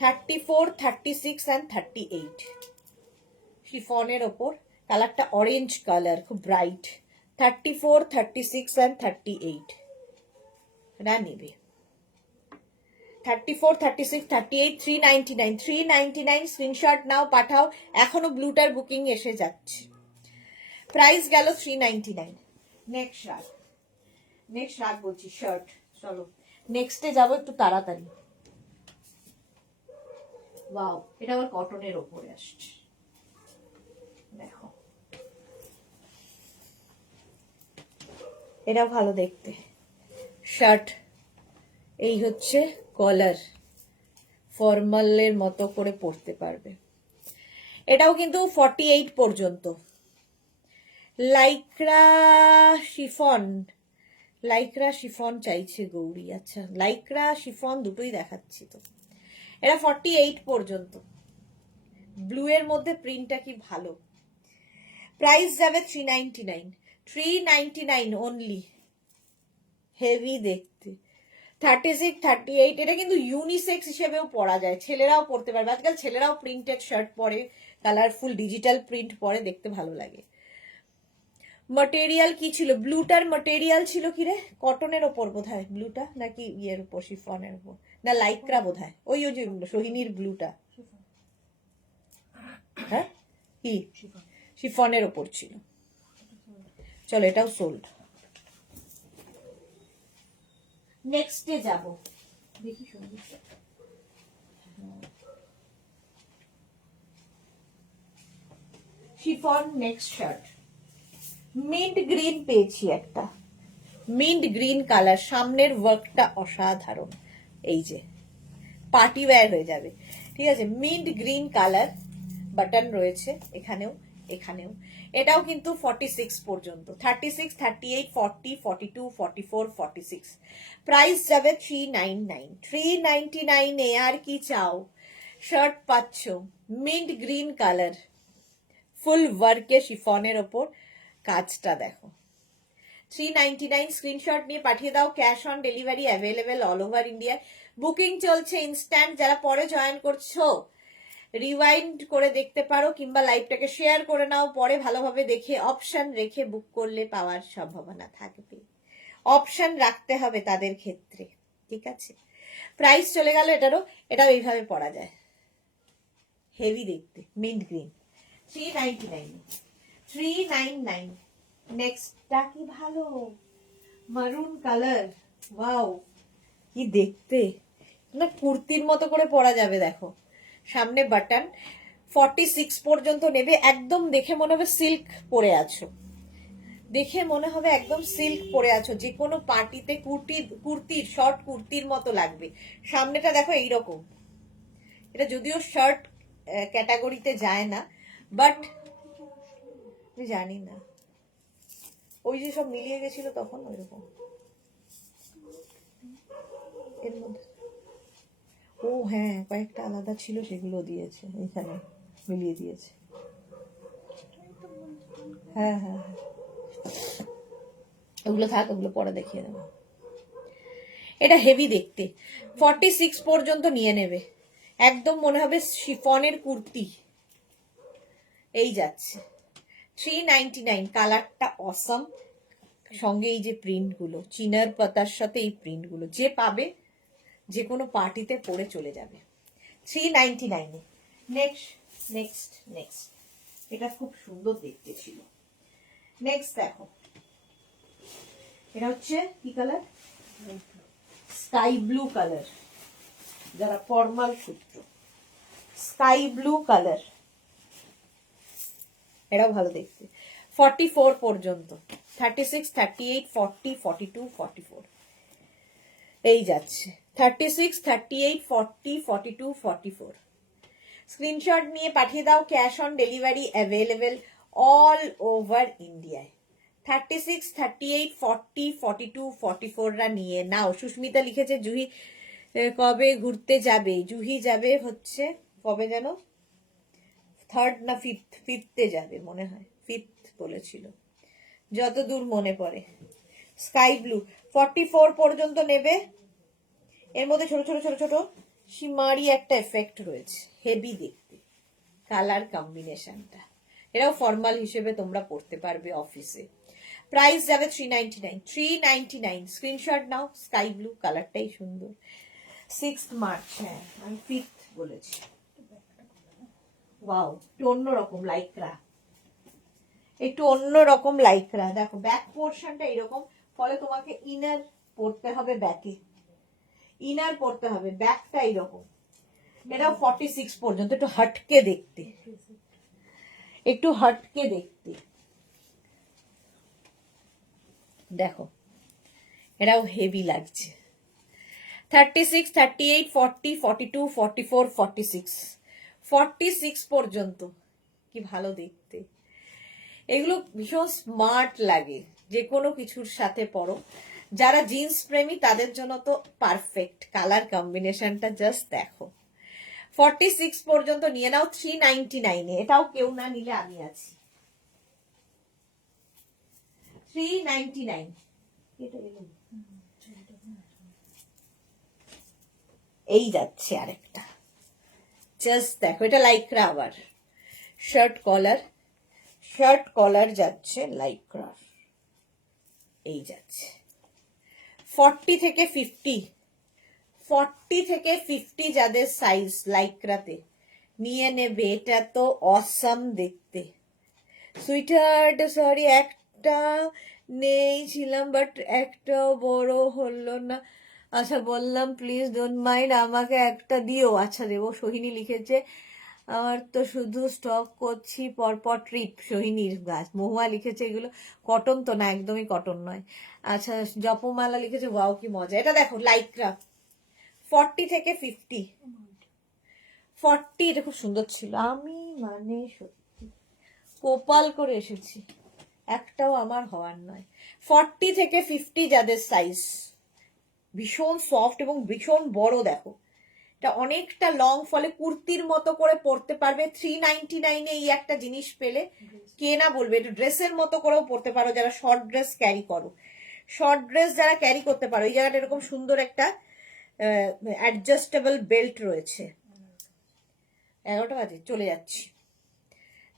34, 36 অ্যান্ড 38 শিফনের ওপর, কালারটা অরেঞ্জ কালার, খুব ব্রাইট। 34, 36 অ্যান্ড 38 না নেবে। 34, 36, 38, 399, 399। স্ক্রিনশট নাও, পাঠাও। এখনো ব্লুটার বুকিং এসে যাচ্ছে। প্রাইস গেল 399। নেক্সট রাত বলছি, শার্ট। চলো নেক্সটে যাবো একটু তাড়াতাড়ি। ওয়াও, এটা আবার কটনের ওপরে আসছে। দেখো, এটা ভালো দেখতে শার্ট। এই হচ্ছে কলার, ফর্মালের মতো করে পরতে পারবে। এটাও কিন্তু 48 পর্যন্ত। লাইক্রা শিফন চাইছে গৌরী। আচ্ছা, লাইক্রা শিফন দুটোই দেখাচ্ছি তো। এটা 48 পর্যন্ত। ব্লু এর মধ্যে প্রিন্টটা কি ভালো। প্রাইস যাবে 399, 399 অনলি। হেভি দেখতে। 36, 38 এটা কিন্তু ইউনিসেক্স হিসেবেও পরা যায়, ছেলেরাও পরতে পারবে। আজকাল ছেলেরাও প্রিন্টেড শার্ট পরে, কালারফুল ডিজিটাল প্রিন্ট পরে, দেখতে ভালো লাগে। ম্যাটেরিয়াল কি ছিল? ব্লুটার ম্যাটেরিয়াল ছিল কি রে? কটনের ওপর বোধহয় ব্লুটা, নাকি ইয়ের উপর, শিফনের উপর, না লাইক্রা বোধহয়। ওই যে সোহিনীর ব্লুটা, হ্যাঁ কি শিফনের ওপর ছিল। চলো এটাও সোল্ড। নেক্সটে যাব, দেখি সঙ্গীতটা। Chiffon next shirt, mint green পেয়েছি একটা, মিন্ট গ্রিন কালার, সামনের ওয়ার্কটা অসাধারণ, এই যে পার্টি ওয়্যার হয়ে যাবে, ঠিক আছে। মিন্ট গ্রিন কালার, বাটন রয়েছে এখানেও এখানেও। এটাও কিন্তু 46 পর্যন্ত, 36, 38, 40, 42, 44, 46। প্রাইস যাবে 399। 399 এ আর কি চাও? শার্ট পাচ্ছ মিন্ট গ্রিন কালার, ফুল ওয়ার্কে শিফনের ওপর, কাজটা দেখো। 399 স্ক্রিনশট নিয়ে পাঠিয়ে দাও। Cash on delivery available all over India. Booking চলছে ইনস্ট্যান্ট। যারা পরে জয়েন করছো রিওয়াইন্ড করে দেখতে পারো, কিংবা লাইভটাকে শেয়ার করে নাও, পরে ভালোভাবে দেখে অপশন রেখে বুক করলে পাওয়ার সম্ভাবনা থাকবে। অপশন রাখতে হবে তাদের ক্ষেত্রে, ঠিক আছে। প্রাইস চলে গেল এটারও, এটাও এইভাবে পরা যায়, হেভি দেখতে, মিন্ট গ্রিন। 399, 399। নেক্সটটা কি ভালো, মারুন কালার, ওয়াও কি দেখতে, না কুর্তির মতো করে পরা যাবে। দেখো সামনে বাটন, 46 পর্যন্ত নেবে। একদম দেখে মনে হবে সিল্ক পরে আছো, দেখে মনে হবে একদম সিল্ক পরে আছো। যে কোনো পার্টিতে কুর্তির শর্ট কুর্তির মতো লাগবে। সামনেটা দেখো এইরকম, এটা যদিও শার্ট ক্যাটাগরিতে যায় না, বাট জানি না, ওই যে সব মিলিয়ে গেছিল তখন ওইরকম। এর মধ্যে ও হ্যাঁ কয়েকটা আলাদা ছিল, সেগুলো দিয়েছে এখানে, মিলিয়ে দিয়েছে। হ্যাঁ হ্যাঁ হ্যাঁ, ওগুলো থাক, ওগুলো পরে দেখিয়ে দেবো। এটা হেভি দেখতে, 46 পর্যন্ত নিয়ে নেবে। একদম মনে হবে শিফনের কুর্তি, এই যাচ্ছে। 399, কালারটা অসম, সঙ্গে এই যে প্রিন্ট গুলো, চিনার পাতার সাথে এই প্রিন্ট গুলো, যে পাবে যে কোনো পার্টিতে পরে চলে যাবে। 399 এ। নেক্সট নেক্সট নেক্সট, এটা খুব সুন্দর দেখতে ছিল। নেক্সট দেখো, এটা হচ্ছে কি কালার? Sky blue colour. যারা ফর্মাল সূত্র, স্কাই ব্লু কালার, এটাও ভালো দেখতে। 44 পর্যন্ত, 36, 38, 40, 42, 44 এই যাচ্ছে। 36, 38, 40, 42, 44। স্ক্রিনশট নিয়ে পাঠিয়ে দাও। Cash on delivery available all over ইন্ডিয়ায়। 36, 38, 40, 42, 44 রা নিয়ে নাও। সুস্মিতা লিখেছে জুহি কবে ঘুরতে যাবে? জুহি যাবে হচ্ছে কবে যেন, 3rd না 5th যাবে মনে হয়, 5th বলেছিল যতদূর মনে পড়ে। স্কাই ব্লু 44 পর্যন্ত নেবে। এর মধ্যে ছোট ছোট ছোট ছোট সীমারি একটা এফেক্ট রয়েছে, হেভি দেখতে কালার কম্বিনেশনটা। এরাও ফর্মাল হিসেবে তোমরা পড়তে পারবে অফিসে। প্রাইস যাবে 399। 399 স্ক্রিনশট নাও। স্কাই ব্লু কালারটাই সুন্দর। 6th মার্চ, হ্যাঁ আমি 5th বলেছি। ওয়াও, একটু অন্যরকম লাইকরা, একটু অন্যরকম লাইকরা। দেখো ব্যাক পোর্শনটা এরকম, ফলে তোমাকে ইনার পড়তে হবে, ব্যাকে ইনার পড়তে হবে, ব্যাকটা এরকম। এটাও 46 পর্যন্ত, একটু হটকে দেখতে, একটু হটকে দেখতে। দেখো এটাও হেভি লাগছে। 36, 38, 40, 42, 44, 46, 46 পর্যন্ত কি ভালো দেখতে। এগুলো ভীষণ স্মার্ট লাগে, যে কোনো কিছুর সাথে পরো। যারা জিন্স প্রেমী তাদের জন্য তো পারফেক্ট, কালার কম্বিনেশনটা জাস্ট দেখো। 46 পর্যন্ত নিয়ে নাও 399 এ। এটাও কেউ না নিলে আমি আছি। 399 এটা এলো এই যাচ্ছে আরেকটা, জাস্ট দেখো, এটা লাইক্রা আবার, শার্ট কলার যাচ্ছে লাইক্রা, এই যাচ্ছে 40 থেকে 50 যাদের সাইজ লাইক্রাতে নিয়ে নেবে। এটা তো অসাম দেখতে। সুইটহার্ট সরি একটা নেই ছিলাম, বাট একটাও বড় হলো না। আচ্ছা বললাম প্লিজ ডোন্ট মাইন্ড, আমাকে একটা দিও। আচ্ছা দেবো। সোহিনী লিখেছে আমার তো শুধু স্টক করছি পরপর ট্রিপ। সোহিনীর গাছ। মহুয়া লিখেছে এগুলো কটন তো না, একদমই কটন নয়। আচ্ছা জপমালা লিখেছে ওয়াও কি মজা। এটা দেখো লাইক্রা 40 থেকে 40, এটা খুব সুন্দর ছিল। আমি মানে সত্যি কোপাল করে এসেছি, একটাও আমার হওয়ার নয়। 40 থেকে 50 যাদের সাইজ, ভীষণ সফট এবং ভীষণ বড়। দেখো এটা অনেকটা লং, ফলে কুর্তির মতো করে পরতে পারবে। 399 এই একটা জিনিস পেলে কে না বলবে। এটা ড্রেসের মতো করেও পরতে পারো যারা শর্ট ড্রেস ক্যারি করো, শর্ট ড্রেস যারা ক্যারি করতে পারো। এই জায়গাটা এরকম সুন্দর একটা অ্যাডজাস্টেবল বেল্ট রয়েছে। 11টা বাজে, চলে যাচ্ছি।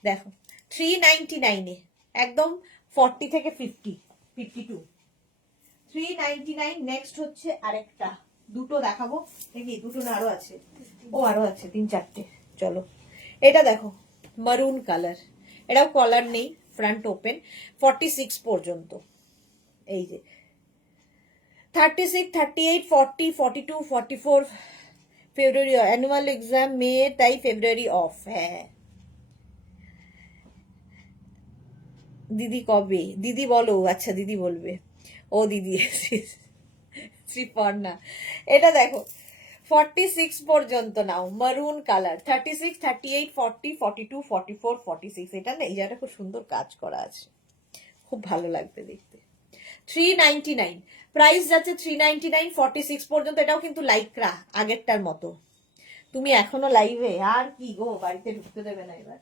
দেখো 399 একদম 40 থেকে 52 399। নেক্সট হচ্ছে আরেকটা, দুটো দেখাবো নাকি? দুটো না আরো আছে? ও আরো আছে 3-4টে। চলো এটা দেখো মারুন কালার, এটাও কলার নেই, ফ্রন্ট ওপেন, 46 পর্যন্ত। এই যে 36, 38, 40, 42, 44 ফেব্রুয়ারি অ্যানুয়াল এক্সাম মে, তাই ফেব্রুয়ারি অফ। হ্যাঁ দিদি কবে? দিদি বলো। আচ্ছা দিদি বলবে। ও দিদি শ্রীপর্ণা। এটা দেখো 46 পর্যন্ত নাও, মারুন কালার। 36, 38, 40, 42, 44, 46। এটা না এই জায়গাটা খুব সুন্দর কাজ করা আছে, খুব ভালো লাগবে দেখতে। 399 প্রাইস যাচ্ছে 399, 46 পর্যন্ত। এটাও কিন্তু লাইক্রা আগেরটার মতো। তুমি এখনো লাইভে? আর কি গো, বাড়িতে ঢুকতে দেবে না, এবার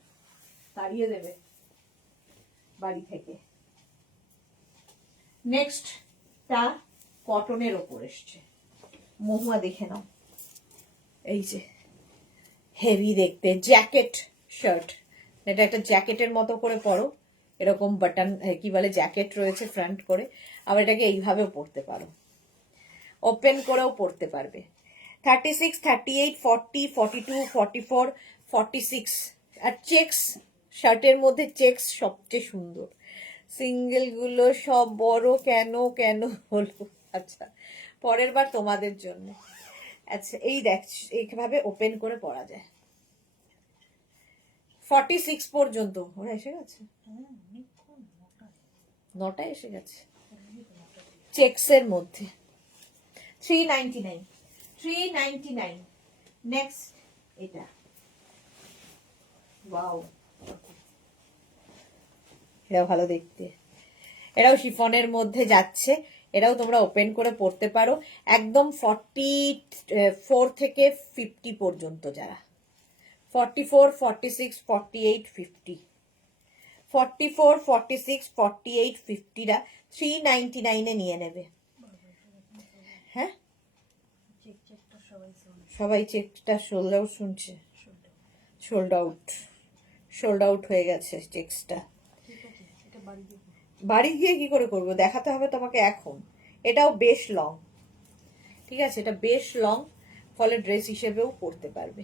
তাড়িয়ে দেবে বাড়ি থেকে। নেক্সটটা কটনের ওপর এসছে, মহুয়া দেখে নাও। এই যে হেভি দেখতে জ্যাকেট শার্ট, এটা একটা জ্যাকেটের মতো করে পরো, এরকম বাটন কি বলে জ্যাকেট রয়েছে ফ্রন্ট করে। আবার এটাকে এইভাবেও পরতে পারো, ওপেন করেও পরতে পারবে। 36, 38, 40, 42, 44, 46। আর চেক্স শার্টের মধ্যে চেক্স সবচেয়ে সুন্দর। সিঙ্গেল গুলো সব বড় কেন কেন হলো? আচ্ছা পরের বার তোমাদের জন্য। আচ্ছা এই দেখ এইভাবে ওপেন করে পরা যায়। 46 পর্যন্ত। ওরা এসে গেছে, 9টায় এসে গেছে। চেক্সের মধ্যে 399। নেক্সট এটা ওয়াও, এটাও ভালো দেখতে। এটাও শিফনের মধ্যে যাচ্ছে, এটাও তোমরা ওপেন করে পড়তে পারো। একদম 44 থেকে 50 পর্যন্ত যারা, 44, 46, 48, 50, 44, 46, 48, 50রা 399 নিয়ে নেবে। হ্যাঁ সবাই চেকটা সোল্ড আউট শুনছে, সোল্ড আউট হয়ে গেছে চেকসটা। বাড়ি গিয়ে কি করে করবো, দেখাতে হবে তোমাকে এখন। এটাও বেশ লং, ঠিক আছে, এটা বেশ লং, ফলে ড্রেস হিসেবেও পরতে পারবে।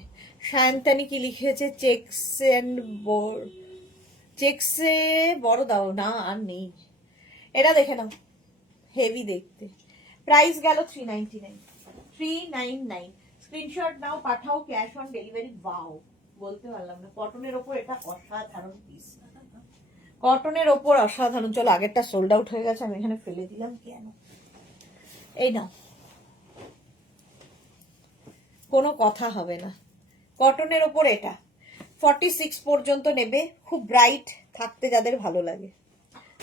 সায়ন্তানি কি লিখেছে? চেক্সে বড় দাও না, আর নেই। এটা দেখে নাও, হেভি দেখতে। প্রাইস গেল 399। স্ক্রিনশট নাও, পাঠাও, ক্যাশ অন ডেলিভারি। বাও বলতে পারলাম না, কটনের ওপর এটা অসাধারণ পিস, কটনের ওপর অসাধারণ। চলো আগেরটা সোল্ড আউট হয়ে গেছে, আমি এখানে ফেলে দিলাম কেন। এই নাও, কোনো কথা হবে না, কটনের ওপর এটা। 46 পর্যন্ত নেবে, খুব ব্রাইট থাকতে যাদের ভালো লাগে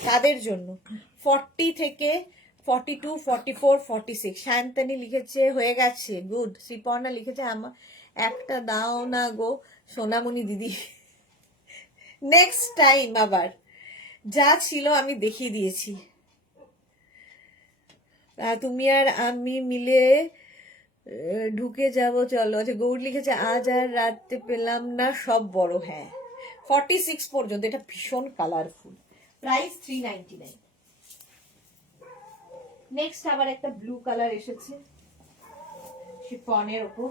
তাদের জন্য। 40 থেকে 42, 44, 46। শায়ন্তানি লিখেছে হয়ে গেছে, গুড। শ্রীপর্ণা লিখেছে আমার একটা দাও না গো সোনামণি দিদি। নেক্সট টাইম আবার যা ছিল আমি দেখিয়ে দিয়েছি। তুমি আর আমি মিলে ঢুকে যাব চলো। আচ্ছা গৌর লিখেছে আজ আর রাতে পেলাম না সব বড়। হ্যাঁ 46 পর্যন্ত, এটা ভীষণ কালারফুল। প্রাইস 399। নেক্সট আবার একটা ব্লু কালার এসেছে শিফনের উপর।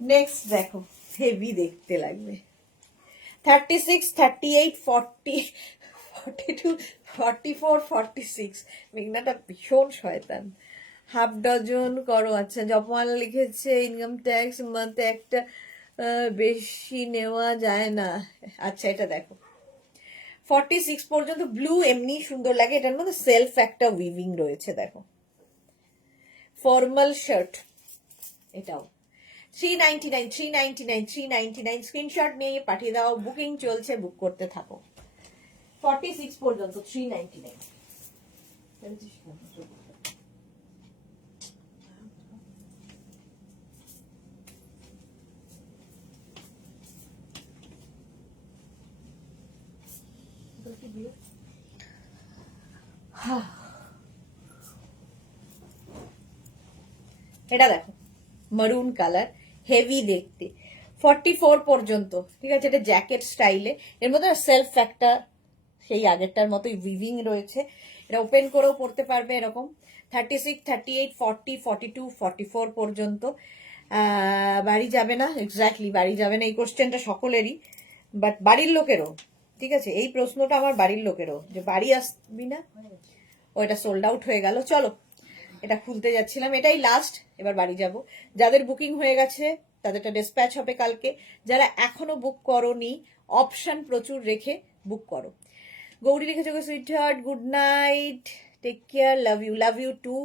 নেক্সট দেখো, হেভি দেখতে লাগবে। 36, 38, 40, 42, 44, 46। মেঘনাটা ভীষণ শয়তান। হাফ ডজন করো। আচ্ছা জপমাল লিখেছে ইনকাম ট্যাক্স মান্থে একটা বেশি নেওয়া যায় না। আচ্ছা এটা দেখো 46 পর্যন্ত। ব্লু এমনি সুন্দর লাগে, এটার মধ্যে সেলফ একটা উইভিং রয়েছে দেখো। ফর্মাল শার্ট, এটাও 399, 399, 399। স্ক্রিনশট নিয়ে পাঠিয়ে দাও, বুকিং চলছে, বুক করতে থাকো। 46 পর্যন্ত 399। এটা দেখো মারুন কালার, হেভি দেখতে। 44 পর্যন্ত, ঠিক আছে। এটা জ্যাকেট স্টাইলে, এর মধ্যে সেলফ একটা সেই আগেরটার মতোই উইভিং রয়েছে। এটা ওপেন করেও পড়তে পারবে এরকম। 36, 38, 40, 42, 44 পর্যন্ত। বাড়ি যাবে না, এক্স্যাক্টলি বাড়ি যাবে না, এই কোশ্চেনটা সকলেরই, বাট বাড়ির লোকেরও। ঠিক আছে, এই প্রশ্নটা আমার বাড়ির লোকেরও, যে বাড়ি আসবি না। ও এটা সোল্ড আউট হয়ে গেল। চলো এটা খুলতে যাচ্ছিলাম, এটাই লাস্ট, এবার বাড়ি যাব। যাদের বুকিং হয়ে গেছে তাদেরটা ডিসপ্যাচ হবে কালকে। যারা এখনো বুক করোনি, অপশন প্রচুর রেখে বুক করো। গৌরী লিখেছে sweet heart, good night, take care, love you too.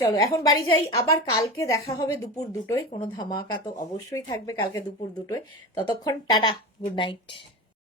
চলো এখন বাড়ি যাই, আবার কালকে দেখা হবে দুপুর 2টোয়। কোনো ধামাকা তো অবশ্যই থাকবে কালকে দুপুর 2টোয়। ততক্ষণ টাটা, গুড নাইট।